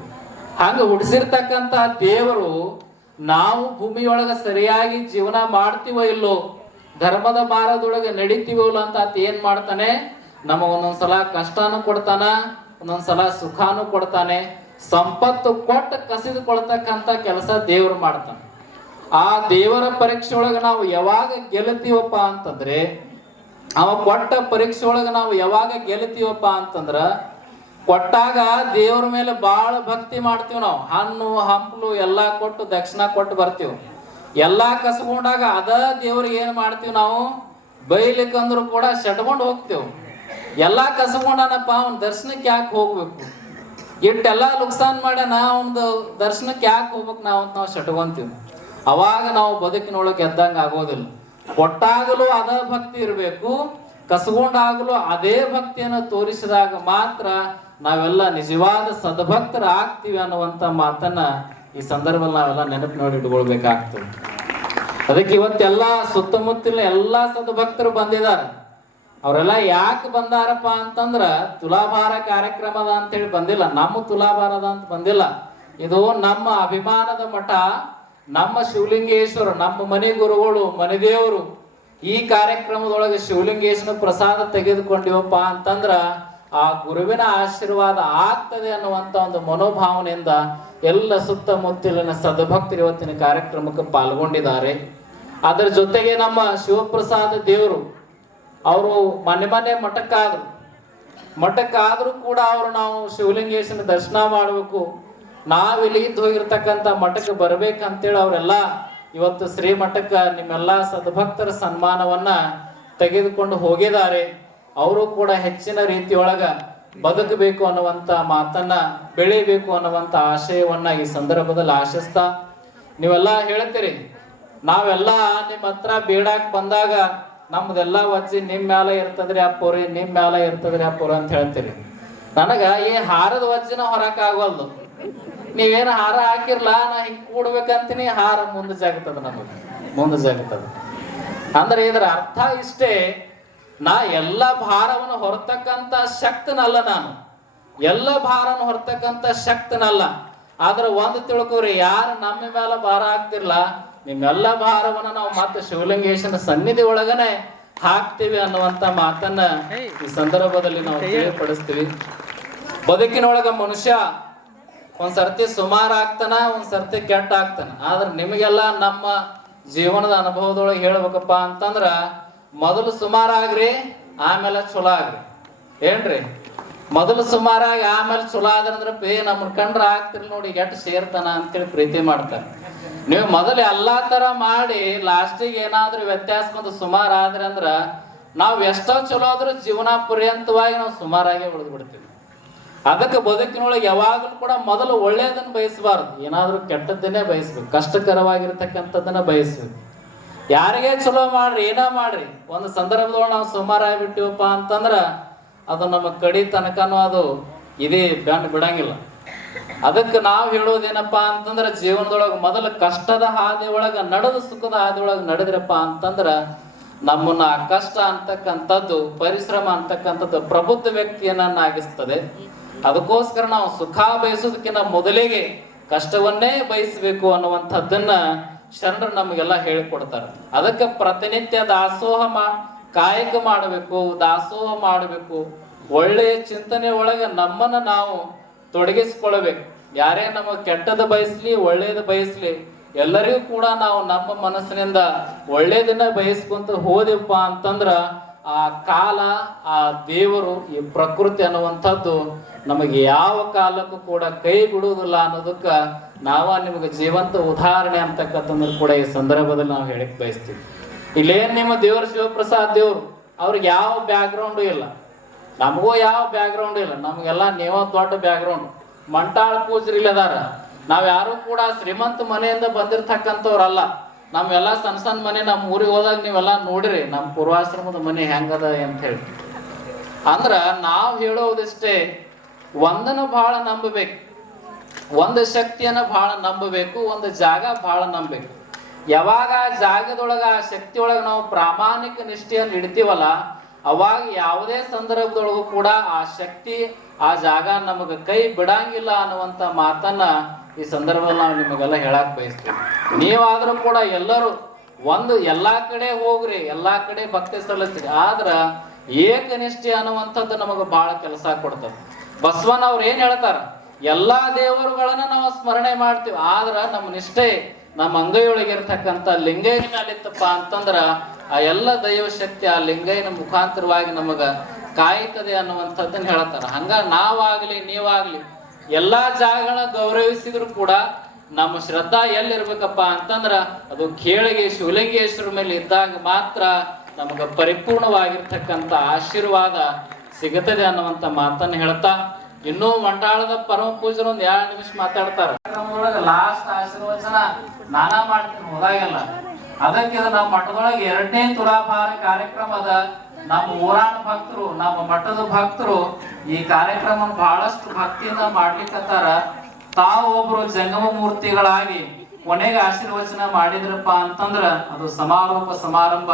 ಹಂಗ ಹುಟ್ಟಿಸಿರ್ತಕ್ಕಂಥ ದೇವರು ನಾವು ಭೂಮಿಯೊಳಗ ಸರಿಯಾಗಿ ಜೀವನ ಮಾಡ್ತೀವೋ ಇಲ್ಲೋ, ಧರ್ಮದ ಮಾರ್ಗದೊಳಗೆ ನಡೀತೀವೋ ಇಲ್ಲ ಅಂತ ಆತ ಏನ್ ಮಾಡ್ತಾನೆ, ನಮ ಒಂದೊಂದ್ಸಲ ಕಷ್ಟನೂ ಕೊಡ್ತಾನ, ಒಂದೊಂದ್ಸಲ ಸುಖಾನು ಕೊಡ್ತಾನೆ. ಸಂಪತ್ತು ಕೊಟ್ಟು ಕಸಿದುಕೊಳ್ತಕ್ಕಂಥ ಕೆಲಸ ದೇವರು ಮಾಡ್ತಾನೆ. ಆ ದೇವರ ಪರೀಕ್ಷೆ ಒಳಗೆ ನಾವು ಯಾವಾಗ ಗೆಲ್ತೀವಪ್ಪ ಅಂತಂದ್ರೆ, ಅವ ಕೊಟ್ಟ ಪರೀಕ್ಷೆ ಒಳಗೆ ನಾವು ಯಾವಾಗ ಗೆಲ್ತೀವಪ್ಪ ಅಂತಂದ್ರ, ಕೊಟ್ಟಾಗ ದೇವ್ರ ಮೇಲೆ ಬಾಳ ಭಕ್ತಿ ಮಾಡ್ತೀವಿ ನಾವು. ಹಣ್ಣು ಹಂಪಲು ಎಲ್ಲಾ ಕೊಟ್ಟು ದಕ್ಷಿಣ ಕೊಟ್ಟು ಬರ್ತೀವಿ. ಎಲ್ಲಾ ಕಸ್ಕೊಂಡಾಗ ಅದ ದೇವ್ರಿಗೆ ಏನ್ ಮಾಡ್ತೀವಿ ನಾವು, ಬೈಲಿಕ್ಕಂದ್ರು ಕೂಡ ಶಟ್ಕೊಂಡು ಹೋಗ್ತೇವೆ. ಎಲ್ಲಾ ಕಸ್ಕೊಂಡನಪ್ಪ, ಅವ್ನ ದರ್ಶನಕ್ಕೆ ಯಾಕೆ ಹೋಗ್ಬೇಕು, ಇಟ್ಟೆಲ್ಲಾ ನುಕ್ಸಾನ್ ಮಾಡ್ಯಾನ, ಅವ್ನದು ದರ್ಶನಕ್ಕೆ ಯಾಕೆ ಹೋಗ್ಬೇಕು ನಾವು ಅಂತ ನಾವು ಶಟ್ಕೊಂತೀವಿ. ಅವಾಗ ನಾವು ಬದುಕಿನೊಳಗೆ ಗೆದ್ದಂಗ ಆಗೋದಿಲ್ಲ. ಕೊಟ್ಟಾಗಲೂ ಅದ ಭಕ್ತಿ ಇರಬೇಕು, ಕಸ್ಕೊಂಡಾಗಲೂ ಅದೇ ಭಕ್ತಿಯನ್ನು ತೋರಿಸಿದಾಗ ಮಾತ್ರ ನಾವೆಲ್ಲ ನಿಜವಾದ ಸದ್ಭಕ್ತರ ಆಗ್ತೀವಿ ಅನ್ನುವಂತ ಮಾತನ್ನ ಈ ಸಂದರ್ಭದಲ್ಲಿ ನಾವೆಲ್ಲ ನೆನಪು ನೋಡಿ ಇಟ್ಕೊಳ್ಬೇಕಾಗ್ತದೆ. ಅದಕ್ಕೆ ಇವತ್ತೆಲ್ಲ ಸುತ್ತಮುತ್ತಲಿನ ಎಲ್ಲಾ ಸದ್ಭಕ್ತರು ಬಂದಿದ್ದಾರೆ. ಅವರೆಲ್ಲ ಯಾಕೆ ಬಂದಾರಪ್ಪ ಅಂತಂದ್ರ ತುಲಾಭಾರ ಕಾರ್ಯಕ್ರಮದ ಅಂತೇಳಿ ಬಂದಿಲ್ಲ, ನಮ್ಮ ತುಲಾಭಾರದ ಅಂತ ಬಂದಿಲ್ಲ. ಇದು ನಮ್ಮ ಅಭಿಮಾನದ ಮಠ, ನಮ್ಮ ಶಿವಲಿಂಗೇಶ್ವರ, ನಮ್ಮ ಮನೆ ಗುರುಗಳು, ಮನೆ ದೇವರು. ಈ ಕಾರ್ಯಕ್ರಮದೊಳಗೆ ಶಿವಲಿಂಗೇಶ್ವರ ಪ್ರಸಾದ ತೆಗೆದುಕೊಂಡಿವಪ್ಪ ಅಂತಂದ್ರ ಆ ಗುರುವಿನ ಆಶೀರ್ವಾದ ಆಗ್ತದೆ ಅನ್ನುವಂತ ಒಂದು ಮನೋಭಾವನೆಯಿಂದ ಎಲ್ಲ ಸುತ್ತಮುತ್ತಲಿನ ಸದ್ಭಕ್ತರು ಇವತ್ತಿನ ಕಾರ್ಯಕ್ರಮಕ್ಕೆ ಪಾಲ್ಗೊಂಡಿದ್ದಾರೆ. ಅದರ ಜೊತೆಗೆ ನಮ್ಮ ಶಿವಪ್ರಸಾದ ದೇವರು ಅವರು ಮನೆ ಮಠಕ್ಕಾದ್ರೂ ಕೂಡ ಅವರು ನಾವು ಶಿವಲಿಂಗೇಶನ ದರ್ಶನ ಮಾಡಬೇಕು, ನಾವಿಲ್ಲಿ ಇದ್ದು ಹೋಗಿರ್ತಕ್ಕಂಥ ಮಠಕ್ಕೆ ಬರ್ಬೇಕಂತೇಳಿ ಅವರೆಲ್ಲ ಇವತ್ತು ಶ್ರೀಮಠಕ್ಕ ನಿಮ್ಮೆಲ್ಲ ಸದ್ಭಕ್ತರ ಸನ್ಮಾನವನ್ನ ತೆಗೆದುಕೊಂಡು ಹೋಗಿದ್ದಾರೆ. ಅವರು ಕೂಡ ಹೆಚ್ಚಿನ ರೀತಿಯೊಳಗ ಬದುಕಬೇಕು ಅನ್ನುವಂತ ಮಾತನ್ನ, ಬೆಳಿಬೇಕು ಅನ್ನುವಂತ ಆಶಯವನ್ನ ಈ ಸಂದರ್ಭದಲ್ಲಿ ಆಶಿಸ್ತಾ, ನೀವೆಲ್ಲ ಹೇಳ್ತೀರಿ ನಾವೆಲ್ಲ ನಿಮ್ಮ ಹತ್ರ ಬೇಡಾಕ್ ಬಂದಾಗ ನಮ್ದೆಲ್ಲ ವಜ್ಜಿ ನಿಮ್ ಮ್ಯಾಲ ಇರ್ತದ್ರಿ ಅಪ್ಪೋರಿ, ನಿಮ್ ಮ್ಯಾಲ ಇರ್ತದ್ರಿ ಅಪ್ಪೋರಿ ಅಂತ ಹೇಳ್ತೀರಿ. ನನಗ ಈ ಹಾರದ ವಜ್ಜಿನ ಹೊರಕ್ ಆಗೋಲ್ದು. ನೀವೇನು ಹಾರ ಹಾಕಿರ್ಲಾ, ನಾ ಹಿಂಗ್ ಕೂಡ್ಬೇಕಂತೀನಿ, ಹಾರ ಮುಂದೆ ಜಾಗತದ, ನಮಗೆ ಮುಂದೆ ಜಾಗತದ. ಅಂದ್ರೆ ಇದರ ಅರ್ಥ ಇಷ್ಟೇ, ನಾ ಎಲ್ಲ ಭಾರವನ್ನು ಹೊರತಕ್ಕಂತ ಶಕ್ತನಲ್ಲ, ನಾನು ಎಲ್ಲ ಭಾರವನ್ನು ಹೊರತಕ್ಕಂತ ಶಕ್ತನಲ್ಲ. ಆದ್ರೆ ಒಂದು ತಿಳ್ಕೊರಿ, ಯಾರು ನಮ್ಮ ಮೇಲೆ ಭಾರ ಹಾಕ್ತಿರ್ಲ, ನಿಮ್ಮೆಲ್ಲ ಭಾರವನ್ನ ನಾವು ಮತ್ತೆ ಶಿವಲಿಂಗೇಶನ ಸನ್ನಿಧಿ ಒಳಗನೆ ಹಾಕ್ತೀವಿ ಅನ್ನುವಂತ ಮಾತನ್ನ ಈ ಸಂದರ್ಭದಲ್ಲಿ ನಾವು ತಿಳಿಪಡಿಸ್ತೀವಿ. ಬದುಕಿನೊಳಗ ಮನುಷ್ಯ ಒಂದ್ಸರ್ತಿ ಸುಮಾರು ಆಗ್ತಾನ, ಒಂದ್ಸರ್ತಿ ಕೆಟ್ಟ ಆಗ್ತಾನ. ಆದ್ರೆ ನಿಮಗೆಲ್ಲ ನಮ್ಮ ಜೀವನದ ಅನುಭವದೊಳಗೆ ಹೇಳ್ಬೇಕಪ್ಪ ಅಂತಂದ್ರ, ಮೊದಲು ಸುಮಾರಾಗ್ರಿ, ಆಮೇಲೆ ಚಲೋ ಆಗ್ರಿ. ಏನ್ರಿ, ಮೊದಲು ಸುಮಾರಾಗಿ ಆಮೇಲೆ ಚಲೋ ಆದ್ರಂದ್ರ ನಮ್ಮನ್ ಕಂಡ್ರ ಆಗ್ತಿರ್ಲಿ ನೋಡಿ ಎಟ್ ಸೇರ್ತಾನ ಅಂತೇಳಿ ಪ್ರೀತಿ ಮಾಡ್ತಾರೆ. ನೀವು ಮೊದಲು ಎಲ್ಲಾ ತರ ಮಾಡಿ ಲಾಸ್ಟಿಗೆ ಏನಾದ್ರೂ ವ್ಯತ್ಯಾಸ ಬಂದು ಸುಮಾರು ಆದ್ರೆ ಅಂದ್ರ ನಾವ್ ಎಷ್ಟೋ ಚಲೋ ಆದ್ರೂ ಜೀವನ ಪರ್ಯಂತವಾಗಿ ನಾವು ಸುಮಾರಾಗಿ ಉಳಿದು ಬಿಡ್ತೀವಿ. ಅದಕ್ಕೆ ಬದುಕಿನೊಳಗೆ ಯಾವಾಗಲೂ ಕೂಡ ಮೊದಲು ಒಳ್ಳೇದನ್ನ ಬಯಸಬಾರ್ದು, ಏನಾದ್ರೂ ಕೆಟ್ಟದ್ದನ್ನೇ ಬಯಸ್ಬೇಕು, ಕಷ್ಟಕರವಾಗಿರ್ತಕ್ಕಂಥದ್ದನ್ನ ಬಯಸ್ಬೇಕು. ಯಾರಿಗೇ ಚಲೋ ಮಾಡ್ರಿ, ಏನೋ ಮಾಡ್ರಿ, ಒಂದು ಸಂದರ್ಭದೊಳಗೆ ನಾವು ಸುಮಾರು ಆಗಿಬಿಟ್ಟಿವಪ್ಪ ಅಂತಂದ್ರ ಅದು ನಮ್ಮ ಕಡಿ ತನಕನೂ ಅದು ಇದೇ ಬೆಂಡ್ ಬಿಡಂಗಿಲ್ಲ. ಅದಕ್ಕೆ ನಾವು ಹೇಳೋದೇನಪ್ಪ ಅಂತಂದ್ರ, ಜೀವನದೊಳಗೆ ಮೊದಲು ಕಷ್ಟದ ಹಾದಿ ಒಳಗ ನಡೆದು ಸುಖದ ಹಾದಿ ಒಳಗೆ ನಡೆದ್ರಪ್ಪ ಅಂತಂದ್ರ ನಮ್ಮನ್ನ ಕಷ್ಟ ಅಂತಕ್ಕಂಥದ್ದು, ಪರಿಶ್ರಮ ಅಂತಕ್ಕಂಥದ್ದು ಪ್ರಬುದ್ಧ ವ್ಯಕ್ತಿಯನ್ನಾಗಿಸ್ತದೆ. ಅದಕ್ಕೋಸ್ಕರ ನಾವು ಸುಖ ಬಯಸೋದಕ್ಕಿಂತ ಮೊದಲಿಗೆ ಕಷ್ಟವನ್ನೇ ಬಯಸಬೇಕು ಅನ್ನುವಂಥದ್ದನ್ನ ಶರಣರು ನಮಗೆಲ್ಲ ಹೇಳಿಕೊಡ್ತಾರೆ. ಅದಕ್ಕೆ ಪ್ರತಿನಿತ್ಯ ದಾಸೋಹ ಕಾಯಕ ಮಾಡಬೇಕು, ದಾಸೋಹ ಮಾಡಬೇಕು. ಒಳ್ಳೆಯ ಚಿಂತನೆ ಒಳಗೆ ನಮ್ಮನ್ನ ನಾವು ತೊಡಗಿಸ್ಕೊಳ್ಬೇಕು. ಯಾರೇ ನಮಗೆ ಕೆಟ್ಟದ ಬಯಸ್ಲಿ, ಒಳ್ಳೇದು ಬಯಸ್ಲಿ, ಎಲ್ಲರಿಗೂ ಕೂಡ ನಾವು ನಮ್ಮ ಮನಸ್ಸಿನಿಂದ ಒಳ್ಳೇದನ್ನ ಬಯಸ್ಕೊಂತ ಹೋದೆಪ್ಪ ಅಂತಂದ್ರ ಆ ಕಾಲ, ಆ ದೇವರು, ಈ ಪ್ರಕೃತಿ ಅನ್ನುವಂಥದ್ದು ನಮಗೆ ಯಾವ ಕಾಲಕ್ಕೂ ಕೂಡ ಕೈ ಬಿಡುವುದಿಲ್ಲ ಅನ್ನೋದಕ್ಕ ನಿಮಗೆ ಜೀವಂತ ಉದಾಹರಣೆ ಅಂತಕ್ಕಂಥದ್ದು ಕೂಡ ಈ ಸಂದರ್ಭದಲ್ಲಿ ನಾವು ಹೇಳಕ್ ಬಯಸ್ತೀವಿ. ಇಲ್ಲೇನ್ ನಿಮ್ಮ ದೇವರು ಶಿವಪ್ರಸಾದ್ ದೇವ್ರು, ಅವ್ರಿಗೆ ಯಾವ ಬ್ಯಾಕ್ಗ್ರೌಂಡು ಇಲ್ಲ, ನಮಗೂ ಯಾವ ಬ್ಯಾಕ್ಗ್ರೌಂಡ್ ಇಲ್ಲ. ನಮಗೆಲ್ಲ ನೀವ ದೊಡ್ಡ ಬ್ಯಾಕ್ಗ್ರೌಂಡ್. ಮಂಟಾಳ ಪೂಜರಿ ಇಲ್ಲದಾರ, ನಾವ್ಯಾರು ಕೂಡ ಶ್ರೀಮಂತ ಮನೆಯಿಂದ ಬಂದಿರ್ತಕ್ಕಂಥವ್ರಲ್ಲ. ನಮ್ಮೆಲ್ಲ ಸಣ್ಣ ಸಣ್ಣ ಮನೆ ನಮ್ಮ ಊರಿಗೆ ಹೋದಾಗ ನೀವೆಲ್ಲ ನೋಡಿರಿ ನಮ್ಮ ಪೂರ್ವಾಶ್ರಮದ ಮನೆ ಹೆಂಗದ ಅಂತ ಹೇಳಿ. ಅಂದ್ರ ನಾವು ಹೇಳೋದಿಷ್ಟೇ, ಒಂದನ್ನು ಬಹಳ ನಂಬಬೇಕು, ಒಂದು ಶಕ್ತಿಯನ್ನ ಬಹಳ ನಂಬಬೇಕು, ಒಂದು ಜಾಗ ಬಹಳ ನಂಬಬೇಕು. ಯಾವಾಗ ಆ ಜಾಗದೊಳಗ ಆ ಶಕ್ತಿಯೊಳಗೆ ನಾವು ಪ್ರಾಮಾಣಿಕ ನಿಷ್ಠೆಯನ್ನು ಇಡ್ತೀವಲ್ಲ, ಅವಾಗ ಯಾವುದೇ ಸಂದರ್ಭದೊಳಗೂ ಕೂಡ ಆ ಶಕ್ತಿ ಆ ಜಾಗ ನಮಗೆ ಕೈ ಬಿಡಂಗಿಲ್ಲ ಅನ್ನುವಂಥ ಮಾತನ್ನ ಈ ಸಂದರ್ಭದಲ್ಲಿ ನಾವು ನಿಮಗೆಲ್ಲ ಹೇಳಕ್ ಬಯಸ್ತೀವಿ. ನೀವಾದ್ರೂ ಕೂಡ ಎಲ್ಲರೂ ಎಲ್ಲಾ ಕಡೆ ಹೋಗ್ರಿ, ಎಲ್ಲಾ ಕಡೆ ಭಕ್ತಿ ಸಲ್ಲಿಸ್ರಿ, ಆದ್ರ ಏಕನಿಷ್ಠೆ ಅನ್ನುವಂಥದ್ದು ನಮಗೆ ಬಹಳ ಕೆಲಸ ಕೊಡ್ತದೆ. ಬಸವಣ್ಣ ಅವ್ರು ಏನ್ ಹೇಳ್ತಾರ, ಎಲ್ಲಾ ದೇವರುಗಳನ್ನ ನಾವು ಸ್ಮರಣೆ ಮಾಡ್ತೀವಿ, ಆದ್ರ ನಮ್ಮ ನಿಷ್ಠೆ ನಮ್ಮ ಅಂಗೈಯೊಳಗಿರ್ತಕ್ಕಂಥ ಲಿಂಗೈನ ಮೇಲಿತ್ತಪ್ಪ ಅಂತಂದ್ರ ಆ ಎಲ್ಲ ದೈವ ಶಕ್ತಿ ಆ ಲಿಂಗೈನ ಮುಖಾಂತರವಾಗಿ ನಮಗ ಕಾಯ್ತದೆ ಅನ್ನುವಂಥದ್ದನ್ನ ಹೇಳ್ತಾರ. ಹಂಗ ನಾವಾಗ್ಲಿ ನೀವಾಗ್ಲಿ ಎಲ್ಲಾ ಜಾಗಗಳನ್ನ ಗೌರವಿಸಿದ್ರು ಕೂಡ ನಮ್ಮ ಶ್ರದ್ಧಾ ಎಲ್ಲಿರ್ಬೇಕಪ್ಪ ಅಂತಂದ್ರ ಅದು ಕೇಳಿಗೆ ಶಿವಲಿಂಗೇಶ್ವರ ಮೇಲೆ ಇದ್ದಾಗ ಮಾತ್ರ ನಮಗ ಪರಿಪೂರ್ಣವಾಗಿರ್ತಕ್ಕಂಥ ಆಶೀರ್ವಾದ ಸಿಗುತ್ತದೆ ಅನ್ನುವಂಥ ಮಾತನ್ನ ಹೇಳ್ತಾ, ಇನ್ನೂ ಮಂಡಾಳದ ಪರಮ ಪೂಜರು ಒಂದ್ 2 ನಿಮಿಷ ಮಾತಾಡ್ತಾರ. ಲಾಸ್ಟ್ ಆಶೀರ್ವಚನ ನಾನಾ ಮಾಡ್ತೀನಿ ಹೋದಾಗೆಲ್ಲ. ಅದಕ್ಕೆ ನಮ್ಮ ಮಠದೊಳಗೆ 2ನೇ ತುಲಾಭಾರ ಕಾರ್ಯಕ್ರಮ ಅದ. ನಮ್ಮ ಊರಾಣ ಭಕ್ತರು, ನಮ್ಮ ಮಠದ ಭಕ್ತರು ಈ ಕಾರ್ಯಕ್ರಮ ಬಹಳಷ್ಟು ಭಕ್ತಿಯಿಂದ ಮಾಡ್ಲಿಕ್ಕತ್ತಾರ. ತಾವು ಒಬ್ರು ಜಂಗಮ ಮೂರ್ತಿಗಳಾಗಿ ಕೊನೆಗೆ ಆಶೀರ್ವಚನ ಮಾಡಿದ್ರಪ್ಪ ಅಂತಂದ್ರ ಅದು ಸಮಾರೋಪ ಸಮಾರಂಭ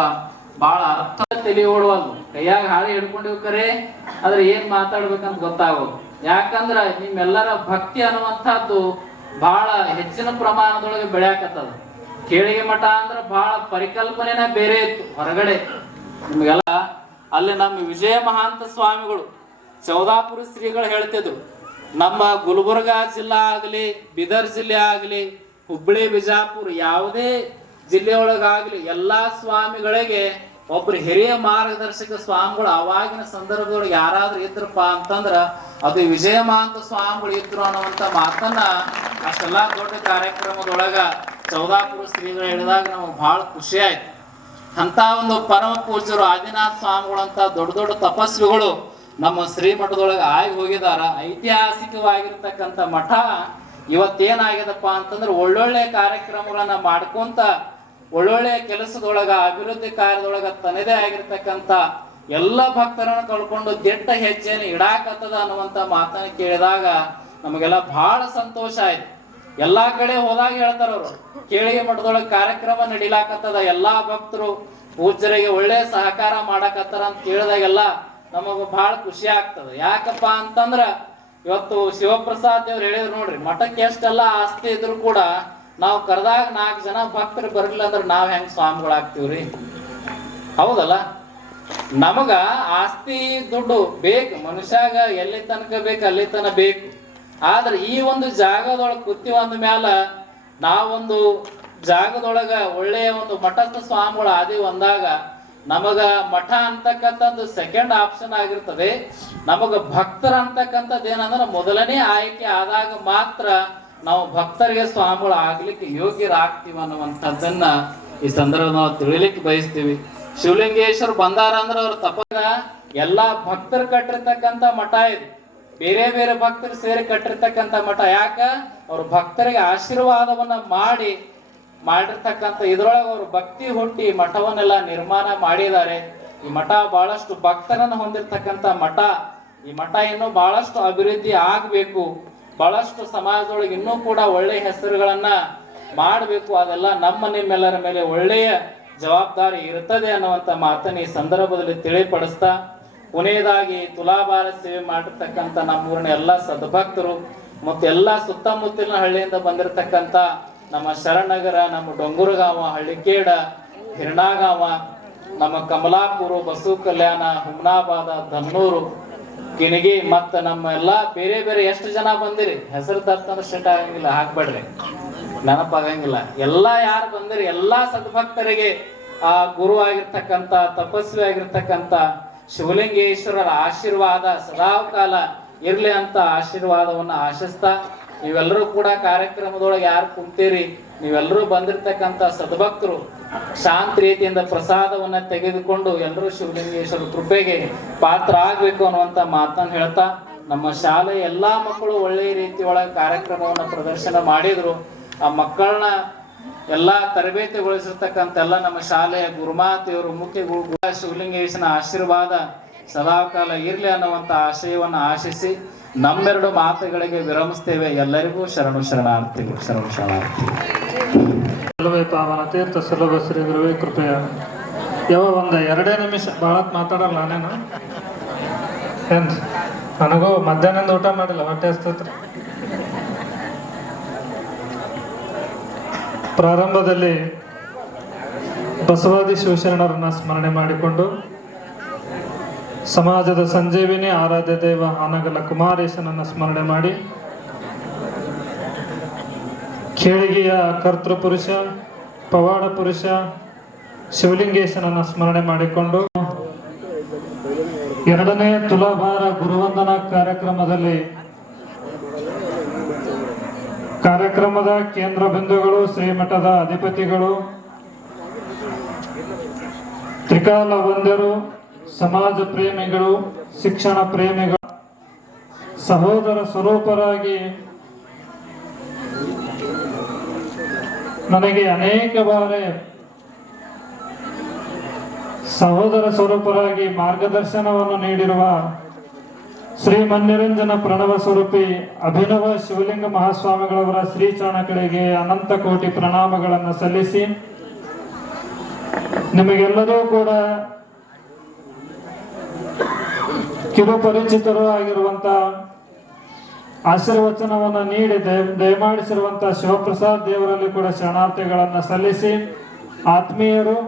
ಬಹಳ ಅರ್ಥ ತಿಳಿಯೋಡುವುದು. ಕೈಯಾಗ ಹಾಳಿ ಹಿಡ್ಕೊಂಡಿವ್ ಕರೆ, ಆದ್ರೆ ಏನ್ ಮಾತಾಡ್ಬೇಕಂತ ಗೊತ್ತಾಗೋದು. ಯಾಕಂದ್ರ ನಿಮ್ಮೆಲ್ಲರ ಭಕ್ತಿ ಅನ್ನುವಂಥದ್ದು ಬಹಳ ಹೆಚ್ಚಿನ ಪ್ರಮಾಣದೊಳಗೆ ಬೆಳೆಯಾಕತ್ತದ. ಕೇಳಿಗೆ ಮಠ ಅಂದ್ರ ಬಹಳ ಪರಿಕಲ್ಪನೆನ ಬೇರೆ ಇತ್ತು ಹೊರಗಡೆ. ನಿಮ್ಗೆಲ್ಲ ಅಲ್ಲಿ ನಮ್ಮ ವಿಜಯ ಮಹಾಂತ ಸ್ವಾಮಿಗಳು ಚೌದಾಪುರ ಶ್ರೀಗಳು ಹೇಳ್ತಿದ್ರು, ನಮ್ಮ ಗುಲ್ಬರ್ಗಾ ಜಿಲ್ಲಾ ಆಗಲಿ, ಬೀದರ್ ಜಿಲ್ಲೆ ಆಗಲಿ, ಹುಬ್ಬಳ್ಳಿ ಬಿಜಾಪುರ ಯಾವುದೇ ಜಿಲ್ಲೆಯೊಳಗಾಗ್ಲಿ ಎಲ್ಲಾ ಸ್ವಾಮಿಗಳಿಗೆ ಒಬ್ರು ಹಿರಿಯ ಮಾರ್ಗದರ್ಶಕ ಸ್ವಾಮಿಗಳು ಅವಾಗಿನ ಸಂದರ್ಭದೊಳಗೆ ಯಾರಾದ್ರೂ ಇದ್ರಪ್ಪ ಅಂತಂದ್ರ ಅದು ವಿಜಯ ಮಹಾಂತ ಸ್ವಾಮಿಗಳು ಇದ್ರು ಅನ್ನುವಂತ ಮಾತನ್ನ ಅಷ್ಟೆಲ್ಲಾ ದೊಡ್ಡ ಕಾರ್ಯಕ್ರಮದೊಳಗ ಚೌದಾಪುರ ಶ್ರೀಗಳು ಹೇಳಿದಾಗ ನಮಗೆ ಬಹಳ ಖುಷಿ ಆಯ್ತು. ಅಂತ ಒಂದು ಪರಮ ಪೂಜ್ಯರು ಆದಿನಾಥ ಸ್ವಾಮಿಗಳು ಅಂತ ದೊಡ್ಡ ದೊಡ್ಡ ತಪಸ್ವಿಗಳು ನಮ್ಮ ಶ್ರೀಮಠದೊಳಗೆ ಆಗಿ ಹೋಗಿದಾರ. ಐತಿಹಾಸಿಕವಾಗಿರ್ತಕ್ಕಂಥ ಮಠ ಇವತ್ತೇನಾಗ್ಯದಪ್ಪ ಅಂತಂದ್ರೆ ಒಳ್ಳೊಳ್ಳೆ ಕಾರ್ಯಕ್ರಮಗಳನ್ನ ಮಾಡ್ಕೊಂತ ಒಳ್ಳೊಳ್ಳೆ ಕೆಲಸದೊಳಗ ಅಭಿವೃದ್ಧಿ ಕಾರ್ಯದೊಳಗ ತನ್ನದೇ ಆಗಿರ್ತಕ್ಕಂಥ ಎಲ್ಲ ಭಕ್ತರನ್ನು ಕಳ್ಕೊಂಡು ದಿಟ್ಟ ಹೆಜ್ಜೆಯನ್ನು ಇಡಾಕತ್ತದ ಅನ್ನುವಂತ ಮಾತನ್ನ ಕೇಳಿದಾಗ ನಮಗೆಲ್ಲ ಬಹಳ ಸಂತೋಷ ಆಯ್ತು. ಎಲ್ಲಾ ಕಡೆ ಹೋದಾಗ ಹೇಳ್ತಾರ ಅವರು, ಕೇಳಿಗೆ ಮಠದೊಳಗೆ ಕಾರ್ಯಕ್ರಮ ನಡಿಲಾಕತ್ತದ, ಎಲ್ಲಾ ಭಕ್ತರು ಪೂಜ್ಯರಿಗೆ ಒಳ್ಳೆ ಸಹಕಾರ ಮಾಡಾಕತ್ತಾರ ಅಂತ ಕೇಳಿದಾಗೆಲ್ಲ ನಮಗ ಬಹಳ ಖುಷಿ ಆಗ್ತದ. ಯಾಕಪ್ಪ ಅಂತಂದ್ರ ಇವತ್ತು ಶಿವಪ್ರಸಾದ್ ದೇವ್ರು ಹೇಳಿದ್ರು ನೋಡ್ರಿ, ಮಠಕ್ಕೆ ಎಷ್ಟೆಲ್ಲ ಆಸ್ತಿ ಇದ್ರು ಕೂಡ ನಾವು ಕರೆದಾಗ 4 ಜನ ಭಕ್ತರು ಬರಲಿಲ್ಲ ಅಂದ್ರೆ ನಾವ್ ಹೆಂಗ್ ಸ್ವಾಮಿಗಳಾಗ್ತೀವ್ರಿ? ಹೌದಲ್ಲ? ನಮಗ ಆಸ್ತಿ ದುಡ್ಡು ಬೇಕು, ಮನುಷ್ಯಾಗ ಎಲ್ಲಿ ತನಕ ಬೇಕು ಅಲ್ಲಿ ತನಕ ಬೇಕು. ಆದ್ರೆ ಈ ಒಂದು ಜಾಗದೊಳಗೆ ಕೂತೀವಿ ಅಂದ ಮ್ಯಾಲ ನಾವೊಂದು ಜಾಗದೊಳಗ ಒಳ್ಳೆಯ ಒಂದು ಮಠಸ್ಥ ಸ್ವಾಮಿಗಳು ಆದಿ ಅಂದಾಗ ನಮಗ ಮಠ ಅಂತಕ್ಕಂಥದ್ದು ಸೆಕೆಂಡ್ ಆಪ್ಷನ್ ಆಗಿರ್ತದೆ. ನಮಗ ಭಕ್ತರ ಅಂತಕ್ಕಂಥದ್ದು ಏನಂದ್ರೆ ಮೊದಲನೇ ಆಯ್ಕೆ ಆದಾಗ ಮಾತ್ರ ನಾವು ಭಕ್ತರಿಗೆ ಸ್ವಾಮಿಗಳು ಆಗ್ಲಿಕ್ಕೆ ಯೋಗ್ಯರಾಗ್ತೀವಿ ಅನ್ನುವಂಥದ್ದನ್ನ ಈ ಸಂದರ್ಭ ನಾವು ತಿಳಿಲಿಕ್ಕೆ ಬಯಸ್ತೀವಿ. ಶಿವಲಿಂಗೇಶ್ವರ ಬಂದಾರ ಅಂದ್ರೆ ಅವ್ರ ತಪದ ಎಲ್ಲಾ ಭಕ್ತರು ಕಟ್ಟಿರ್ತಕ್ಕಂಥ ಮಠ ಇದು. ಬೇರೆ ಬೇರೆ ಭಕ್ತರು ಸೇರಿ ಕಟ್ಟಿರ್ತಕ್ಕಂಥ ಮಠ. ಯಾಕ? ಅವ್ರ ಭಕ್ತರಿಗೆ ಆಶೀರ್ವಾದವನ್ನ ಮಾಡಿರ್ತಕ್ಕಂಥ ಇದ್ರೊಳಗೆ ಅವ್ರ ಭಕ್ತಿ ಹುಟ್ಟಿ ಮಠವನ್ನೆಲ್ಲ ನಿರ್ಮಾಣ ಮಾಡಿದ್ದಾರೆ. ಈ ಮಠ ಬಹಳಷ್ಟು ಭಕ್ತರನ್ನ ಹೊಂದಿರ್ತಕ್ಕಂಥ ಮಠ. ಈ ಮಠ ಇನ್ನೂ ಬಹಳಷ್ಟು ಅಭಿವೃದ್ಧಿ ಆಗ್ಬೇಕು, ಬಹಳಷ್ಟು ಸಮಾಜದೊಳಗೆ ಇನ್ನೂ ಕೂಡ ಒಳ್ಳೆಯ ಹೆಸರುಗಳನ್ನ ಮಾಡಬೇಕು. ಅದೆಲ್ಲ ನಿಮ್ಮೆಲ್ಲರ ಮೇಲೆ ಒಳ್ಳೆಯ ಜವಾಬ್ದಾರಿ ಇರ್ತದೆ ಅನ್ನುವಂಥ ಮಾತನ್ನ ಈ ಸಂದರ್ಭದಲ್ಲಿ ತಿಳಿಪಡಿಸ್ತಾ, ಕೊನೆಯದಾಗಿ ತುಲಾಭಾರ ಸೇವೆ ಮಾಡಿರ್ತಕ್ಕಂಥ ನಮ್ಮೂರಿನ ಎಲ್ಲ ಸದ್ಭಕ್ತರು ಮತ್ತು ಎಲ್ಲ ಸುತ್ತಮುತ್ತಲಿನ ಹಳ್ಳಿಯಿಂದ ಬಂದಿರತಕ್ಕಂಥ ನಮ್ಮ ಶರಣನಗರ, ನಮ್ಮ ಡೊಂಗುರಗಾವ, ಹಳ್ಳಿಕೇಡ, ಹಿರಣಾಗಾವ, ನಮ್ಮ ಕಮಲಾಪುರ, ಬಸವ ಕಲ್ಯಾಣ, ಹುಮ್ನಾಬಾದ, ಧನ್ನೂರು, ಕಿಣಗಿ ಮತ್ತು ನಮ್ಮ ಎಲ್ಲ ಬೇರೆ ಬೇರೆ ಎಷ್ಟು ಜನ ಬಂದಿರಿ, ಹೆಸರು ತರ್ತಂದ್ರೆ ಸ್ಟೇಟ್ ಆಗಂಗಿಲ್ಲ, ಹಾಕ್ಬೇಡ್ರಿ, ನೆನಪಾಗಂಗಿಲ್ಲ. ಎಲ್ಲ ಯಾರು ಬಂದಿರಿ ಎಲ್ಲಾ ಸದ್ಭಕ್ತರಿಗೆ ಆ ಗುರು ಆಗಿರ್ತಕ್ಕಂಥ ತಪಸ್ವಿ ಆಗಿರ್ತಕ್ಕಂಥ ಶಿವಲಿಂಗೇಶ್ವರರ ಆಶೀರ್ವಾದ ಸದಾಕಾಲ ಇರ್ಲಿ ಅಂತ ಆಶೀರ್ವಾದವನ್ನ ಆಶಿಸ್ತಾ, ನೀವೆಲ್ಲರೂ ಕೂಡ ಕಾರ್ಯಕ್ರಮದೊಳಗೆ ಯಾರು ಕುಂತೀರಿ ನೀವೆಲ್ಲರೂ ಬಂದಿರ್ತಕ್ಕಂಥ ಸದ್ಭಕ್ತರು ಶಾಂತ ರೀತಿಯಿಂದ ಪ್ರಸಾದವನ್ನ ತೆಗೆದುಕೊಂಡು ಎಲ್ಲರೂ ಶಿವಲಿಂಗೇಶ್ವರ ಕೃಪೆಗೆ ಪಾತ್ರ ಆಗ್ಬೇಕು ಅನ್ನುವಂತ ಮಾತನ್ನ ಹೇಳ್ತಾ ನಮ್ಮ ಶಾಲೆಯ ಎಲ್ಲಾ ಮಕ್ಕಳು ಒಳ್ಳೆಯ ರೀತಿಯೊಳಗೆ ಕಾರ್ಯಕ್ರಮವನ್ನು ಪ್ರದರ್ಶನ ಮಾಡಿದ್ರು. ಆ ಮಕ್ಕಳನ್ನ ಎಲ್ಲಾ ತರಬೇತಿಗೊಳಿಸಿರ್ತಕ್ಕಂಥ ಎಲ್ಲ ನಮ್ಮ ಶಾಲೆಯ ಗುರುಮಾತೆಯವರು ಮುಖ್ಯ ಗುರು ಶಿವಲಿಂಗೇಶನ ಆಶೀರ್ವಾದ ಸದಾಕಾಲ ಇರ್ಲಿ ಅನ್ನುವಂತ ಆಶಯವನ್ನು ಆಶಿಸಿ ನಮ್ಮೆರಡು ಮಾತುಗಳಿಗೆ ವಿರಮಿಸ್ತೇವೆ. ಎಲ್ಲರಿಗೂ ಶರಣು ಶರಣಾರ್ಥಿಗಳು. ಶರಣು ಶರಣಾರ್ಥಿಗಳು. ಪಾವನ ತೀರ್ಥ ಸುಲಭ ಶ್ರೀ ಗುರುವೇ ಕೃಪೆಯ ಯಾವ ಒಂದು 2 ನಿಮಿಷ ಭಾಳತ್ ಮಾತಾಡಲ್ಲ ನಾನೇನು ಏನ್ ನನಗೂ ಮಧ್ಯಾಹ್ನದ ಊಟ ಮಾಡಿಲ್ಲ, ಹೊಟ್ಟೆ ಹಸ್ತೈತ್ರಿ. ಪ್ರಾರಂಭದಲ್ಲಿ ಬಸವಾದಿ ಶಿವಶರಣರನ್ನ ಸ್ಮರಣೆ ಮಾಡಿಕೊಂಡು ಸಮಾಜದ ಸಂಜೀವಿನಿ ಆರಾಧ್ಯ ದೇವ ಆನಗಲ ಕುಮಾರೇಶನನ್ನ ಸ್ಮರಣೆ ಮಾಡಿ ಖೇಳಿಗೆಯ ಕರ್ತೃಪುರುಷ ಪವಾಡ ಪುರುಷ ಶಿವಲಿಂಗೇಶನನ್ನ ಸ್ಮರಣೆ ಮಾಡಿಕೊಂಡು 2ನೇ ತುಲಾಭಾರ ಗುರುವಂದನಾ ಕಾರ್ಯಕ್ರಮದ ಕೇಂದ್ರ ಬಿಂದುಗಳು ಶ್ರೀಮಠದ ಅಧಿಪತಿಗಳು, ತ್ರಿಕಾಲ ವಂದ್ಯರು, ಸಮಾಜ ಪ್ರೇಮಿಗಳು, ಶಿಕ್ಷಣ ಪ್ರೇಮಿಗಳು, ಸಹೋದರ ಸ್ವರೂಪರಾಗಿ ನನಗೆ ಅನೇಕ ಬಾರಿ ಸಹೋದರ ಸ್ವರೂಪರಾಗಿ ಮಾರ್ಗದರ್ಶನವನ್ನು ನೀಡಿರುವ ಶ್ರೀ ಮನ್ನಿರಂಜನ ಪ್ರಣವ ಸ್ವರೂಪಿ ಅಭಿನವ ಶಿವಲಿಂಗ ಮಹಾಸ್ವಾಮಿಗಳವರ ಶ್ರೀಚರಣಗಳಿಗೆ ಅನಂತ ಕೋಟಿ ಪ್ರಣಾಮಗಳನ್ನು ಸಲ್ಲಿಸಿ, ನಿಮಗೆಲ್ಲರೂ ಕೂಡ ಕಿರುಪರಿಚಿತರು ಆಗಿರುವಂತ ಆಶೀರ್ವಚನವನ್ನು ನೀಡಿ ದಯಮಾಡಿಸಿರುವಂತ ಶಿವಪ್ರಸಾದ್ ದೇವರಲ್ಲಿ ಕೂಡ ಶರಣಾರ್ಥಿಗಳನ್ನು ಸಲ್ಲಿಸಿ, ಆತ್ಮೀಯರು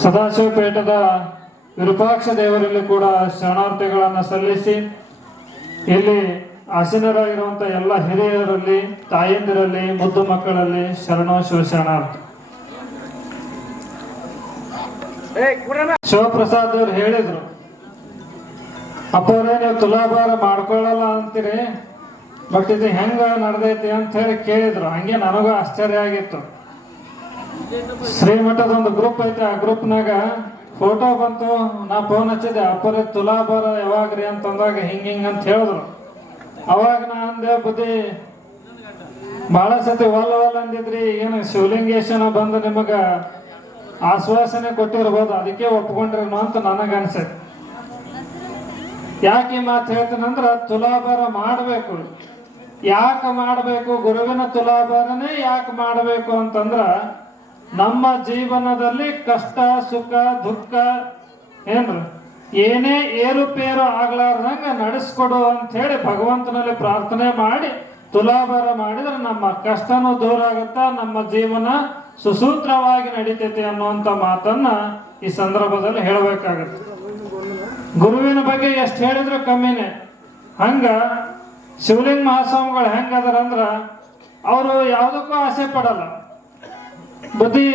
ಸದಾಶಿವಪೇಟದ ವಿರೂಪಾಕ್ಷ ದೇವರಲ್ಲಿ ಕೂಡ ಶರಣಾರ್ಥಿಗಳನ್ನು ಸಲ್ಲಿಸಿ, ಇಲ್ಲಿ ಆಸೀನರಾಗಿರುವಂತ ಎಲ್ಲ ಹಿರಿಯರಲ್ಲಿ, ತಾಯಂದಿರಲ್ಲಿ, ಮುದ್ದು ಮಕ್ಕಳಲ್ಲಿ ಶರಣೋ ಶಿವಶರಣಾರ್ಥಿ. ಶಿವಪ್ರಸಾದ್ ಅವ್ರು ಹೇಳಿದ್ರು, ಅಪ್ಪವ್ರೆ ನೀವು ತುಲಾಭಾರ ಮಾಡ್ಕೊಳ್ಳಲ್ಲ ಅಂತೀರಿ, ಬಟ್ ಇದು ಹೆಂಗ ನಡೆದೈತಿ ಅಂತ ಹೇಳಿ ಕೇಳಿದ್ರು. ಹಂಗೆ ನನಗೂ ಆಶ್ಚರ್ಯ ಆಗಿತ್ತು. ಶ್ರೀಮಠದ ಒಂದು ಗ್ರೂಪ್ ಐತೆ, ಆ ಗ್ರೂಪ್ನಾಗ ಫೋಟೋ ಬಂತು. ನಾ ಫೋನ್ ಹಚ್ಚಿದೆ, ಅಪ್ಪರೇ ತುಲಾಭಾರ ಯಾವಾಗ್ರಿ ಅಂತಂದಾಗ ಹಿಂಗ ಅಂತ ಹೇಳಿದ್ರು. ಅವಾಗ ನಾ ಅಂದೆ, ಬುದ್ಧಿ ಬಹಳ ಸತಿ ವಲ್ ಅಂದಿದ್ರಿ, ಏನು ಶಿವಲಿಂಗೇಶನ ಬಂದು ನಿಮಗ ಆಶ್ವಾಸನೆ ಕೊಟ್ಟಿರ್ಬೋದು, ಅದಕ್ಕೆ ಒಪ್ಕೊಂಡ್ರೇನು ಅಂತ ನನಗನ್ಸೈತಿ. ಯಾಕೆ ಮಾತು ಹೇಳ್ತೀನಂದ್ರ, ತುಲಾಭಾರ ಮಾಡಬೇಕು. ಯಾಕೆ ಮಾಡಬೇಕು? ಗುರುವಿನ ತುಲಾಭಾರನೇ ಯಾಕೆ ಮಾಡಬೇಕು ಅಂತಂದ್ರ, ನಮ್ಮ ಜೀವನದಲ್ಲಿ ಕಷ್ಟ ಸುಖ ದುಃಖ ಏನ್ರಿ ಏನೇ ಏರುಪೇರು ಆಗ್ಲಾರ್ದಂಗ ನಡೆಸ್ಕೊಡು ಅಂತ ಹೇಳಿ ಭಗವಂತನಲ್ಲಿ ಪ್ರಾರ್ಥನೆ ಮಾಡಿ ತುಲಾಭಾರ ಮಾಡಿದ್ರೆ ನಮ್ಮ ಕಷ್ಟನೂ ದೂರ ಆಗುತ್ತಾ, ನಮ್ಮ ಜೀವನ ಸುಸೂತ್ರವಾಗಿ ನಡೀತೈತಿ ಅನ್ನುವಂತ ಮಾತನ್ನ ಈ ಸಂದರ್ಭದಲ್ಲಿ ಹೇಳಬೇಕಾಗತ್ತೆ. ಗುರುವಿನ ಬಗ್ಗೆ ಎಷ್ಟು ಹೇಳಿದ್ರು ಕಮ್ಮಿನೇ. ಹಂಗ ಶಿವಲಿಂಗ ಮಹಾಸ್ವಾಮಿಗಳು ಹೆಂಗದಾರ ಅಂದ್ರ, ಅವರು ಯಾವುದಕ್ಕೂ ಆಸೆ ಪಡಲ್ಲ. ಬುದ್ಧಿ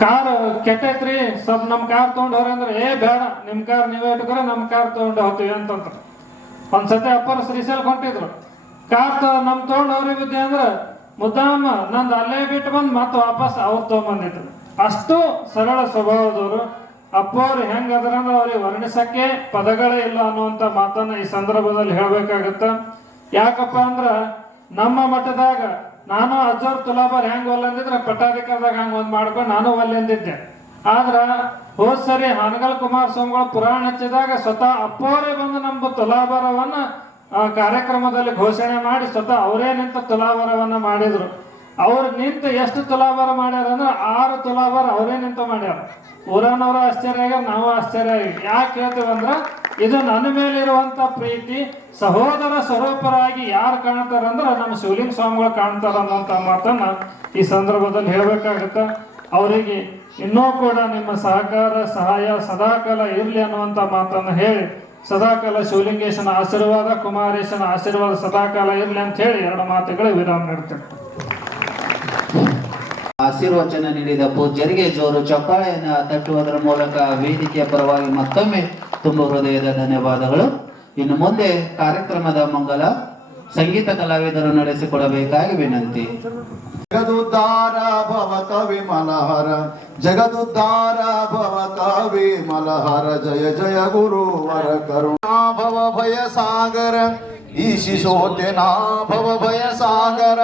ಕಾರ್ ಕೆಟ್ಟೈತ್ರಿ, ಸ್ವಲ್ಪ ನಮ್ ಕಾರ್ ತಗೊಂಡ್ ಹೋರಿ ಅಂದ್ರೆ, ಬೇಡ ನಿಮ್ ಕಾರ್ ನೀವೇ ಇಟ್ಕೊರ, ನಮ್ ಕಾರ್ ತಗೊಂಡು ಹೋಗ್ತೀವಿ ಅಂತಂದ್ರ. ಒಂದ್ಸತಿ ಅಪ್ಪರ ಶ್ರೀಶೈಲ್ ಹೊಂಟಿದ್ರು, ಕಾರ್ ನಮ್ ತಗೊಂಡ್ ಹೋರಿ ಬುದ್ಧಿ ಅಂದ್ರ, ಮುದ್ದಾಮ ನಂದು ಅಲ್ಲೇ ಬಿಟ್ಟು ಬಂದು ಮತ್ತೆ ವಾಪಸ್ ಅವ್ರು ತಗೊಂಡ್ಬಂದಿದ್ರು. ಅಷ್ಟು ಸರಳ ಸ್ವಭಾವದವರು. ಅಪ್ಪವ್ರು ಹೆಂಗದ್ರ ಅಂದ್ರೆ ಅವ್ರಿಗೆ ವರ್ಣಿಸಕ್ಕೆ ಪದಗಳೇ ಇಲ್ಲ ಅನ್ನುವಂತ ಮಾತನ್ನ ಈ ಸಂದರ್ಭದಲ್ಲಿ ಹೇಳ್ಬೇಕಾಗತ್ತ. ಯಾಕಪ್ಪ ಅಂದ್ರ, ನಮ್ಮ ಮಠದಾಗ ನಾನು ಅಜ್ಜೋರ್ ತುಲಾಭಾರ ಹೆಂಗ್ ಒಲ್ಲಂದಿದ್ರೆ ಪಟ್ಟಾಧಿಕಾರದಾಗ ಹಂಗ ಒಂದ್ ಮಾಡ್ಕೊಂಡು ನಾನು ಒಲ್ಲೆಂದಿದ್ದೆ. ಆದ್ರ ಹೋದ್ ಸರಿ ಹಾನಗಲ್ ಕುಮಾರ ಸ್ವಾಮಿಗಳು ಪುರಾಣ ಹಚ್ಚಿದಾಗ ಸ್ವತಃ ಅಪ್ಪವರೇ ಬಂದು ನಮ್ಮ ತುಲಾಭಾರವನ್ನ ಕಾರ್ಯಕ್ರಮದಲ್ಲಿ ಘೋಷಣೆ ಮಾಡಿ ಸ್ವತಃ ಅವರೇ ನಿಂತ ತುಲಾಭಾರವನ್ನ ಮಾಡಿದ್ರು. ಅವ್ರು ನಿಂತು ಎಷ್ಟು ತುಲಾಭಾರ ಮಾಡ್ಯಾರ ಅಂದ್ರೆ 6 ತುಲಾಭಾರ ಅವರೇ ನಿಂತು ಮಾಡ್ಯಾರ. ಊರನವರು ಆಶ್ಚರ್ಯ ಆಗ್ಯಾರ, ನಾವು ಆಶ್ಚರ್ಯ ಆಗಿ. ಯಾಕೆ ಹೇಳ್ತೀವಂದ್ರ, ಇದು ನನ್ನ ಮೇಲೆ ಇರುವಂತ ಪ್ರೀತಿ. ಸಹೋದರ ಸ್ವರೂಪರಾಗಿ ಯಾರು ಕಾಣ್ತಾರಂದ್ರ ನಮ್ಮ ಶಿವಲಿಂಗ ಸ್ವಾಮಿಗಳು ಕಾಣ್ತಾರ ಅನ್ನೋಂತ ಮಾತನ್ನ ಈ ಸಂದರ್ಭದಲ್ಲಿ ಹೇಳ್ಬೇಕಾಗತ್ತ. ಅವರಿಗೆ ಇನ್ನೂ ಕೂಡ ನಿಮ್ಮ ಸಹಕಾರ ಸಹಾಯ ಸದಾಕಾಲ ಇರ್ಲಿ ಅನ್ನುವಂತ ಮಾತನ್ನ ಹೇಳಿ, ಸದಾಕಾಲ ಶಿವಲಿಂಗೇಶನ ಆಶೀರ್ವಾದ, ಕುಮಾರೇಶನ ಆಶೀರ್ವಾದ ಸದಾಕಾಲ ಇರ್ಲಿ ಅಂತ ಹೇಳಿ 2 ಮಾತುಗಳು ವಿರಾಮ ನೀಡ್ತೇವೆ. ಆಶೀರ್ವಚನ ನೀಡಿದ ಪೂಜ್ಯರಿಗೆ ಜೋರು ಚಪ್ಪಾಳೆಯನ್ನ ತಟ್ಟುವುದರ ಮೂಲಕ ವೇದಿಕೆಯ ಪರವಾಗಿ ಮತ್ತೊಮ್ಮೆ ತುಂಬ ಹೃದಯದ ಧನ್ಯವಾದಗಳು. ಇನ್ನು ಮುಂದೆ ಕಾರ್ಯಕ್ರಮದ ಮಂಗಲ ಸಂಗೀತ ಕಲಾವಿದರು ನಡೆಸಿಕೊಡಬೇಕಾಗಿ ವಿನಂತಿ. ಜಗದುದ್ಧಾರ ಭವ ಕವಿ ಮಲಹರ ಜಗದುದ್ಧಾರ ಭವ ಕವಿ ಮಲಹರ ಜಯ ಜಯ ಗುರುವರ ಕರುಣಾ ಭವ ಭಯ ಸಾಗರ ಈಶಿಸೋತೆನಾ ಭವ ಭಯ ಸಾಗರ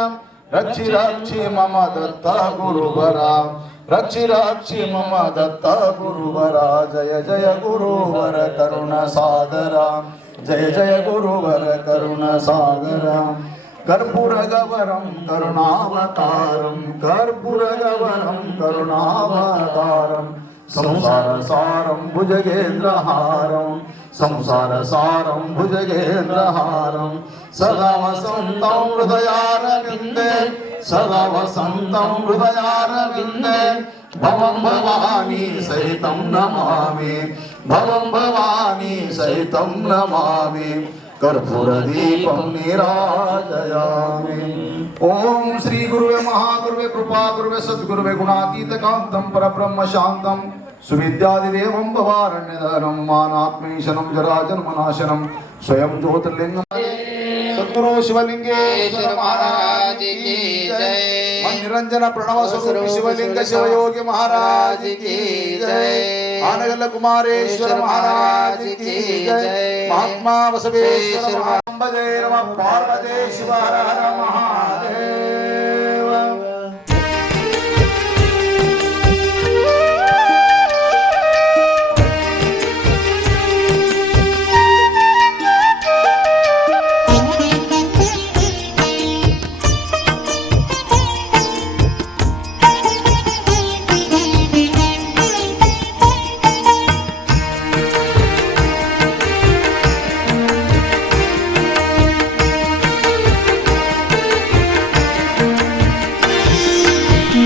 ರಕ್ಷಿ ರಕ್ಷಿ ಮಮ ದತ್ತ ಗುರುವರ ರಕ್ಷಿ ರಕ್ಷಿ ಮಮ ದತ್ತ ಗುರುವರ ಜಯ ಜಯ ಗುರುವರ ಕರುಣ ಸಾಗರ ಜಯ ಜಯ ಗುರುವರ ಕರುಣ ಸಾಗರ कर्पूरगवरं करुणावतारं कर्पूरगवरं करुणावतारं संसारसारं भुजगेन्द्रहारं संसारसारं भुजगेन्द्रहारं सदा वसन्तं हृदयारविन्दे सदा वसन्तं हृदयारविन्दे भवं भवानी सहितं नमामि भवं भवानी सहितं नमामि कर्पूरदीपं निराजयामि। ओम श्री गुरुवे महागुरुवे कृपा गुरुवे सद्गुरुवे गुणातीत कांतं परब्रह्म शांतं सुविद्यादिदेवं भवारण्यधरं मानात्मीशनं जराजन्मनाशनं स्वयं ज्योतिर्लिंगं सद्गुरु शिवलिंगेश्वर महाराज की जय। निरंजन प्रणव स्वरूप शिवलिंग शिवयोगी महाराज की जय। आनगल कुमारेश्वर महाराज की जय। महात्मा बसवेश्वर भजे नमः पार्वती शिव हर हर महादेव।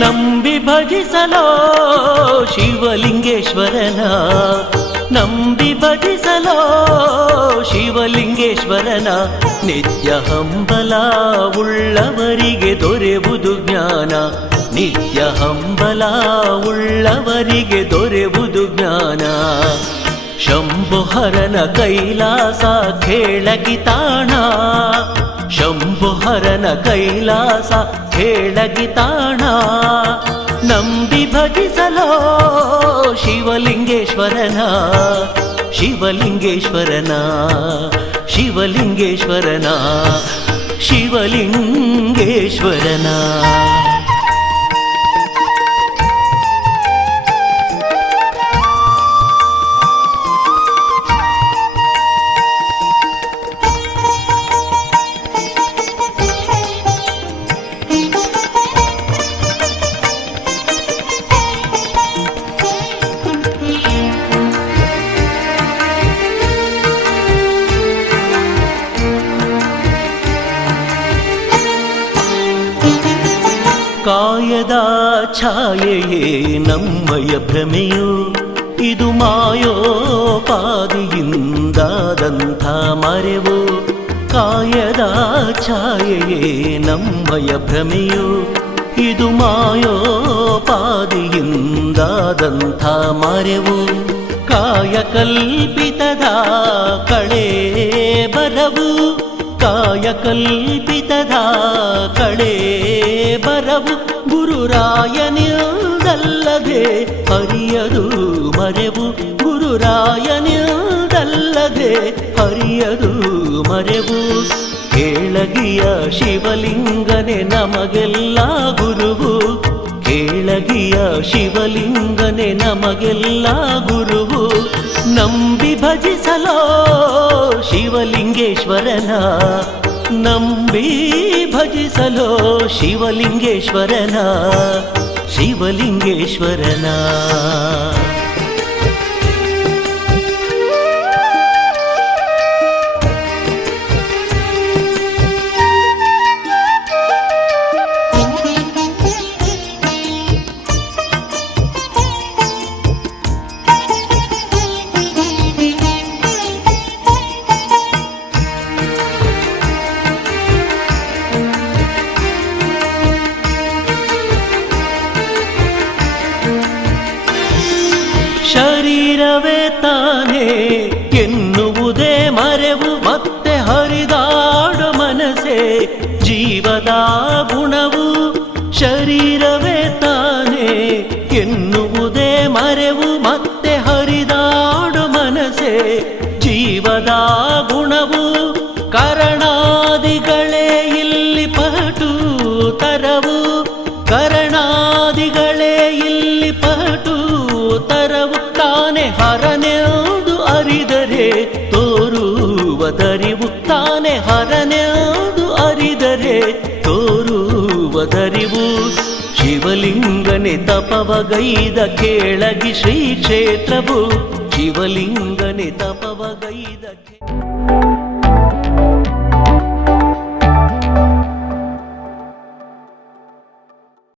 ನಂಬಿ ಭಜಿಸಲೋ ಶಿವಲಿಂಗೇಶ್ವರನ ನಂಬಿ ಭಜಿಸಲೋ ಶಿವಲಿಂಗೇಶ್ವರನ ನಿತ್ಯ ಹಂಬಲ ಉಳ್ಳವರಿಗೆ ದೊರೆಯುವುದು ಜ್ಞಾನ ನಿತ್ಯ ಹಂಬಲ ಉಳ್ಳವರಿಗೆ ದೊರೆಯುವುದು ಜ್ಞಾನ ಶಂಭುಹರನ ಕೈಲಾಸ ಖೇಳಗಿತಾಣ ಶಂಭುಹರನ ಕೈಲಾಸ ಖೇಳಗಿತಾಣ ನಂಬಿ ಭಜಿಸಲೋ ಶಿವಲಿಂಗೇಶ್ವರನ ಶಿವಲಿಂಗೇಶ್ವರನ ಶಿವಲಿಂಗೇಶ್ವರನ ಶಿವಲಿಂಗೇಶ್ವರನ ಕಾಯದ ಛಾಯೆಯೇ ನಮ್ಮಯ ಭ್ರಮೆಯು ಇದು ಮಾಯೋಪಾದಿಯಿಂದಾದಂಥ ಮರೆವು ಕಾಯದ ಛಾಯೆಯೇ ನಮ್ಮಯ ಭ್ರಮೆಯು ಇದು ಮಾಯೋಪಾದಿಯಿಂದಾದಂಥ ಮರೆವು ಕಾಯಕಲ್ಪಿತದ ಕಳೆ ಬರವು ಕಾಯಕಲ್ಪಿತದ ಕಳೆ ಬರವು ಗುರುರಾಯನಿಲ್ದಲ್ಲದೆ ಹರಿಯದು ಮರೆವು ಗುರುರಾಯನಿಲ್ದಲ್ಲದೆ ಹರಿಯದು ಮರೆವು ಕೇಳಗಿಯ ಶಿವಲಿಂಗನೆ ನಮಗೆಲ್ಲ ಗುರುವು ಕೇಳಗಿಯ ಶಿವಲಿಂಗನೆ ನಮಗೆಲ್ಲ ಗುರುವು ನಂಬಿ ಭಜಿಸಲೋ ಶಿವಲಿಂಗೇಶ್ವರನ ನಂಬಿ ಭಜಿಸಲೋ ಶಿವಲಿಂಗೇಶ್ವರನ ಶಿವಲಿಂಗೇಶ್ವರನ ಶರೀರವೇ ತಾನೇ ಎನ್ನುವುದೇ ಮರೆವು ಮತ್ತೆ ಹರಿದಾಡ ಮನಸೆ ಜೀವದ ಗುಣವು ಶರೀರವೇ ತಾನೇ ಎನ್ನುವುದೇ ಮರೆವು ಮತ್ತೆ ಹರಿದಾಡು ಮನಸೆ ಜೀವದ ಗುಣವು ಕರಣಾದಿಗಳೇ ಇಲ್ಲಿ ಪಟು ತರವು ಕರಣಾದಿಗಳೇ ಇಲ್ಲಿ ಪಟು ತರವು ತಾನೆ ಹರನೆಂದು ಅರಿದರೆ ತೋರುವದರಿವು ತಾನೆ ಹರನೆಂದು ಅರಿದರೆ ತೋರುವದರಿವು ಶಿವಲಿಂಗನೆ ತಪವಗೈದ ಕೇಳಗಿ ಶ್ರೀ ಕ್ಷೇತ್ರವು ಶಿವಲಿಂಗನೆ ತಪವಗೈದ